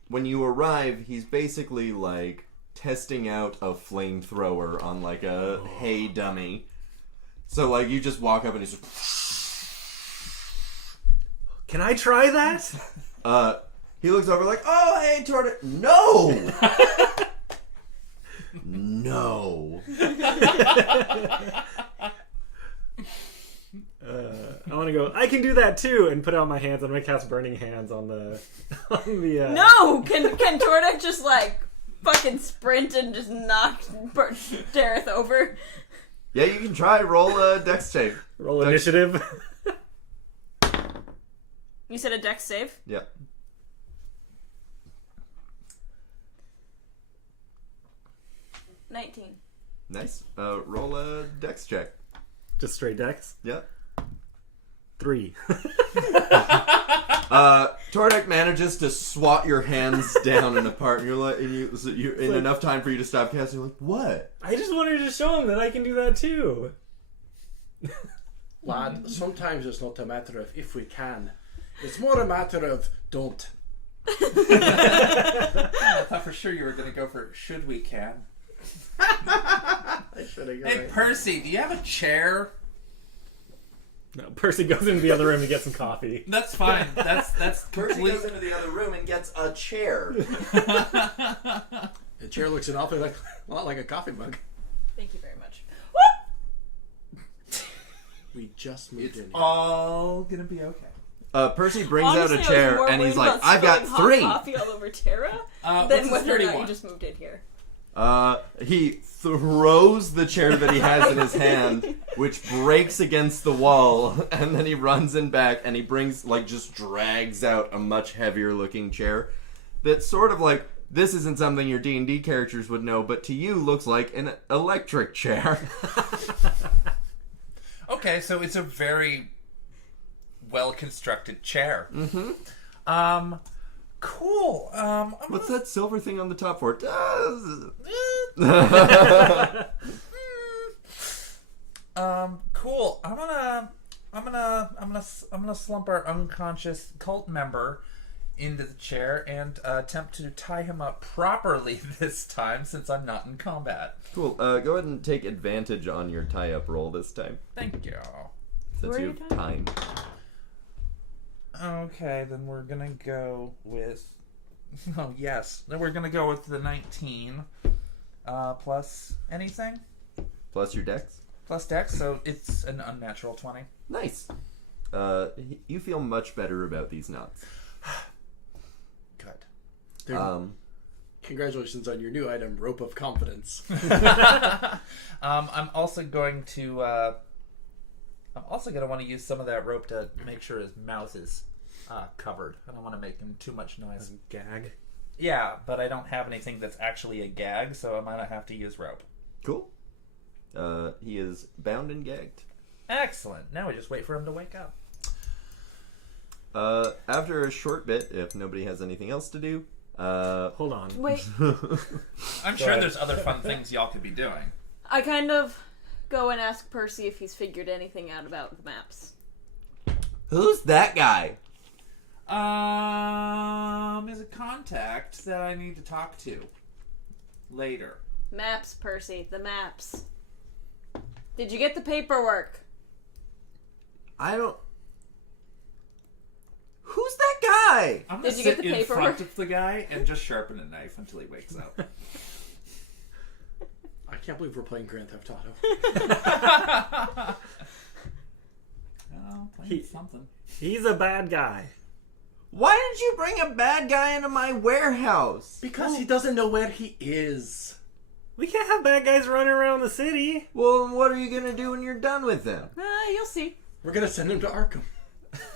when you arrive, he's basically like testing out a flamethrower on like a hay dummy. So like you just walk up and he's just, Can I try that? he looks over like, oh hey Tortoise, no, no. I want to go. I can do that too, and put out my hands. I'm gonna cast Burning Hands on the. No! Can Tordak just like fucking sprint and just knock Dareth over? Yeah, you can try. Roll a dex save. Roll initiative. You said a dex save? Yeah. $19. Nice. Roll a dex check. Just straight dex. Yeah. 3. Tordek manages to swat your hands down and apart, and you're like, in like, enough time for you to stop casting. You're like, what? I just wanted to show him that I can do that too. Lad, sometimes it's not a matter of if we can. It's more a matter of don't. I thought for sure you were going to go for should we can. I should have Hey, Percy, do you have a chair? No, Percy goes into the other room to get some coffee. That's fine. That's Percy complete. goes into the other room and gets a chair. The chair looks an awfully like a lot like a coffee mug. Thank you very much. We just moved in. All gonna be okay. Percy brings Honestly, out a I was chair more and he's worried like, about I've got spilling 3. hot coffee all over Tara What's than his whether or not 31? you just moved in here. He throws the chair that he has in his hand, which breaks against the wall, and then he runs in back and he brings, like, just drags out a much heavier looking chair that's sort of like, this isn't something your D&D characters would know, but to you looks like an electric chair. Okay, so it's a very well-constructed chair. Mm-hmm. Cool. What's that silver thing on the top for? Cool. I'm gonna slump our unconscious cult member into the chair and attempt to tie him up properly this time, since I'm not in combat. Cool. Go ahead and take advantage on your tie-up roll this time, Thank you. since Where are you you have tying? time. Okay, then we're gonna go with. Oh yes, then we're gonna go with the 19 plus anything Plus your dex. plus dex, so it's an unnatural 20. Nice. You feel much better about these knots. Good. Congratulations on your new item, Rope of Confidence. I'm also going to want to use some of that rope to make sure his mouth is covered. I don't want to make him too much noise. Gag. Yeah, but I don't have anything that's actually a gag, so I might have to use rope. Cool. He is bound and gagged. Excellent. Now we just wait for him to wake up. After a short bit, if nobody has anything else to do, Hold on. Wait, I'm sure there's other fun things y'all could be doing. I kind of go and ask Percy if he's figured anything out about the maps. who's that guy? Is a contact that I need to talk to later. Maps, Percy, the maps. Did you get the paperwork? I don't. Who's that guy? I'm gonna Did you get sit the in paperwork? front of the guy and just sharpen a knife until he wakes up. I can't believe we're playing Grand Theft Auto. Playing something. He's a bad guy. Why did you bring a bad guy into my warehouse? Because he doesn't know where he is. We can't have bad guys running around the city. Well, what are you going to do when you're done with him? You'll see. We're gonna send him to Arkham.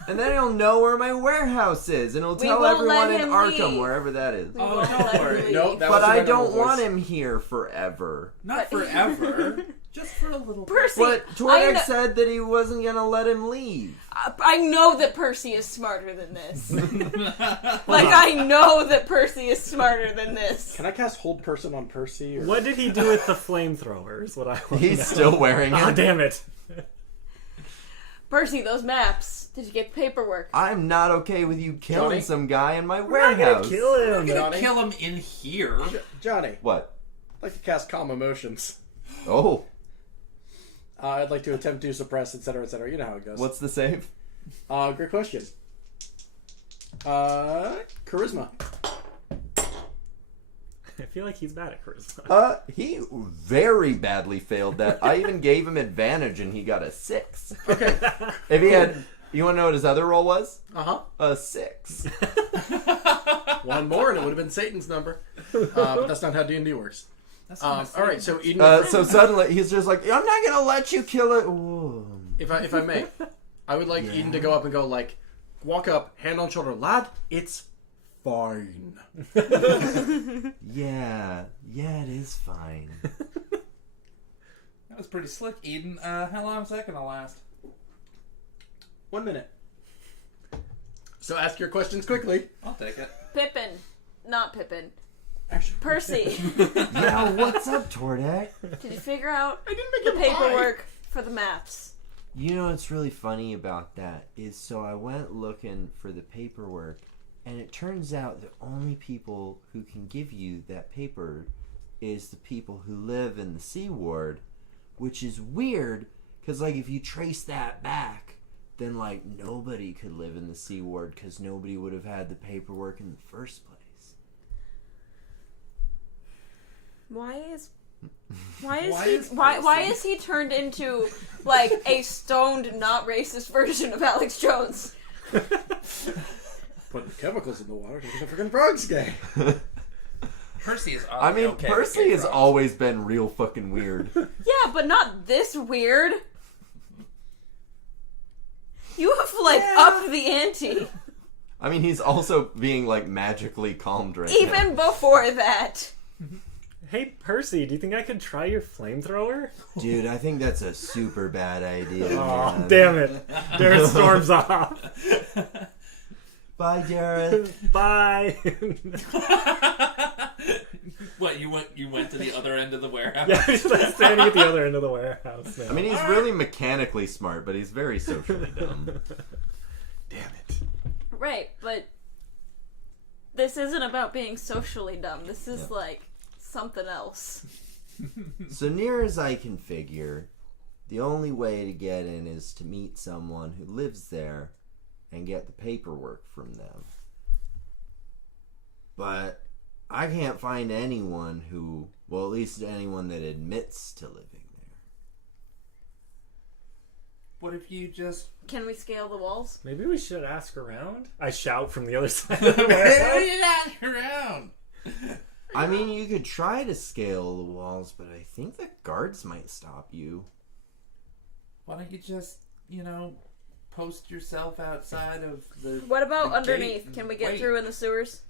And then he'll know where my warehouse is, and he'll tell won't everyone let in him Arkham, leave. wherever that is. We Oh, won't don't let him worry. leave. No, that But was I the don't voice. want him here forever. Not forever. Just for a little bit. Percy, But I Torek kn- said that he wasn't going to let him leave. I know that Percy is smarter than this. I know that Percy is smarter than this. Can I cast Hold Person on Percy? Or... What did he do with the flamethrower? Is what I want to He's know. still wearing Oh, it. damn it. Percy, those maps. Did you get the paperwork? I'm not okay with you killing Johnny? some guy in my We're not warehouse. gonna kill him. I'm gonna Johnny? kill him in here. Johnny, What? I'd like to cast Calm Emotions. Oh, I'd like to attempt to suppress, etc., etc. You know how it goes. what's the save? Great question. Charisma. I feel like he's bad at charisma. He very badly failed that. I even gave him advantage and he got a 6. Okay. If he had, you want to know what his other roll was? Uh-huh. A 6. One more and it would have been Satan's number. But that's not how D&D works. That's All right, so Eden, So suddenly he's just like, I'm not gonna let you kill it. Ooh. if I may, I would like Eden to go up and go like, walk up, hand on shoulder, lad, it's fine. Yeah, it is fine. That was pretty slick, Eden. How long is that gonna last? 1 minute. So ask your questions quickly. I'll take it. Pippin. Not Pippin. Actually, Percy. Yeah, what's up, Tordek? Did you figure out I didn't make the it paperwork for the maps? You know what's really funny about that is, so I went looking for the paperwork, and it turns out the only people who can give you that paper is the people who live in the C Ward, which is weird, because, like, if you trace that back, then, like, nobody could live in the C Ward, because nobody would have had the paperwork in the first place. Why is he turned into like a stoned, not racist version of Alex Jones? putting chemicals in the water to get the freaking frogs gay. Percy is I mean, okay Percy with has frogs. always been real fucking weird. Yeah, but not this weird. You have like upped the ante. I mean, he's also being, like, magically calmed right now. Even before that. Hey, Percy, do you think I could try your flamethrower? Dude, I think that's a super bad idea. Oh, man. damn it. Darren storms off. Bye, Jared. Bye. What, you went to the other end of the warehouse? Yeah, he's like standing at the other end of the warehouse now. I mean, he's really mechanically smart, but he's very socially dumb. Damn it. Right, but this isn't about being socially dumb. This is like something else. So near as I can figure, the only way to get in is to meet someone who lives there and get the paperwork from them. But I can't find anyone who, well, at least anyone that admits to living there. What if you just... Can we scale the walls? Maybe we should ask around. I shout from the other side of the warehouse. Get out around! I mean, you could try to scale the walls, but I think the guards might stop you. Why don't you just, post yourself outside of the... What about the underneath? gate Can we and get wait? through in the sewers?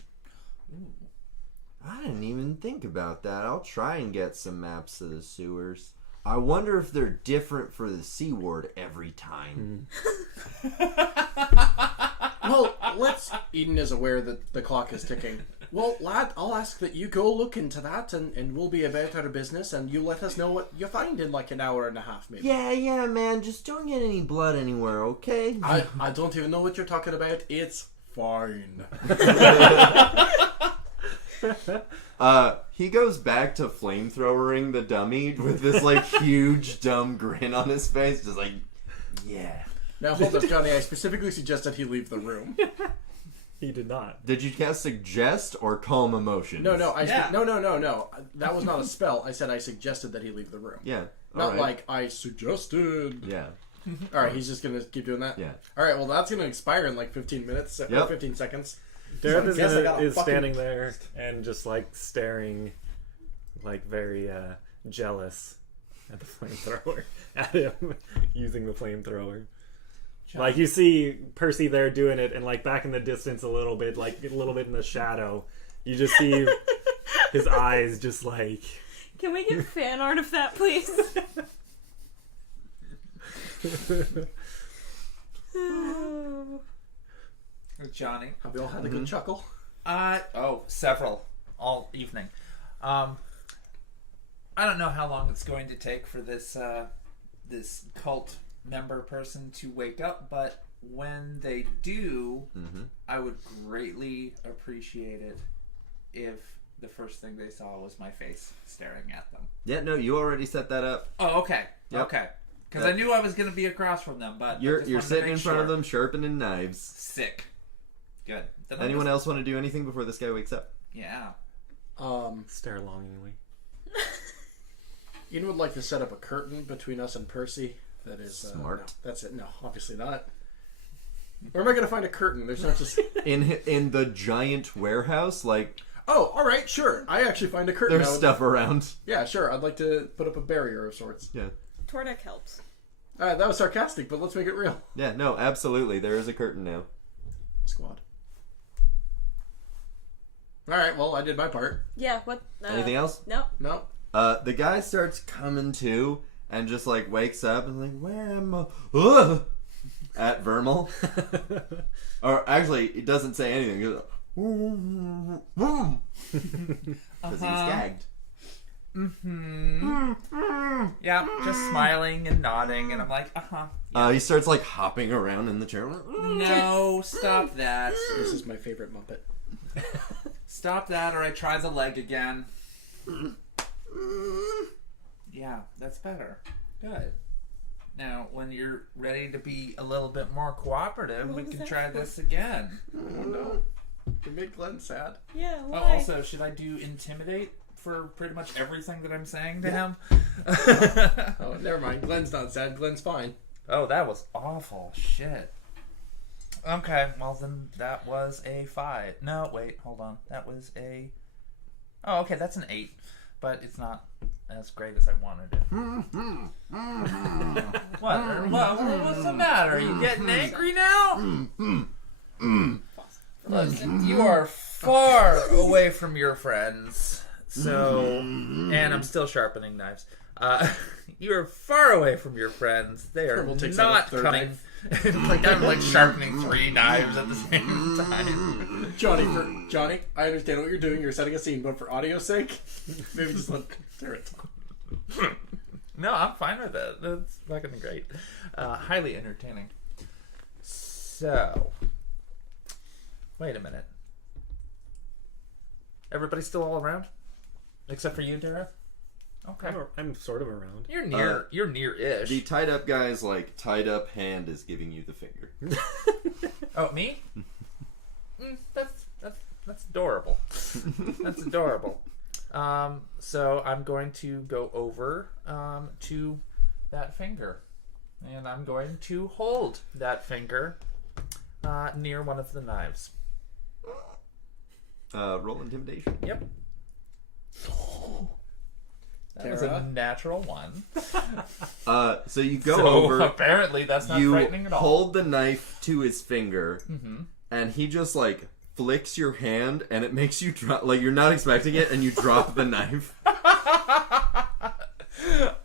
I didn't even think about that. I'll try and get some maps of the sewers. I wonder if they're different for the C Ward every time. Well, Eden is aware that the clock is ticking. Well, lad, I'll ask that you go look into that, and we'll be about our business, and you let us know what you find in like an hour and a half, maybe. Yeah, man. Just don't get any blood anywhere, okay? I don't even know what you're talking about. It's fine. He goes back to flamethrowering the dummy with this, like, huge, dumb grin on his face. Just like, yeah. Now, hold up, Johnny. I specifically suggested he leave the room. He did not. Did you cast suggest or calm emotions? No. Yeah. No. That was not a spell. I said I suggested that he leave the room. Yeah. Not alright. like I suggested. Yeah. All right, he's just gonna keep doing that. Yeah. All right, well that's gonna expire in like 15 minutes. Or 15 seconds. Dareth So I guess I got a is fucking- standing there and just like staring, like very jealous at the flamethrower, at him using the flamethrower. Like you see Percy there doing it, and like back in the distance a little bit, like a little bit in the shadow, you just see his eyes just like. Can we get fan art of that, please? Johnny. Have we all had a good chuckle? Several all evening. I don't know how long it's going to take for this this cult member person to wake up, but when they do, I would greatly appreciate it if the first thing they saw was my face staring at them. Yeah, no, you already set that up. Oh, okay. Yep. Okay. Because I knew I was going to be across from them, but You're sitting in front of them, sharpening knives. Sick. Good. Then Anyone else want to do anything before this guy wakes up? Yeah. Stare longingly. Ian would like to set up a curtain between us and Percy. That is Smart. No, that's it. No, obviously not. Where am I going to find a curtain? There's not just In the giant warehouse, like Oh, all right, sure. I actually find a curtain. there's stuff around. Yeah, sure. I'd like to put up a barrier of sorts. Yeah. Tordak helps. That was sarcastic, but let's make it real. Yeah, no, absolutely. There is a curtain now. Squad. All right, well, I did my part. Yeah, what? Anything else? No. No. The guy starts coming to and just like wakes up and like, where am I? Ugh! At Vermal. Or actually, it doesn't say anything. He goes, because he's gagged. Yeah, just smiling and nodding, and I'm like, He starts like hopping around in the chair. No, stop that. This is my favorite Muppet. Stop that, or I try the leg again. Yeah, that's better. Good. Now, when you're ready to be a little bit more cooperative, we can try this again. Oh no. You made Glenn sad. Yeah, Oh, why? also, should I do intimidate for pretty much everything that I'm saying to him? Oh, never mind. Glenn's not sad. Glenn's fine. Oh, that was awful. Shit. Okay, well then that was a 5. No, wait, hold on. That was a... Oh, okay, that's an 8. But it's not as great as I wanted it. What's the matter? Are you getting angry now? Look, you are far away from your friends. So, and I'm still sharpening knives. You are far away from your friends. They are not cutting. Like I'm like sharpening 3 knives at the same time. Johnny, I understand what you're doing. You're setting a scene, but for audio's sake, maybe just let Garrett talk. No, I'm fine with it. That's fucking great. Highly entertaining. So, wait a minute. Everybody still all around? Except for you, Dareth? Okay. I'm sort of around. You're near. You're near-ish. The tied up guy's like tied up hand is giving you the finger. Oh, me? That's adorable. That's adorable. So I'm going to go over to that finger, and I'm going to hold that finger near one of the knives. Roll intimidation. Yep. That was a natural 1. So you go So over. apparently that's not You frightening at all. hold the knife to his finger, and he just like flicks your hand, and it makes you drop. Like you're not expecting it, and you drop the knife.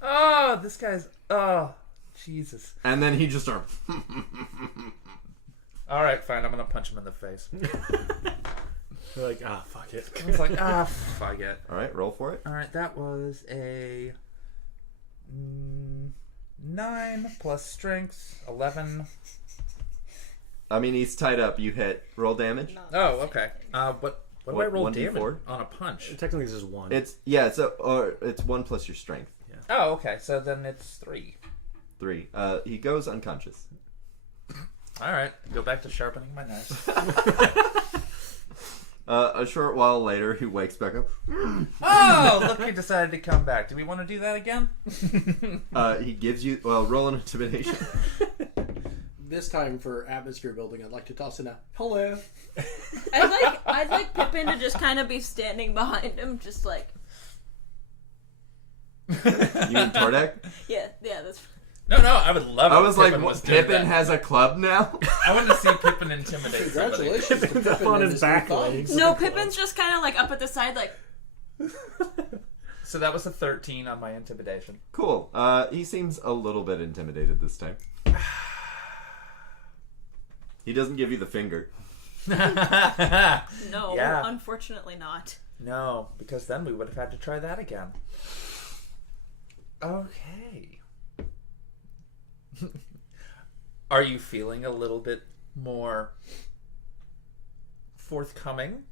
Oh, this guy's. Oh, Jesus. And then he just starts. All right, fine. I'm gonna punch him in the face. You're like, fuck it. It's like, fuck it. All right, roll for it. All right, that was a 9 plus strength, 11. I mean, he's tied up. You hit. Roll damage. Oh, okay. What do I roll 1d4? damage on a punch? Technically, it's just 1. It's it's 1 plus your strength. Oh, okay. So then it's 3. 3. He goes unconscious. All right, go back to sharpening my knives. A short while later, he wakes back up. Oh, look, he decided to come back. Do we want to do that again? He gives you... Well, roll an intimidation. This time for atmosphere building, I'd like to toss in a hello. I'd like Pippin to just kind of be standing behind him, just like... You and Tordek? Yeah, that's... No, I would love it. I was like, Pippin what, was doing Pippin that. has a club now? I want to see Pippin intimidate somebody. Congratulations. to Pippin's up Pippin on and his back new legs. thumbs. No, Pippin's just kind of like up at the side, like... So that was a 13 on my intimidation. Cool. He seems a little bit intimidated this time. He doesn't give you the finger. No, Yeah. unfortunately not. No, because then we would have had to try that again. Okay. Are you feeling a little bit more forthcoming?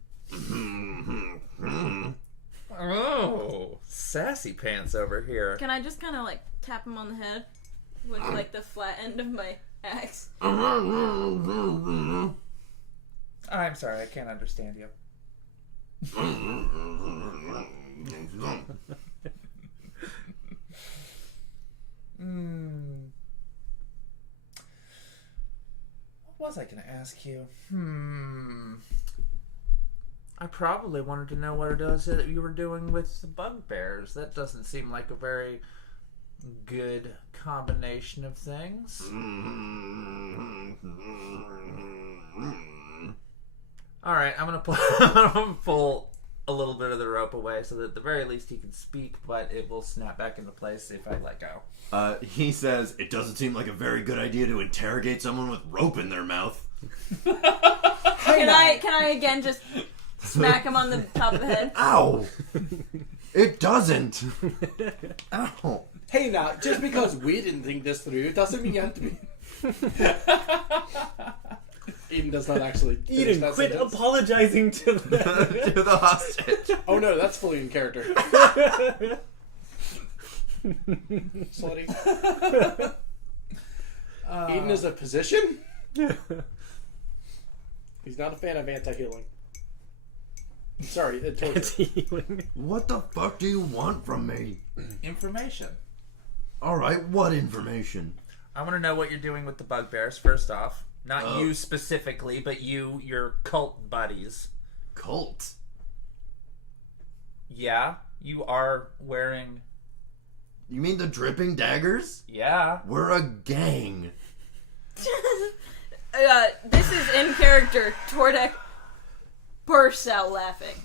Oh, sassy pants over here. Can I just kind of like tap him on the head with like the flat end of my axe? I'm sorry, I can't understand you. What was I going to ask you? I probably wanted to know what it is that you were doing with the bugbears. That doesn't seem like a very good combination of things. Alright, I'm gonna pull a little bit of the rope away so that at the very least he can speak, but it will snap back into place if I let go. He says, it doesn't seem like a very good idea to interrogate someone with rope in their mouth. Can I again just smack him on the top of the head? Ow! It doesn't! Ow! Hey now, just because we didn't think this through, it doesn't mean you have to be... Eden does not actually finish Eden, that quit sentence. apologizing to the... To the hostage. Oh no, that's fully in character. Slutty. Eden is a position? He's not a fan of anti-healing. Sorry, torture. Anti-healing. What the fuck do you want from me? Information. Alright, what information? I want to know what you're doing with the bugbears, first off. Not you specifically, but your cult buddies. Cult? Yeah, you are wearing... You mean the dripping daggers? Yeah. We're a gang. This is in character. Tordek bursts out laughing.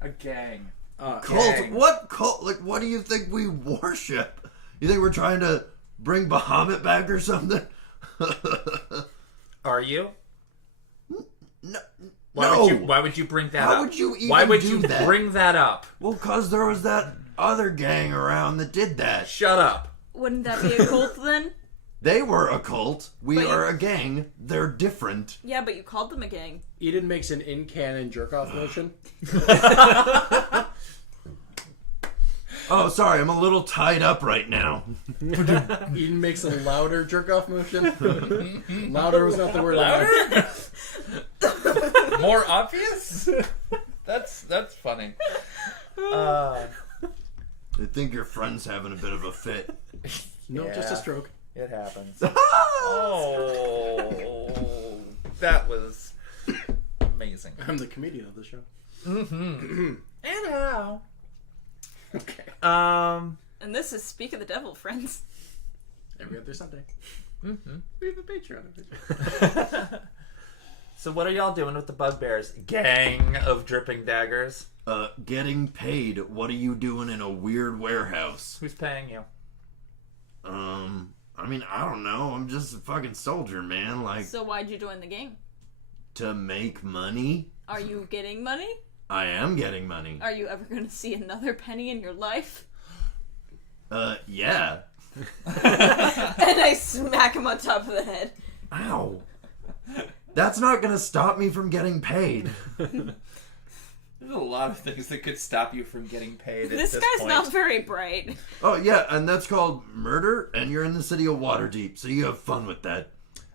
A gang. Cult? Gang. What cult? Like, what do you think we worship? You think we're trying to bring Bahamut back or something? Are you? No. Why would you bring that up? How would you even Why would do you that? bring that up? Well, because there was that other gang around that did that. Shut up. Wouldn't that be a cult then? They were a cult. We But you- are a gang. They're different. Yeah, but you called them a gang. Eden makes an in-canon jerk-off motion. Oh, sorry. I'm a little tied up right now. Eden makes a louder jerk-off motion. Louder was not the word. Louder? More obvious? That's funny. I think your friend's having a bit of a fit. No, Yeah. just a stroke. It happens. Oh, that was amazing. I'm the comedian of the show. Mm-hmm. Anyhow. Okay. And this is Speak of the Devil, friends. Every other Sunday. Mm-hmm. We have a Patreon. So what are y'all doing with the bugbears? Gang of dripping daggers. Getting paid. What are you doing in a weird warehouse? Who's paying you? I mean, I don't know. I'm just a fucking soldier, man. Like, So why'd you join the gang? to make money? Are you getting money? I am getting money. Are you ever going to see another penny in your life? Yeah. And I smack him on top of the head. Ow. That's not gonna stop me from getting paid. There's a lot of things that could stop you from getting paid at This this guy's point. not very bright. Oh, yeah, and that's called murder, and you're in the city of Waterdeep, so you have fun with that.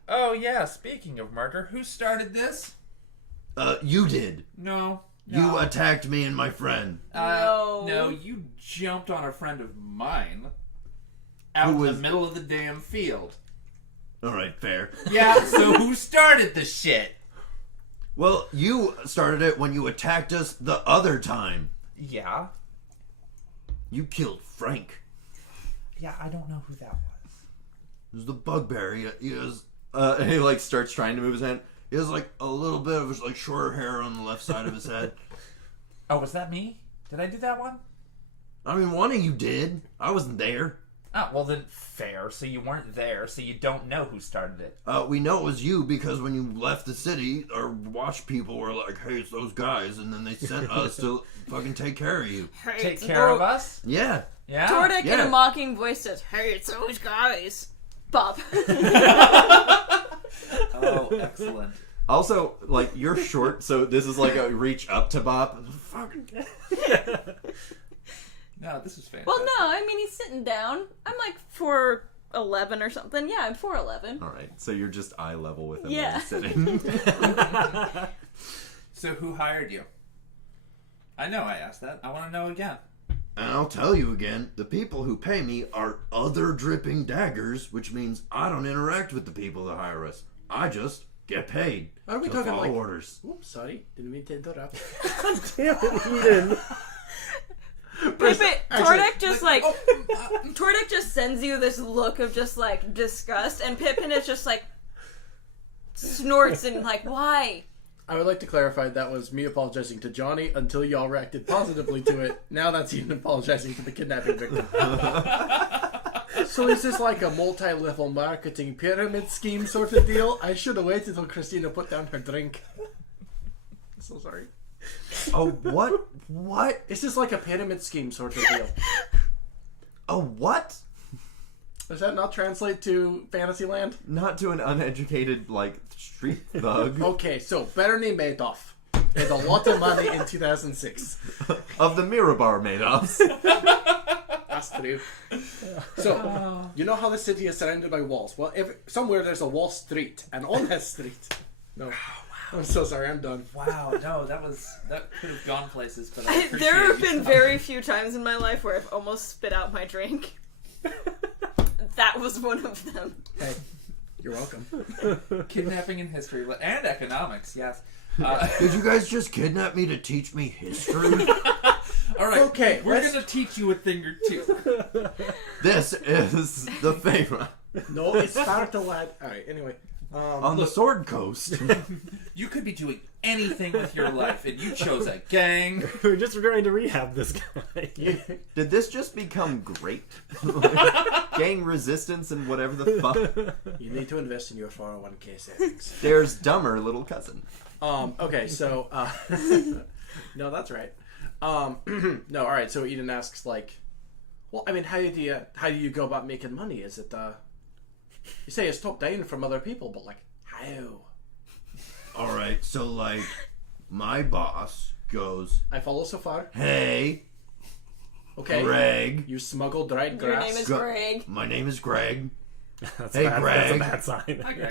Oh yeah, speaking of murder, who started this? You did. No. You attacked me and my friend. No, you jumped on a friend of mine out in the middle of the damn field. Alright, fair. Yeah, so who started the shit? Well, you started it when you attacked us the other time. Yeah. You killed Frank. Yeah, I don't know who that was. It was the bugbear. He like starts trying to move his hand. He has like a little bit of like shorter hair on the left side of his head. Oh, was that me? Did I do that one? I mean, one of you did. I wasn't there. Oh, well then, fair. So you weren't there, so you don't know who started it. We know it was you because when you left the city, our watch people were like, hey, it's those guys. And then they sent us to fucking take care of you. Hey, Take care of us? Yeah. Yeah? Tordic in Yeah. a mocking voice says, "Hey, it's those guys." Bob. Oh, excellent. Also, like, you're short, so this is like a reach up to Bop. Fuck. No, this is fantastic. Well, no, I mean, he's sitting down. I'm like 4'11" or something. Yeah, I'm 4'11". Alright, so you're just eye level with him Yeah. while he's sitting. So who hired you? I know I asked that. I want to know again. And I'll tell you again, the people who pay me are other dripping daggers, which means I don't interact with the people that hire us. I just get paid. Are we to talking follow like... orders. Oops, sorry. Didn't mean to interrupt. Damn it, Eden. Tordic just like... Tordic just sends you this look of just like disgust, and Pippin is just like... snorts and like, why? I would like to clarify that was me apologizing to Johnny until y'all reacted positively to it. Now that's Eden apologizing to the kidnapping victim. So is this like a multi-level marketing pyramid scheme sort of deal? I should have waited till Christina put down her drink. So sorry. Oh, what? What? Is this like a pyramid scheme sort of deal? A what? Does that not translate to Fantasyland? Not to an uneducated, like, street thug. Okay, so Bernie Madoff made a lot of money in 2006. Of the Mirabar Madoffs. That's true. So, you know how the city is surrounded by walls? Well, somewhere there's a Wall Street, and on that street... No. I'm so sorry, I'm done. Wow, no, that could have gone places, but I appreciate There have you been stopping. very few times in my life where I've almost spit out my drink. That was one of them. Hey, you're welcome. Kidnapping in history and economics, yes. Did you guys just kidnap me to teach me history? All right, Okay, we're let's- gonna teach you a thing or two. This is the favorite. No, it's far to lad. Alright, anyway. On the Sword Coast. You could be doing anything with your life, and you chose a gang. We're just trying to rehab this guy. Did this just become great? Gang resistance and whatever the fuck? You need to invest in your 401k savings. There's dumber little cousin. Okay, so, no, that's right. No, alright, so Eden asks, like, well, I mean, how do you go about making money? Is it, you say it's top down from other people, but, like, how? Alright, so, like, my boss goes, I follow so far. hey, Okay. Greg. You smuggle dried Your grass. name is Go- Greg. My name is Greg. That's Hey, bad. Greg. That's a bad sign.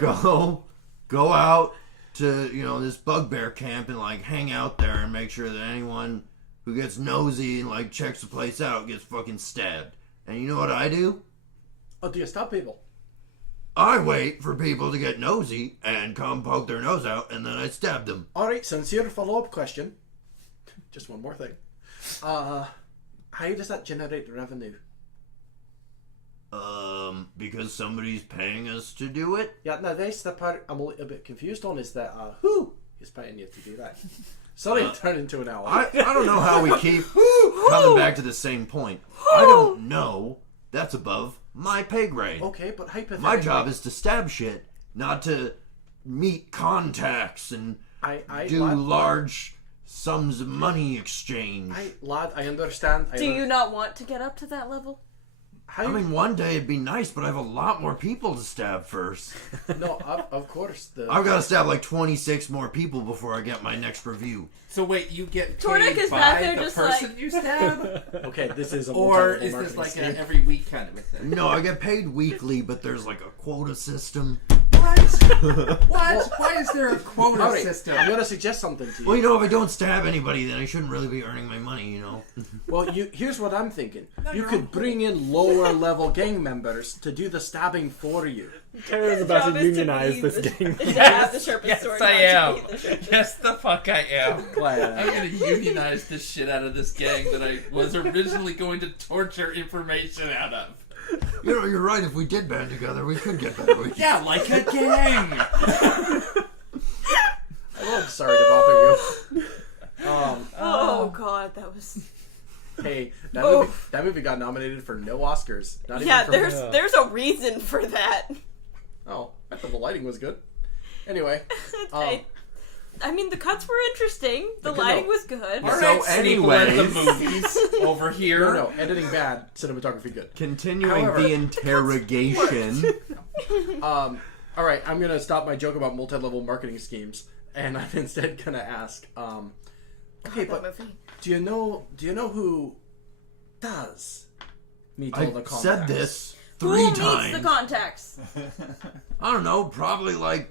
Go out to, this bugbear camp and, like, hang out there and make sure that anyone who gets nosy and, like, checks the place out gets fucking stabbed. And you know what I do? Oh, do you stop people? I wait for people to get nosy and come poke their nose out, and then I stab them. Alright, sincere follow-up question. Just one more thing. How does that generate revenue? Because somebody's paying us to do it? Yeah, now that's the part I'm a little bit confused on, is that, who is paying you to do that? Sorry, turn into an owl. I don't know how we keep coming back to the same point. I don't know. That's above my pay grade. Okay, but hypothetically... My job is to stab shit, not to meet contacts and do large sums of money exchange. I understand. Do you not want to get up to that level? I mean, one day it'd be nice, but I have a lot more people to stab first. No, of course. I've got to stab like 26 more people before I get my next review. So wait, you get Tordic paid is back by there the just person like- you stab? Okay, this is a Or multi-level is this marketing like scheme. an every week kind of a thing? No, I get paid weekly, but there's like a quota system. What? Why is there a quota Howdy, system? I'm gonna suggest something to you. Well, you know, if I don't stab anybody, then I shouldn't really be earning my money, you know? Well, here's what I'm thinking. You you're could on bring in lower level gang members to do the stabbing for you. Tara's about to unionize this gang. To have the sharpest Yes, sword. I not am. to be the sharpest. Yes, the fuck I am. Glad. I'm gonna unionize the shit out of this gang that I was originally going to torture information out of. You know, you're right. If we did band together, we could get better. Yeah, like a gang. I'm sorry to bother you. Oh god, that was. Hey, that Oh. movie got nominated for no Oscars. Not even Yeah, for there's a reason for that. Oh, I thought the lighting was good. Anyway, I mean, the cuts were interesting. The Okay, lighting no. was good. All So right, people at the anyways. movies over here. no, editing bad, cinematography good. Continuing However, the interrogation. All right, I'm gonna stop my joke about multi-level marketing schemes, and I'm instead gonna ask. Okay, That but movie. do you know who does meet all the I contacts? said this Who 3 meets times. the contacts? I don't know, probably like...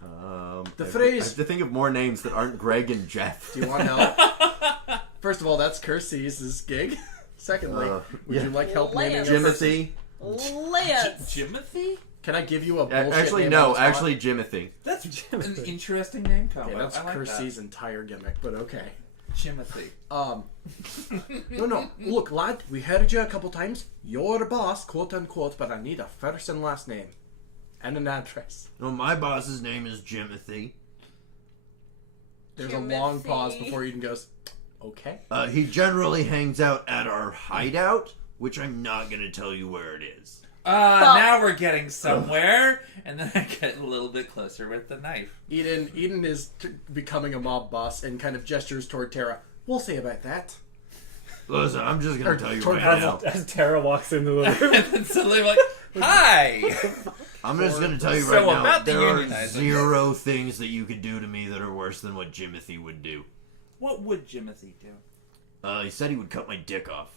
The I phrase- have to think of more names that aren't Greg and Jeff. Do you want help? First of all, that's Kirsty's gig. Secondly, would you like help naming a person? Jimothy? Lance. Jimothy? Can I give you a bullshit Actually, name no. on the spot? Actually, Jimothy. That's an interesting name combo. Okay, that's I like Kirsty's entire gimmick, but okay. that. Jimothy. No. Look, lad, we heard you a couple times. You're the boss, quote unquote, but I need a first and last name. And an address. No, my boss's name is Jimothy. There's a long Jimothy. pause before Eden goes, okay. He generally hangs out at our hideout, which I'm not going to tell you where it is. Now we're getting somewhere. And then I get a little bit closer with the knife. Eden is becoming a mob boss and kind of gestures toward Tara. We'll see about that. Listen, I'm just going to tell you toward right now. As Tara walks into the room. And then suddenly I'm like, hi! I'm just going to tell you So right now. about the There are unionizing. 0 things that you could do to me that are worse than what Jimothy would do. What would Jimothy do? He said he would cut my dick off.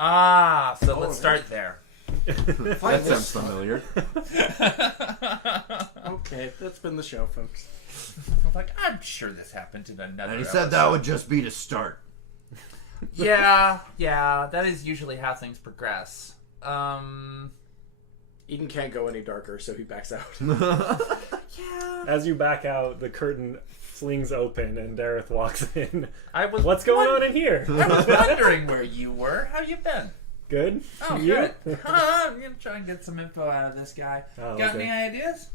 Ah, so let's start there. That sounds familiar. Okay, that's been the show, folks. I'm like, I'm sure this happened in another And he said that would just be to start. Yeah, that is usually how things progress. Eden can't go any darker, so he backs out. Yeah. As you back out, the curtain flings open and Dareth walks in. I was What's going on in here? I was wondering where you were. How you been? Good? Oh, You? good. I'm gonna try and get some info out of this guy. Oh, Got okay. any ideas?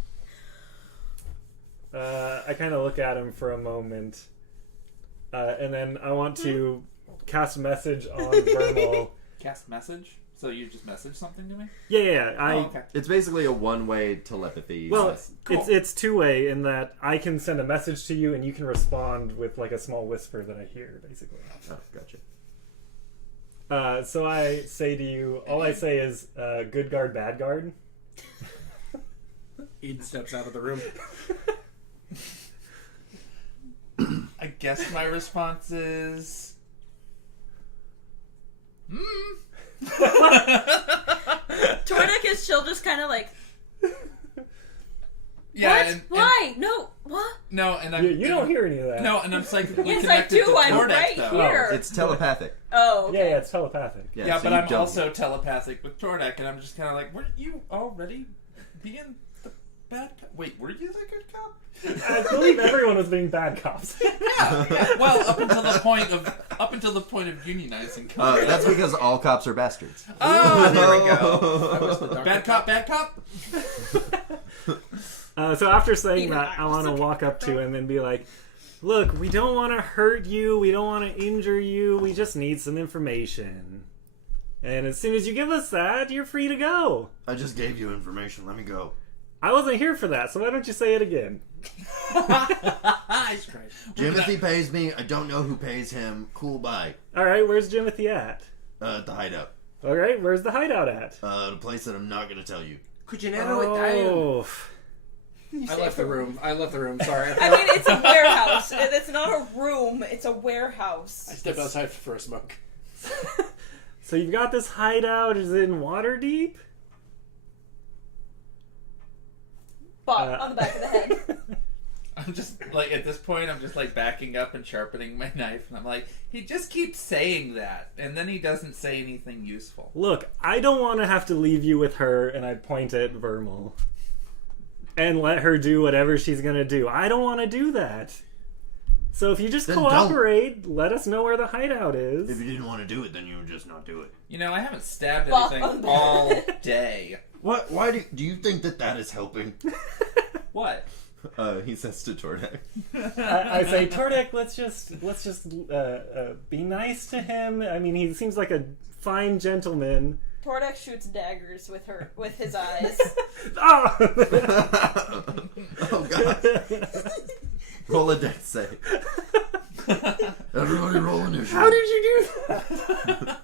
I kind of look at him for a moment. And then I want to cast a message on Vermal. Cast message? So you just message something to me? Yeah. Oh, okay. It's basically a one-way telepathy. Well, Cool. it's two-way in that I can send a message to you and you can respond with like a small whisper that I hear, basically. Oh, gotcha. So I say to you, all I say is, good guard, bad guard. Eden steps out of the room. I guess my response is... Tornik is still just kind of like, Yeah, what? and Why? No, what? no, and I'm You don't hear any of that. No, and I'm psychically Yes, I connected do. to I'm Tordek, right though. here. It's telepathic. Oh, okay. Yeah, it's telepathic. Yeah, so but you I'm don't- also telepathic with Tordek, and I'm just kind of like, were you already being the bad cop? Wait, were you the good cop? I believe everyone was being bad cops. Yeah. Well, up until the point of unionizing. That's because all cops are bastards. Oh, there we That go. was the dark Bad cop, bad cop. So after saying Even that, I I was want to looking walk at up to that. him and be like, look, we don't want to hurt you. We don't want to injure you. We just need some information. And as soon as you give us that, you're free to go. I just gave you information. Let me go. I wasn't here for that, so why don't you say it again? Nice. Jimothy pays me. I don't know who pays him. Cool, bye. All right, where's Jimothy at? At the hideout. All right, where's the hideout at? The place that I'm not going to tell you. Could you narrow it down? Oh, I left the room. Sorry. I mean, it's a warehouse. It's not a room. It's a warehouse. I stepped outside for a smoke. so you've got this hideout. Is it in Waterdeep? Bop on the back of the head. I'm just like at this point, I'm just like backing up and sharpening my knife, and I'm like, he just keeps saying that, and then he doesn't say anything useful. Look, I don't want to have to leave you with her, and I point at Vermal, and let her do whatever she's gonna do. I don't want to do that. So if you just Then cooperate, let us know where the hideout is. If you didn't want to do it, then you would just not do it. You know, I haven't stabbed Bop anything on the all day. What? Why do you think that is helping? What? He says to Tordek. I say, Tordek, let's just be nice to him. I mean, he seems like a fine gentleman. Tordek shoots daggers with his eyes. Ah! Oh god. Roll a dex save. Everybody roll initiative. How did you do that?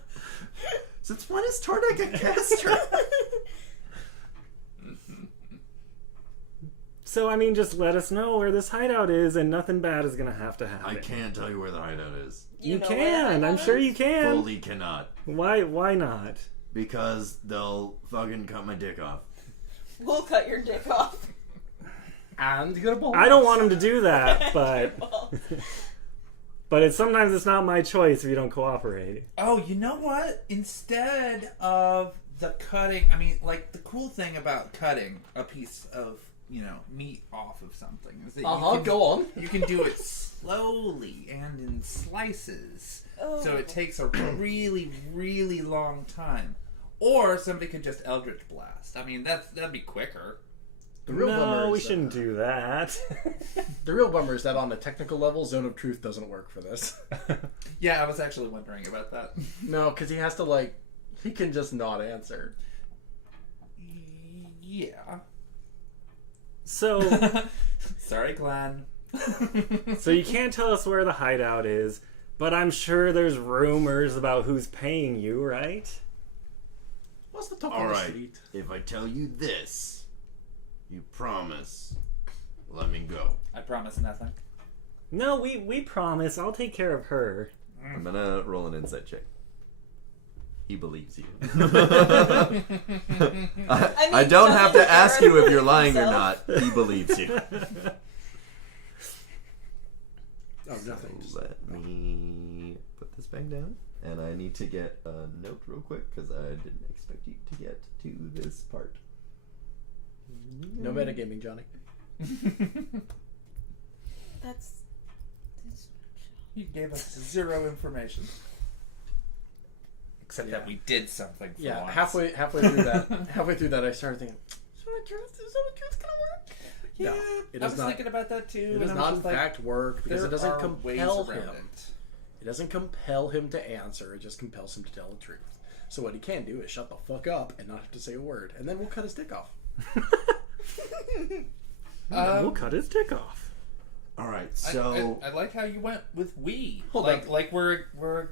Since when is Tordek a caster? So, I mean, just let us know where this hideout is, and nothing bad is gonna have to happen. I can't tell you where the hideout is. You know can. where I'm sure you can. Fully cannot. Why not? Because they'll fucking cut my dick off. We'll cut your dick off. And your balls. I don't want him to do that, but sometimes it's not my choice if you don't cooperate. Oh, you know what? Instead of the cutting, I mean, like, the cool thing about cutting a piece of, you know, meat off of something is that Go on. you can do it slowly and in slices. Oh. So it takes a really, really long time. Or somebody could just Eldritch Blast. I mean, that'd be quicker. The real bummer No, is we shouldn't do that. The real bummer is that on a technical level, Zone of Truth doesn't work for this. Yeah, I was actually wondering about that. No, because he has to, he can just not answer. Yeah. So, Sorry, Glenn. so you can't tell us where the hideout is, but I'm sure there's rumors about who's paying you, right? What's the talk on the Alright, street? if I tell you this, you promise, let me go. I promise nothing. No, we promise. I'll take care of her. I'm gonna roll an insight check. He believes you. I don't have to ask you if you're lying or not. He believes you. Oh, nothing. So let me put this back down. And I need to get a note real quick because I didn't expect you to get to this part. No metagaming, Johnny. That's You gave us zero information. Except that we did something for Yeah, once. halfway through that, I started thinking, Zone of Truth gonna work? Yeah, No, it I does was not. thinking about that too. It and does I was not, in just like, fact, work because there it doesn't are ways compel around him. it. It doesn't compel him to answer. It just compels him to tell the truth. So what he can do is shut the fuck up and not have to say a word, and then we'll cut his dick off. We'll cut his dick off. Alright, so. I like how you went with we. Hold like on. like we're We're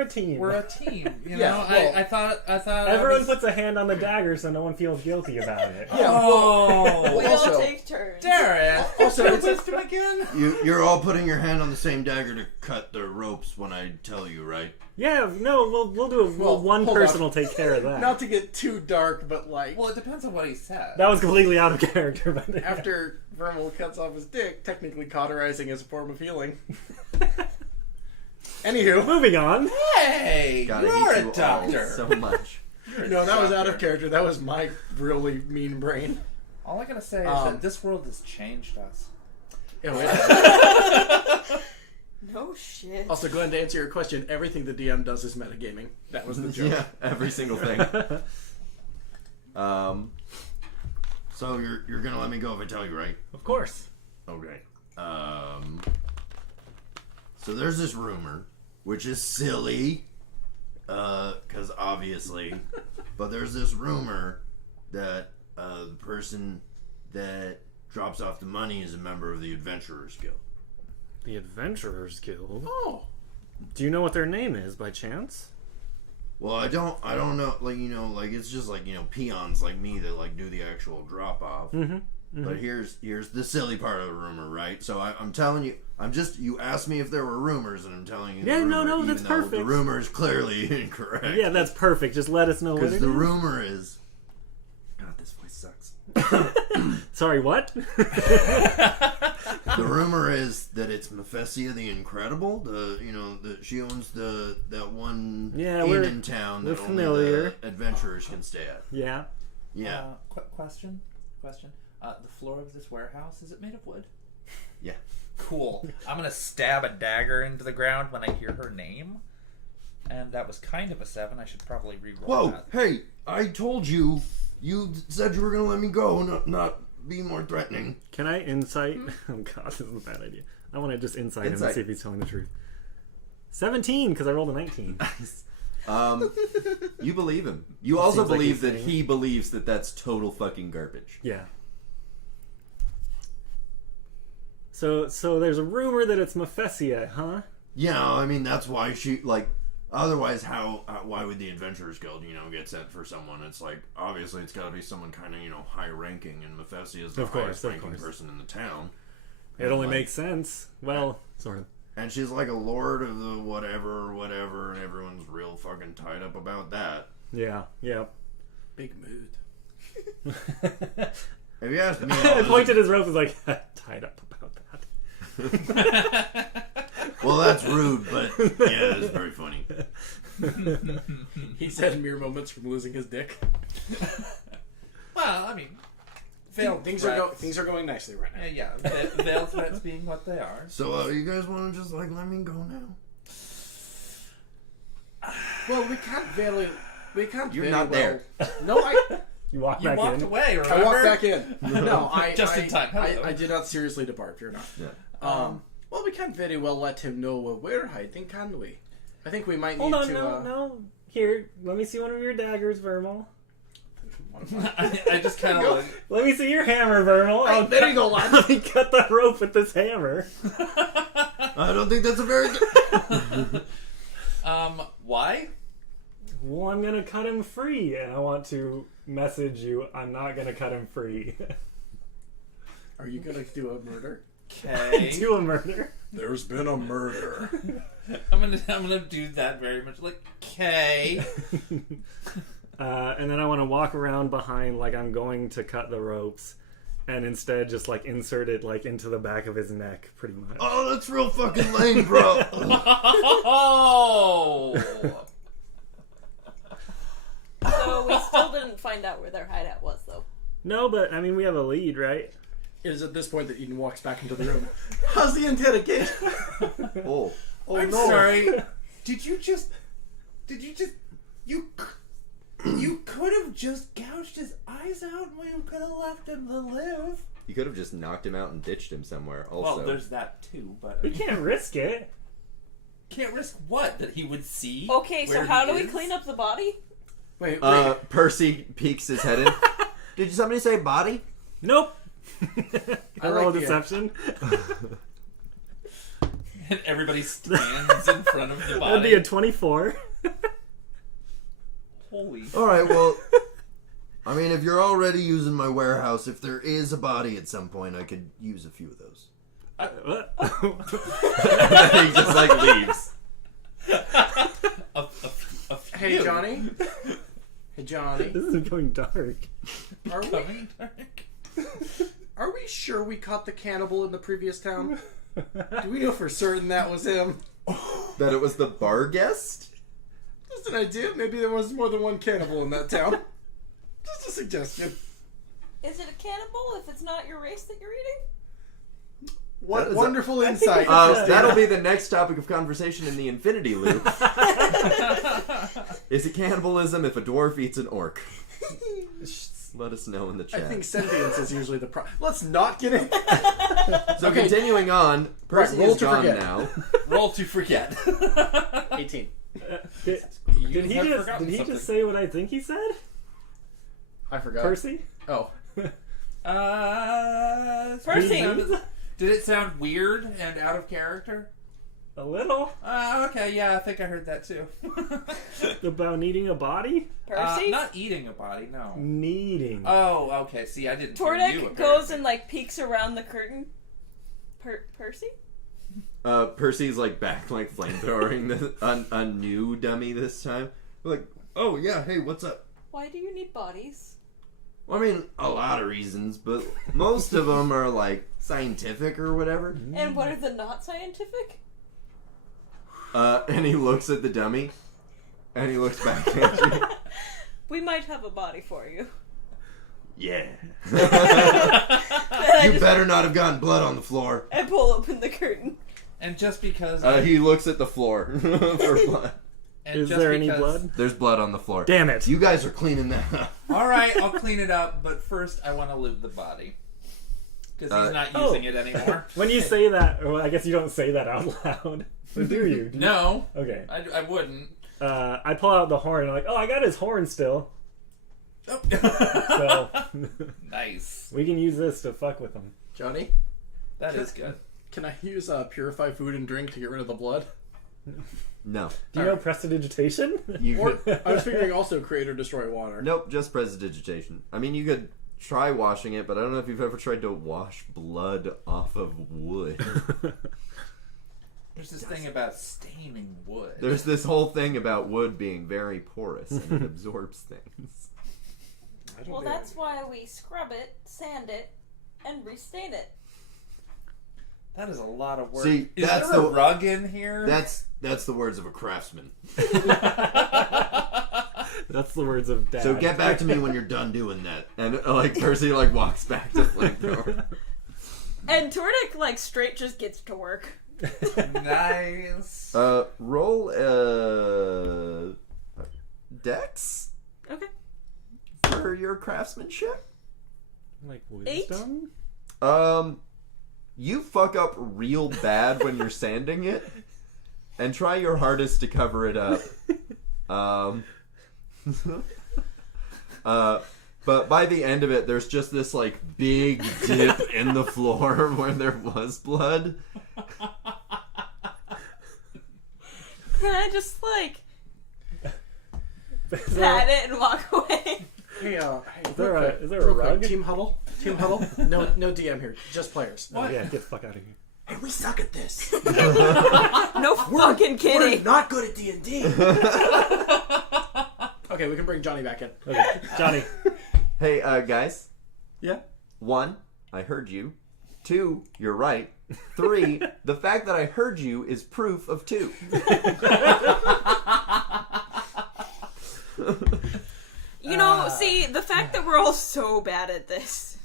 a team. We're a team. You Yeah, know, well, I thought Everyone puts a hand on the dagger so no one feels guilty about it. Yeah, Oh, we Also- all take turns. Darren. Also, You're it's with him again. You're all putting your hand on the same dagger to cut the ropes when I tell you, right? Yeah, no, we'll do it. Well, One hold person on. will take care of that. not to get too dark, but Well, it depends on what he said. That was completely out of character. But after Vermal cuts off his dick, technically cauterizing is a form of healing. Anywho, moving on. Hey, Gotta you're hate a you all doctor. so much. You're a no, that was out doctor. of character. That was my really mean brain. All I gotta say is that this world has changed us. Yeah, wait. No shit. Also, Glenn, to answer your question, everything the DM does is metagaming. That was the joke. Yeah, every single thing. So you're gonna let me go if I tell you, right? Of course. Okay. So there's this rumor, which is silly, because obviously, but there's this rumor that the person that drops off the money is a member of the Adventurers Guild. The Adventurers Guild. Oh. Do you know what their name is by chance? Well, I don't know, it's just peons like me that do the actual drop off. Mm-hmm. But here's the silly part of the rumor, right? So I'm telling you, you asked me if there were rumors, and I'm telling you. Yeah, the rumor, no, even that's though perfect. The rumor is clearly incorrect. Yeah, that's perfect. Just let us know what it Because is. the rumor is, God, this voice sucks. Sorry, what? The rumor is that it's Mephesia the Incredible. That she owns that one inn in town that only the adventurers can stay at. Yeah. Yeah. Quick question. The floor of this warehouse, is it made of wood? Yeah. Cool. I'm gonna stab a dagger into the ground when I hear her name. And that was kind of a 7. I should probably re-roll Whoa! that. Hey, I told you. You said you were gonna let me go, not be more threatening. Can I insight? Oh god, this is a bad idea. I want to just insight him and see if he's telling the truth. 17, because I rolled a 19. You believe him. You also Seems like believe he's that saying he believes that that's total fucking garbage. Yeah. So there's a rumor that it's Mephesia, huh? Yeah, I mean that's why she Otherwise, why would the Adventurers Guild, get sent for someone? It's like, obviously, it's got to be someone kind of, high-ranking, and Mephesia is the highest-ranking person in the town. It only makes sense. Well, sort of. And she's like a lord of the whatever, and everyone's real fucking tied up about that. Yeah. Big mood. If you ask me, I pointed his rope and was like, tied up about that. Well, that's rude, but yeah, it's very funny. He's had mere moments from losing his dick. Well, I mean, veiled things threats. are going nicely right now. Yeah, veiled threats being what they are. So, you guys want to just let me go now? Well, we can't very. You're not there. No, You walked You back walked in. away. Remember? I walked back in. No, Just in time. I did not seriously depart. Fear not. Yeah. Well, we can't very well let him know where we're hiding, can we? I think we might Hold need on, to. no. Here, let me see one of your daggers, Vermal. I just kind of. Let me see your hammer, Vermal. Hey, there you go, lad. Let me cut the rope with this hammer. I don't think that's a very good... Why? Well, I'm gonna cut him free, and I want to message you. I'm not gonna cut him free. Are you gonna do a murder? Okay. Do a murder. There's been a murder. I'm gonna do that very much. Like, okay. And then I want to walk around behind like I'm going to cut the ropes, and instead just like insert it like into the back of his neck, pretty much. Oh, that's real fucking lame, bro. Oh. So we still didn't find out where their hideout was, though. No, but I mean we have a lead, right? It is at this point that Eden walks back into the room. How's the interrogation? Oh I'm no. sorry. Did you could have just gouged his eyes out and we could have left him to live. You could have just knocked him out and ditched him somewhere. Also, Well, there's that too, but We can't risk it. can't risk what? That he would see? Okay, so where how he do we is? clean up the body? Wait. Percy peeks his head in. Did somebody say body? Nope. I like roll the- deception. And everybody stands in front of the That'd body. be a 24. Holy. All right, well, I mean, if you're already using my warehouse, if there is a body at some point, I could use a few of those. What? He just like leaves. A few. Hey, Johnny. Hey, Johnny. This is going dark. Are we, Coming dark. are we sure we caught the cannibal in the previous town? Do we know for certain that was him? That it was the bar guest? Just an idea. Maybe there was more than one cannibal in that town. Just a suggestion. Is it a cannibal if it's not your race that you're eating? What That is wonderful insight. That'll be the next topic of conversation in the Infinity Loop. Is it cannibalism if a dwarf eats an orc? Let us know in the I chat. think sentience is usually the problem. Let's not get in. So Okay. continuing on, Percy roll is to gone forget. now. Roll to forget. 18. Did he have just forgotten something. say what I think he said? I forgot. Percy? Oh. Percy! Did it sound weird and out of character? A little. Okay, yeah, I think I heard that too. About needing a body? Percy? Not eating a body, no. Needing. Oh, okay. See, I didn't. hear you, Tordek apparently. goes and like peeks around the curtain. Percy? Percy's like back, like flamethrowing a new dummy this time. Like, oh yeah, hey, what's up? Why do you need bodies? Well, I mean, a lot of reasons, but most of them are like scientific or whatever. And what are the not scientific? And he looks at the dummy, and he looks back at you. We might have a body for you. Yeah. You better not have gotten blood on the floor. I pull open the curtain. And just because... He looks at the floor for blood. And Is just there any because- blood? There's blood on the floor. Damn it. You guys are cleaning that up. Alright, I'll clean it up, but first I want to loot the body. Because he's not using it anymore. When you say that, well, I guess you don't say that out loud. Or do you? Do you? No. Okay. I wouldn't. I pull out the horn and I'm like, oh, I got his horn still. Oh. So Nice. we can use this to fuck with him. Johnny, That is good. can I use purify food and drink to get rid of the blood? No. Do you know prestidigitation? Or I was figuring also create or destroy water. Nope, just prestidigitation. I mean, you could try washing it, but I don't know if you've ever tried to wash blood off of wood. There's this thing about staining wood. There's this whole thing about wood being very porous and it absorbs things. Well, that's why we scrub it, sand it, and restain it. That is a lot of work. See, is that's there a the- rug in here? That's the words of a craftsman. That's the words of Dad. So get back to me when you're done doing that. And like Percy like walks back to Flamethrower. And Tordic, like, straight just gets to work. Nice. Roll Dex Okay. for your craftsmanship. Like wisdom? You fuck up real bad when you're sanding it, and try your hardest to cover it up. But by the end of it, there's just this like big dip in the floor where there was blood. Can I just, like, pat it and walk away? Hey, Is there a real quick, rug? Team huddle. Team huddle. No DM here. Just players. Oh, yeah, get the fuck out of here. Hey, we suck at this. No fucking We're kidding. not good at D&D. Okay, we can bring Johnny back in. Okay, Johnny. Hey, guys. Yeah. 1, I heard you. 2, you're right. 3, the fact that I heard you is proof of 2. You know, see, the fact that we're all so bad at this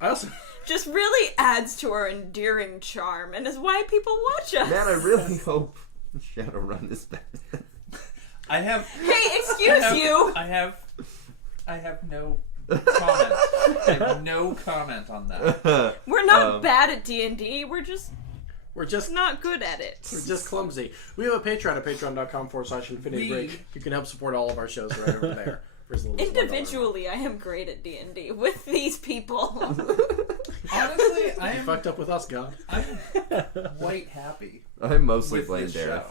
I also... just really adds to our endearing charm and is why people watch us. Man, I really hope Shadowrun is better. I have. Hey, excuse you! I have no comment. I have no comment on that. We're not bad at D&D, we're just not good at it. We're just clumsy. We have a Patreon at patreon.com/infinity break. You can help support all of our shows right over there. Individually, I am great at D&D with these people. Honestly, You fucked up with us, God. I'm quite happy I mostly with blame this Dareth.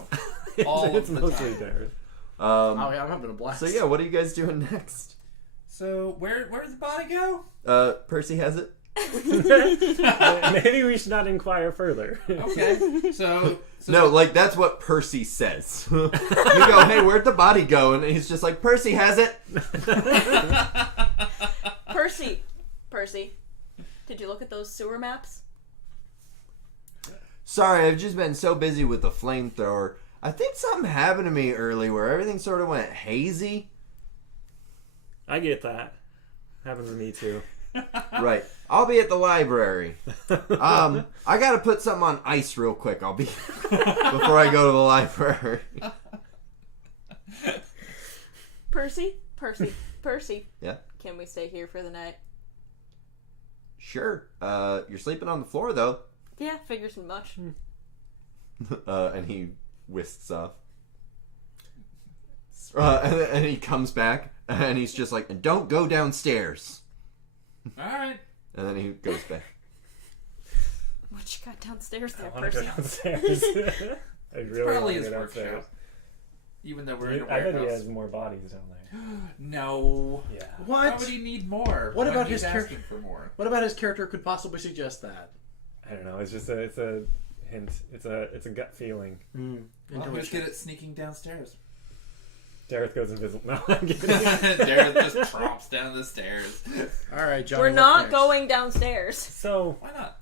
show. All It's of the mostly time. Dareth. Oh yeah, I'm having a blast. So yeah, what are you guys doing next? So where does the body go? Percy has it. Maybe we should not inquire further. Okay. So No, like that's what Percy says. You go, hey, where'd the body go? And he's just like, Percy has it. Percy, did you look at those sewer maps? Sorry, I've just been so busy with the flamethrower. I think something happened to me early where everything sort of went hazy. I get that. Happens to me too. Right. I'll be at the library. I gotta put something on ice real quick. I'll be before I go to the library. Percy? Yeah. Can we stay here for the night? Sure. You're sleeping on the floor though. Yeah, figures much. And he whisks off. And he comes back and he's just like, don't go downstairs. all right. And then he goes back. What you got downstairs there, I want to go Percy? downstairs. I really want Probably to his go workshop. downstairs. Even though we're in a I bet he warehouse. has more bodies down there. No. Yeah. Why What? would he need more? What when about he's his asking for more? What about his character could possibly suggest that? I don't know. It's just it's a hint. It's a gut feeling. Well, who's good at sneaking downstairs? Dareth goes invisible. No, I'm kidding. Dareth just tromps down the stairs. All right, Johnny. We're what's not next? going downstairs. So, Why not?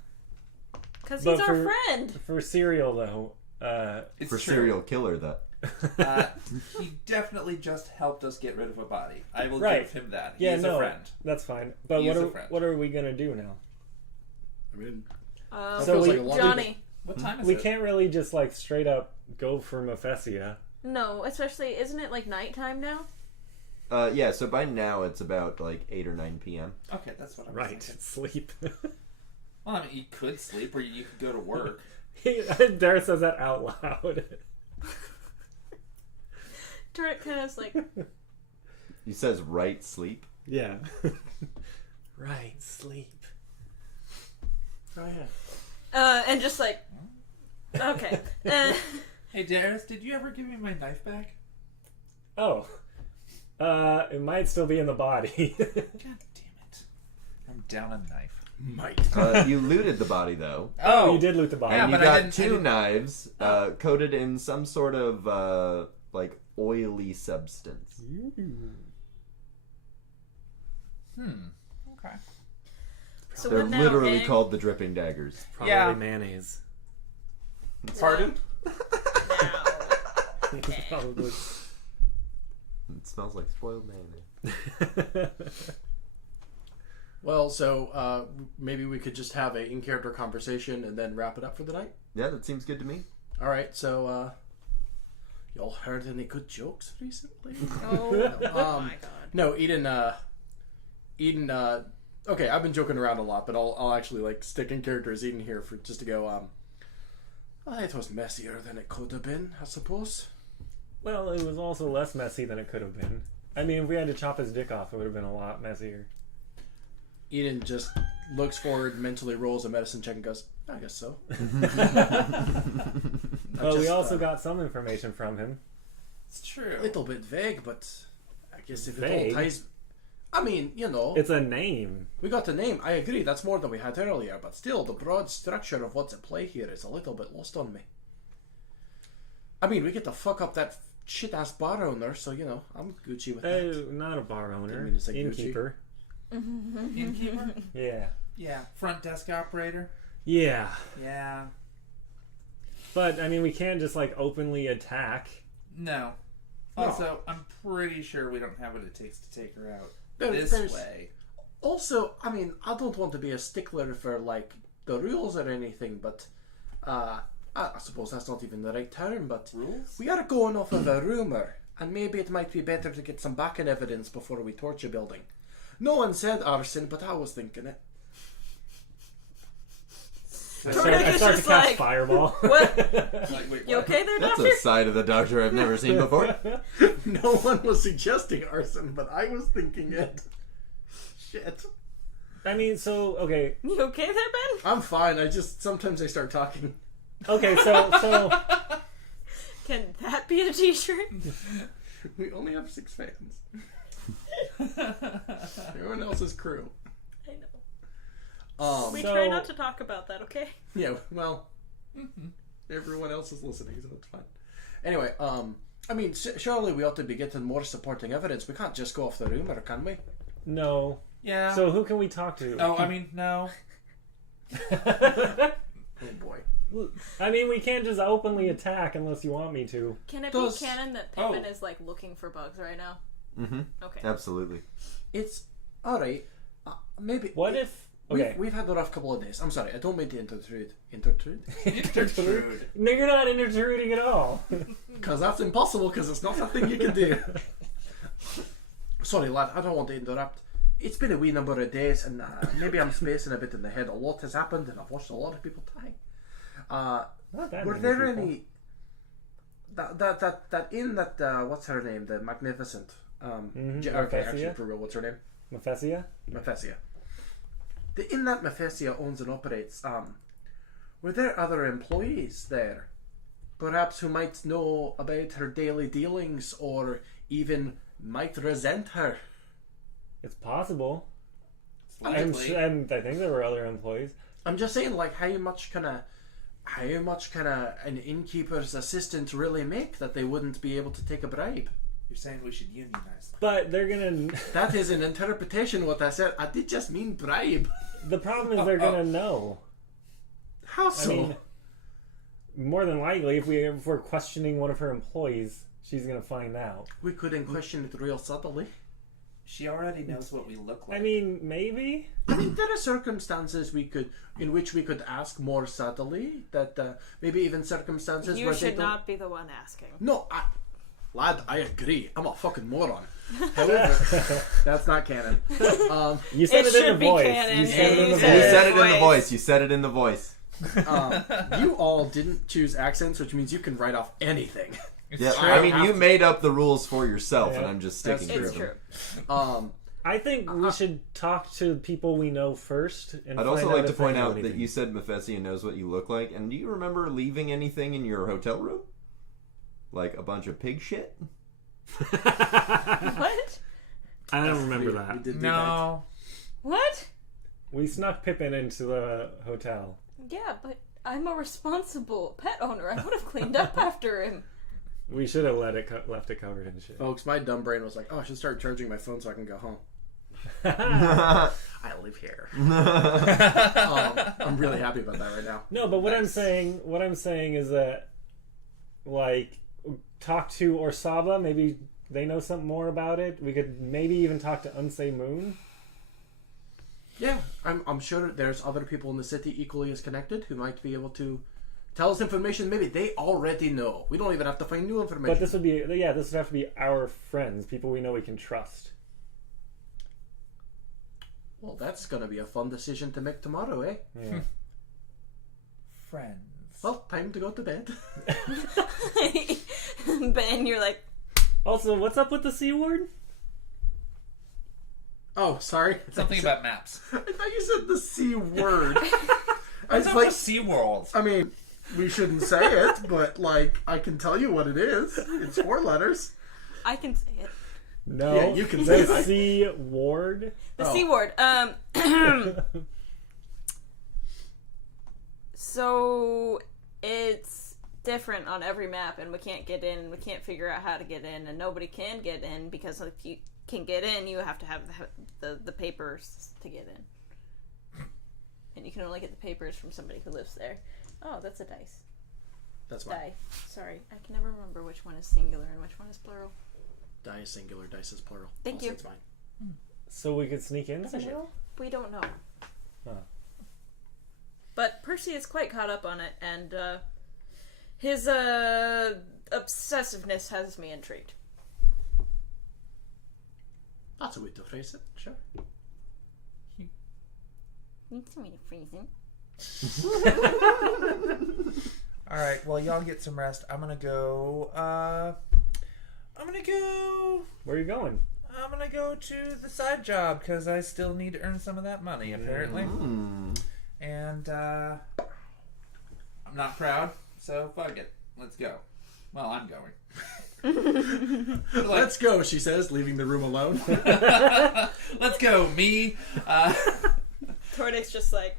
Because But he's our for- friend. for cereal, though, It's For true. serial killer, that. He definitely just helped us get rid of a body. I will Right. give him that. yeah, He's no, a friend. that's fine. But He what is a are friend. what are we gonna do now? I mean, So feels we- like a lot of Johnny. What time is We it? can't really just like straight up go for Mephesia. No, especially, isn't it like nighttime now? Yeah, so by now it's about like 8 or 9 p.m. Okay, that's what I was Right, thinking. sleep. Well, I mean, you could sleep or you could go to work. Dareth says that out loud. Turret kind of like, He says right sleep. Yeah. Right, sleep. oh yeah. and just like, okay. Hey, Dareth, did you ever give me my knife back? Oh. It might still be in the body. God damn it. I'm down a knife. Might. You looted the body though. Oh, you did loot the body. Yeah, And you but I got didn't- I 2 didn't- knives coated in some sort of like oily substance. Okay. So They're what now, literally gang? called the dripping daggers. Probably Yeah. mayonnaise. Pardon? Probably. It smells like spoiled mayonnaise. Well, so maybe we could just have a in-character conversation and then wrap it up for the night. Yeah, that seems good to me. All right. So, y'all heard any good jokes recently? Oh my god. No, Eden. Okay, I've been joking around a lot, but I'll actually like stick in character as Eden here for just to go. It was messier than it could have been, I suppose. Well, it was also less messy than it could have been. I mean, if we had to chop his dick off, it would have been a lot messier. Eden just looks forward, mentally rolls a medicine check, and goes, "I guess so." Well, we also got some information from him. It's true. A little bit vague, but I guess if it Vague? all ties. I mean, you know, It's a name. we got the name. I agree, that's more than we had earlier, but still, the broad structure of what's at play here is a little bit lost on me. I mean, we get to fuck up that shit-ass bar owner, so, you know, I'm Gucci with that. Not a bar owner. Didn't mean to say Gucci. Innkeeper. Innkeeper? Yeah. Yeah. Front desk operator? Yeah. Yeah. But, I mean, we can't just, like, openly attack. No. No. Also, I'm pretty sure we don't have what it takes to take her out There's- this way. Also, I mean, I don't want to be a stickler for, like, the rules or anything, but, I suppose that's not even the right term, but Rules? we are going off of a rumour, and maybe it might be better to get some backing evidence before we torch a building. No one said arson, but I was thinking it. I Tornadic start to is cast like, Fireball. what? Like, wait, You what? okay there, That's Doctor? a side of the Doctor I've never seen before. No one was suggesting arson, but I was thinking it. Shit. I mean, so, okay. You okay there, Ben? I'm fine, sometimes I start talking. Okay, so Can that be a t-shirt? We only have 6 fans. Everyone else is crew. I know. Um, We So- try not to talk about that, okay? yeah, well, everyone else is listening, so it's fine. Anyway, I mean, surely we ought to be getting more supporting evidence. We can't just go off the rumor, can we? no. Yeah. So who can we talk to? Oh, I mean, no. Oh boy. I mean, we can't just openly attack unless you want me to. Can it Does- be canon that Pippin is like looking for bugs right now? Mm-hmm. Okay. Absolutely. It's alright. Maybe. What if... Okay. We've had a rough couple of days. I'm sorry, I don't mean to intrude. Intrude? Intertrude. No, you're not intruding at all. Because that's impossible, because it's not a thing you can do. Sorry, lad, I don't want to interrupt. It's been a wee number of days, and maybe I'm spacing a bit in the head. A lot has happened, and I've watched a lot of people die. Not that Were many there people. any... That in that, what's her name? The Magnificent. Okay, Mephesia? actually, for real, what's her name? Mephesia? Mephesia. In that Mephesia owns and operates, were there other employees there? Perhaps who might know about her daily dealings, or even might resent her? It's possible. I Likely. think there were other employees. I'm just saying, like, how much can an innkeeper's assistant really make that they wouldn't be able to take a bribe? You're saying we should unionize them. But they're gonna. That is an interpretation of what I said. I did just mean bribe. The problem is they're gonna know. How so? I mean, more than likely, if we're questioning one of her employees, she's gonna find out. We couldn't question it real subtly. She already knows what we look like. I mean, maybe. I mean, there are circumstances in which we could ask more subtly. That maybe even circumstances You where should they don't... not be the one asking. No, lad, I agree. I'm a fucking moron. However, that's not canon. You said it in should the be voice. canon. You said it in the You voice. said it in the voice. You said it in the voice. You all didn't choose accents, which means you can write off anything. Yeah, true. I mean, you made up the rules for yourself, Yeah. and I'm just sticking to It's them. true. I think we should talk to people we know first. And I'd also find out like to if they point know out that anything. you said Mephesia knows what you look like, and do you remember leaving anything in your hotel room? Like a bunch of pig shit? What? I don't remember that. We did do No. What? We snuck Pippin into the hotel. Yeah, but I'm a responsible pet owner. I would have cleaned up after him. We should have left it covered in shit. that. Folks, my dumb brain was like, oh, I should start charging my phone so I can go home. Yeah, I live here. I'm really happy about that right now. No, but what I'm saying is that, like, talk to Orsaba. Maybe they know something more about it. We could maybe even talk to Unsay Moon. Yeah, I'm sure there's other people in the city equally as connected who might be able to tell us information maybe they already know. We don't even have to find new information. But this would have to be our friends, people we know we can trust. Well, that's going to be a fun decision to make tomorrow, eh? Yeah. Friends. Well, time to go to bed. Ben, you're like, Also, what's up with the C word? Oh, sorry. Something about maps. I thought you said the C word. I was It's like, like SeaWorld. I mean, we shouldn't say it, but, like, I can tell you what it is. It's 4 letters. I can say it. No. Yeah, you can say the it. C word. The Oh. C word. So it's different on every map, and we can't get in. We can't figure out how to get in, and nobody can get in because if you can get in, you have to have the papers to get in, and you can only get the papers from somebody who lives there. Oh, that's a dice. That's mine. Die. Sorry, I can never remember which one is singular and which one is plural. Die is singular, dice is plural. Thank Also, you. It's mine. So we could sneak in somewhere? We don't know. Huh. But Percy is quite caught up on it, and his obsessiveness has me intrigued. That's a way to phrase it, sure. Needs me to freeze him. Alright, well, y'all get some rest. I'm gonna go. Where are you going? I'm gonna go to the side job because I still need to earn some of that money, apparently. And I'm not proud, so fuck it. Let's go. Well, I'm going. Let's go, she says, leaving the room alone. Let's go, me. Tordek's just like,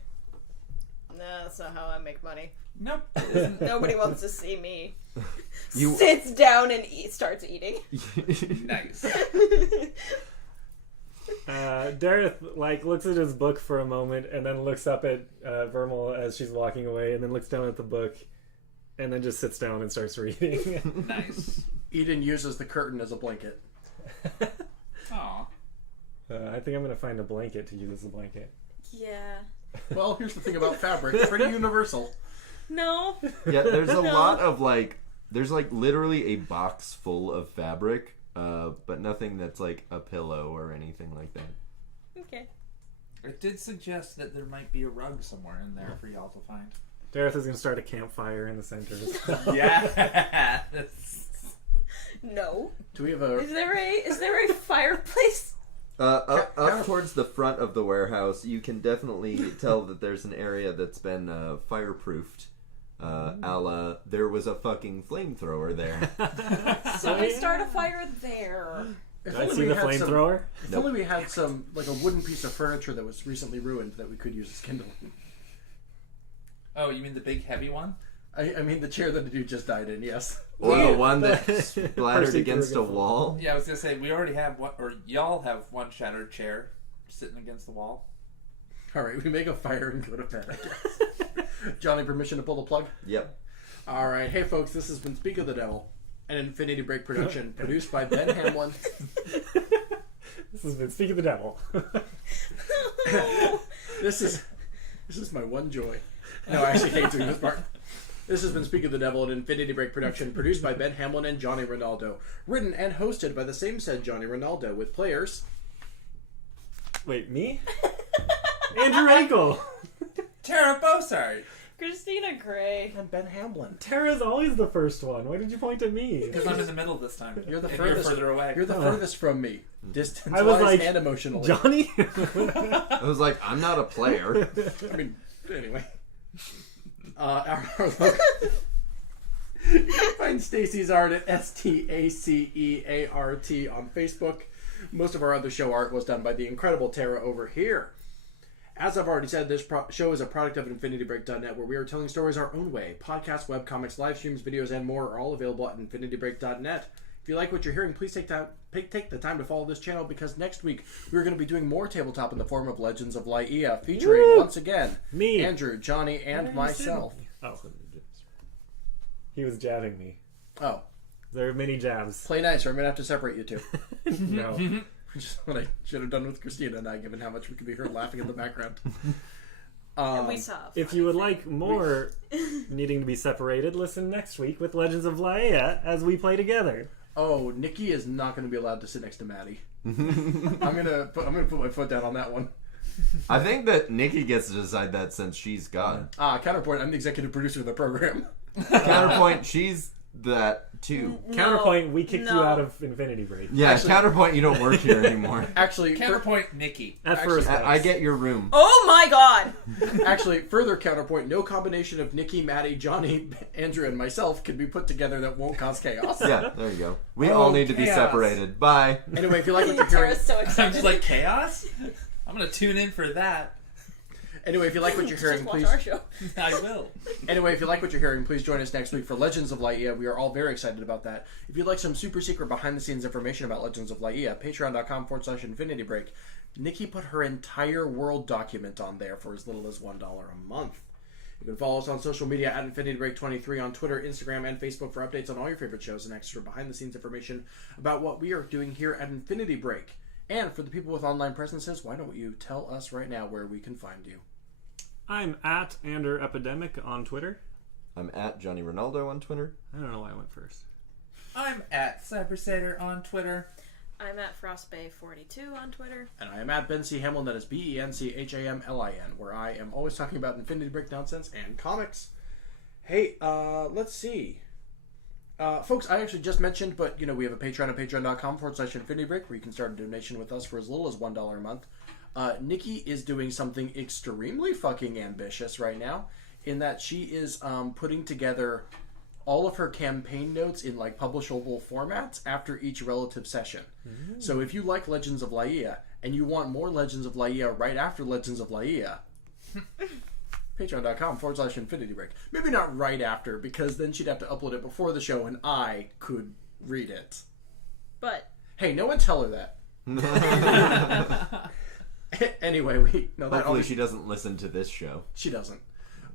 no, that's not how I make money. Nope. It isn't. Nobody wants to see me. You- Sits down and starts eating. Nice. Dareth looks at his book for a moment and then looks up at Vermal as she's walking away and then looks down at the book and then just sits down and starts reading. Nice. Eden uses the curtain as a blanket. Aw. I think I'm going to find a blanket to use as a blanket. Yeah. Well, here's the thing about fabric. It's pretty universal. No. Yeah, there's a lot of there's literally a box full of fabric, but nothing that's like a pillow or anything like that. Okay. It did suggest that there might be a rug somewhere in there for y'all to find. Dareth is going to start a campfire in the center. Yeah. No. Do we have a... Is there a fireplace? Up towards the front of the warehouse, you can definitely tell that there's an area that's been fireproofed. A la, there was a fucking flamethrower there. So we start a fire there. If Did I only see we the had some- flamethrower? If only we had some, like a wooden piece of furniture that was recently ruined that we could use as kindling. Oh, you mean the big heavy one? I mean the chair that the dude just died in, yes. Or the one that splattered against a wall. Yeah, I was gonna say we already have one, or y'all have one shattered chair sitting against the wall. All right, we make a fire and go to bed, I guess. Johnny, permission to pull the plug? Yep. All right, hey folks, this has been Speak of the Devil, an Infinity Break production produced by Ben Hamlin. This has been Speak of the Devil. This is my one joy. No, I actually hate doing this part. This has been Speak of the Devil, an Infinity Break production produced by Ben Hamlin and Johnny Rinaldo. Written and hosted by the same said Johnny Rinaldo, with players... Wait, me? Andrew Ankle. Tara Bossart. Christina Gray. And Ben Hamlin. Tara's always the first one. Why did you point at me? Because I'm in the middle this time. You're the and furthest. You're further away. You're the furthest from me. Distance-wise I was like, and emotionally. Johnny? I was like, I'm not a player. I mean, anyway. Our logo. You can find Stacey's art at STACEART on Facebook. Most of our other show art was done by the incredible Tara over here. As I've already said, this show is a product of InfinityBreak.net, where we are telling stories our own way. Podcasts, webcomics, live streams, videos, and more are all available at InfinityBreak.net. If you like what you're hearing, please take the time to follow this channel, because next week we're going to be doing more tabletop in the form of Legends of Laía, featuring, once again, Me. Andrew, Johnny, and myself. Oh. He was jabbing me. Oh. There are many jabs. Play nice, or I'm going to have to separate you two. No. Which is what I should have done with Christina and I, given how much we could be heard laughing in the background. And we saw. If you would like more needing to be separated, listen next week with Legends of Laía as we play together. Oh, Nikki is not going to be allowed to sit next to Maddie. I'm gonna put my foot down on that one. I think that Nikki gets to decide that since she's God. Counterpoint, I'm the executive producer of the program. Counterpoint, she's that too. No, Counterpoint, we kicked no. you out of Infinity Break. Yeah, Actually- counterpoint, you don't work here anymore. Actually, Counterpoint, Nikki. At Actually, first, I get your room. Oh my god! actually, further counterpoint, no combination of Nikki, Maddie, Johnny, Andrew, and myself can be put together that won't cause chaos. Yeah, there you go. We all need to be chaos. separated. Bye. Anyway, if you like what you're hearing, Tara's so I'm excited. just like, chaos? I'm going to tune in for that. anyway, if you like what you're hearing, Just watch please. our show. I will. Anyway, if you like what you're hearing, please join us next week for Legends of Laía. We are all very excited about that. If you'd like some super secret behind-the-scenes information about Legends of Laía, patreon.com/InfinityBreak. Nikki put her entire world document on there for as little as $1 a month. You can follow us on social media at InfinityBreak23 on Twitter, Instagram, and Facebook for updates on all your favorite shows and extra behind-the-scenes information about what we are doing here at Infinity Break. And for the people with online presences, why don't you tell us right now where we can find you? I'm at Ander Epidemic on Twitter. I'm at Johnny Rinaldo on Twitter. I don't know why I went first. I'm at CyberSatyr on Twitter. I'm at FrostBay42 on Twitter. And I am at Ben C. Hamlin, that is BenChamlin, where I am always talking about Infinity Break nonsense and comics. Hey, let's see. Folks, I actually just mentioned, but, we have a Patreon at patreon.com/Infinity Break, where you can start a donation with us for as little as $1 a month. Nikki is doing something extremely fucking ambitious right now, in that she is putting together all of her campaign notes in publishable formats after each relative session. Mm-hmm. So if you like Legends of Laía and you want more Legends of Laía right after Legends of Laía, patreon.com/Infinity Break. Maybe not right after, because then she'd have to upload it before the show and I could read it. But Hey, no one tell her that. Anyway, Hopefully she doesn't listen to this show. She doesn't.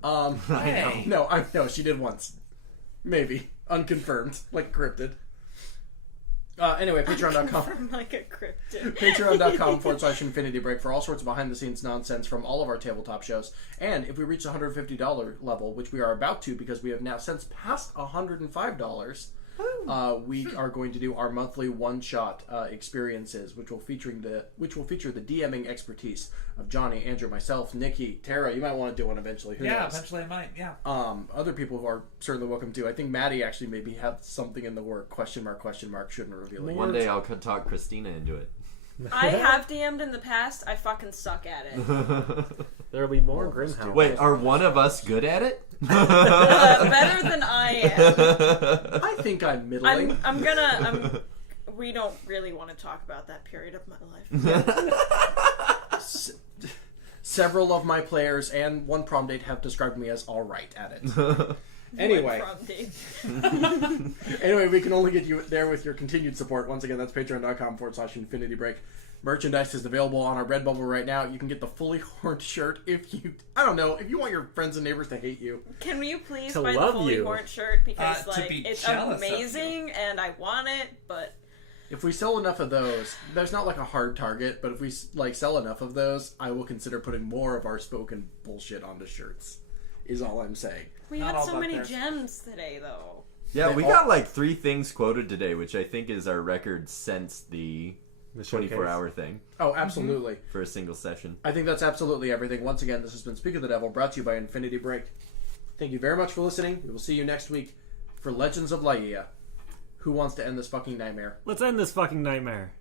Hey. No, she did once. Maybe. Unconfirmed. Like cryptid. Anyway, patreon.com. from like a cryptid. Patreon.com/Infinity Break for all sorts of behind-the-scenes nonsense from all of our tabletop shows. And if we reach the $150 level, which we are about to because we have now since passed $105, we are going to do our monthly one-shot experiences, which will feature the DMing expertise of Johnny, Andrew, myself, Nikki, Tara. You might want to do one eventually. Who knows? Eventually I might, yeah. Other people who are certainly welcome to. I think Maddie actually maybe had something in the work. Question mark, shouldn't reveal it. One day I'll talk Christina into it. I have DM'd in the past. I fucking suck at it. There will be more Grimhouse. Wait, are one of us good at it? Better than I am. I think I'm middling. We don't really want to talk about that period of my life. Several of my players and one prom date have described me as all right at it. Anyway. From, Dave? Anyway, we can only get you there with your continued support. Once again, that's patreon.com/InfinityBreak. Merchandise is available on our Redbubble right now. You can get the fully horned shirt if you want your friends and neighbors to hate you. Can you please To buy the love fully you. horned shirt? Because, be it's jealous of amazing and I want it, but... If we sell enough of those, there's not like a hard target, but if we sell enough of those, I will consider putting more of our spoken bullshit onto shirts, is all I'm saying. We Not had all so many bugbears. gems today, though. Yeah, They we all- got like 3 things quoted today, which I think is our record since the The showcase. 24-hour thing Oh, absolutely. for a single session. I think that's absolutely everything. Once again, this has been Speak of the Devil, brought to you by Infinity Break. Thank you very much for listening. We will see you next week for Legends of Laía. Who wants to end this fucking nightmare? Let's end this fucking nightmare.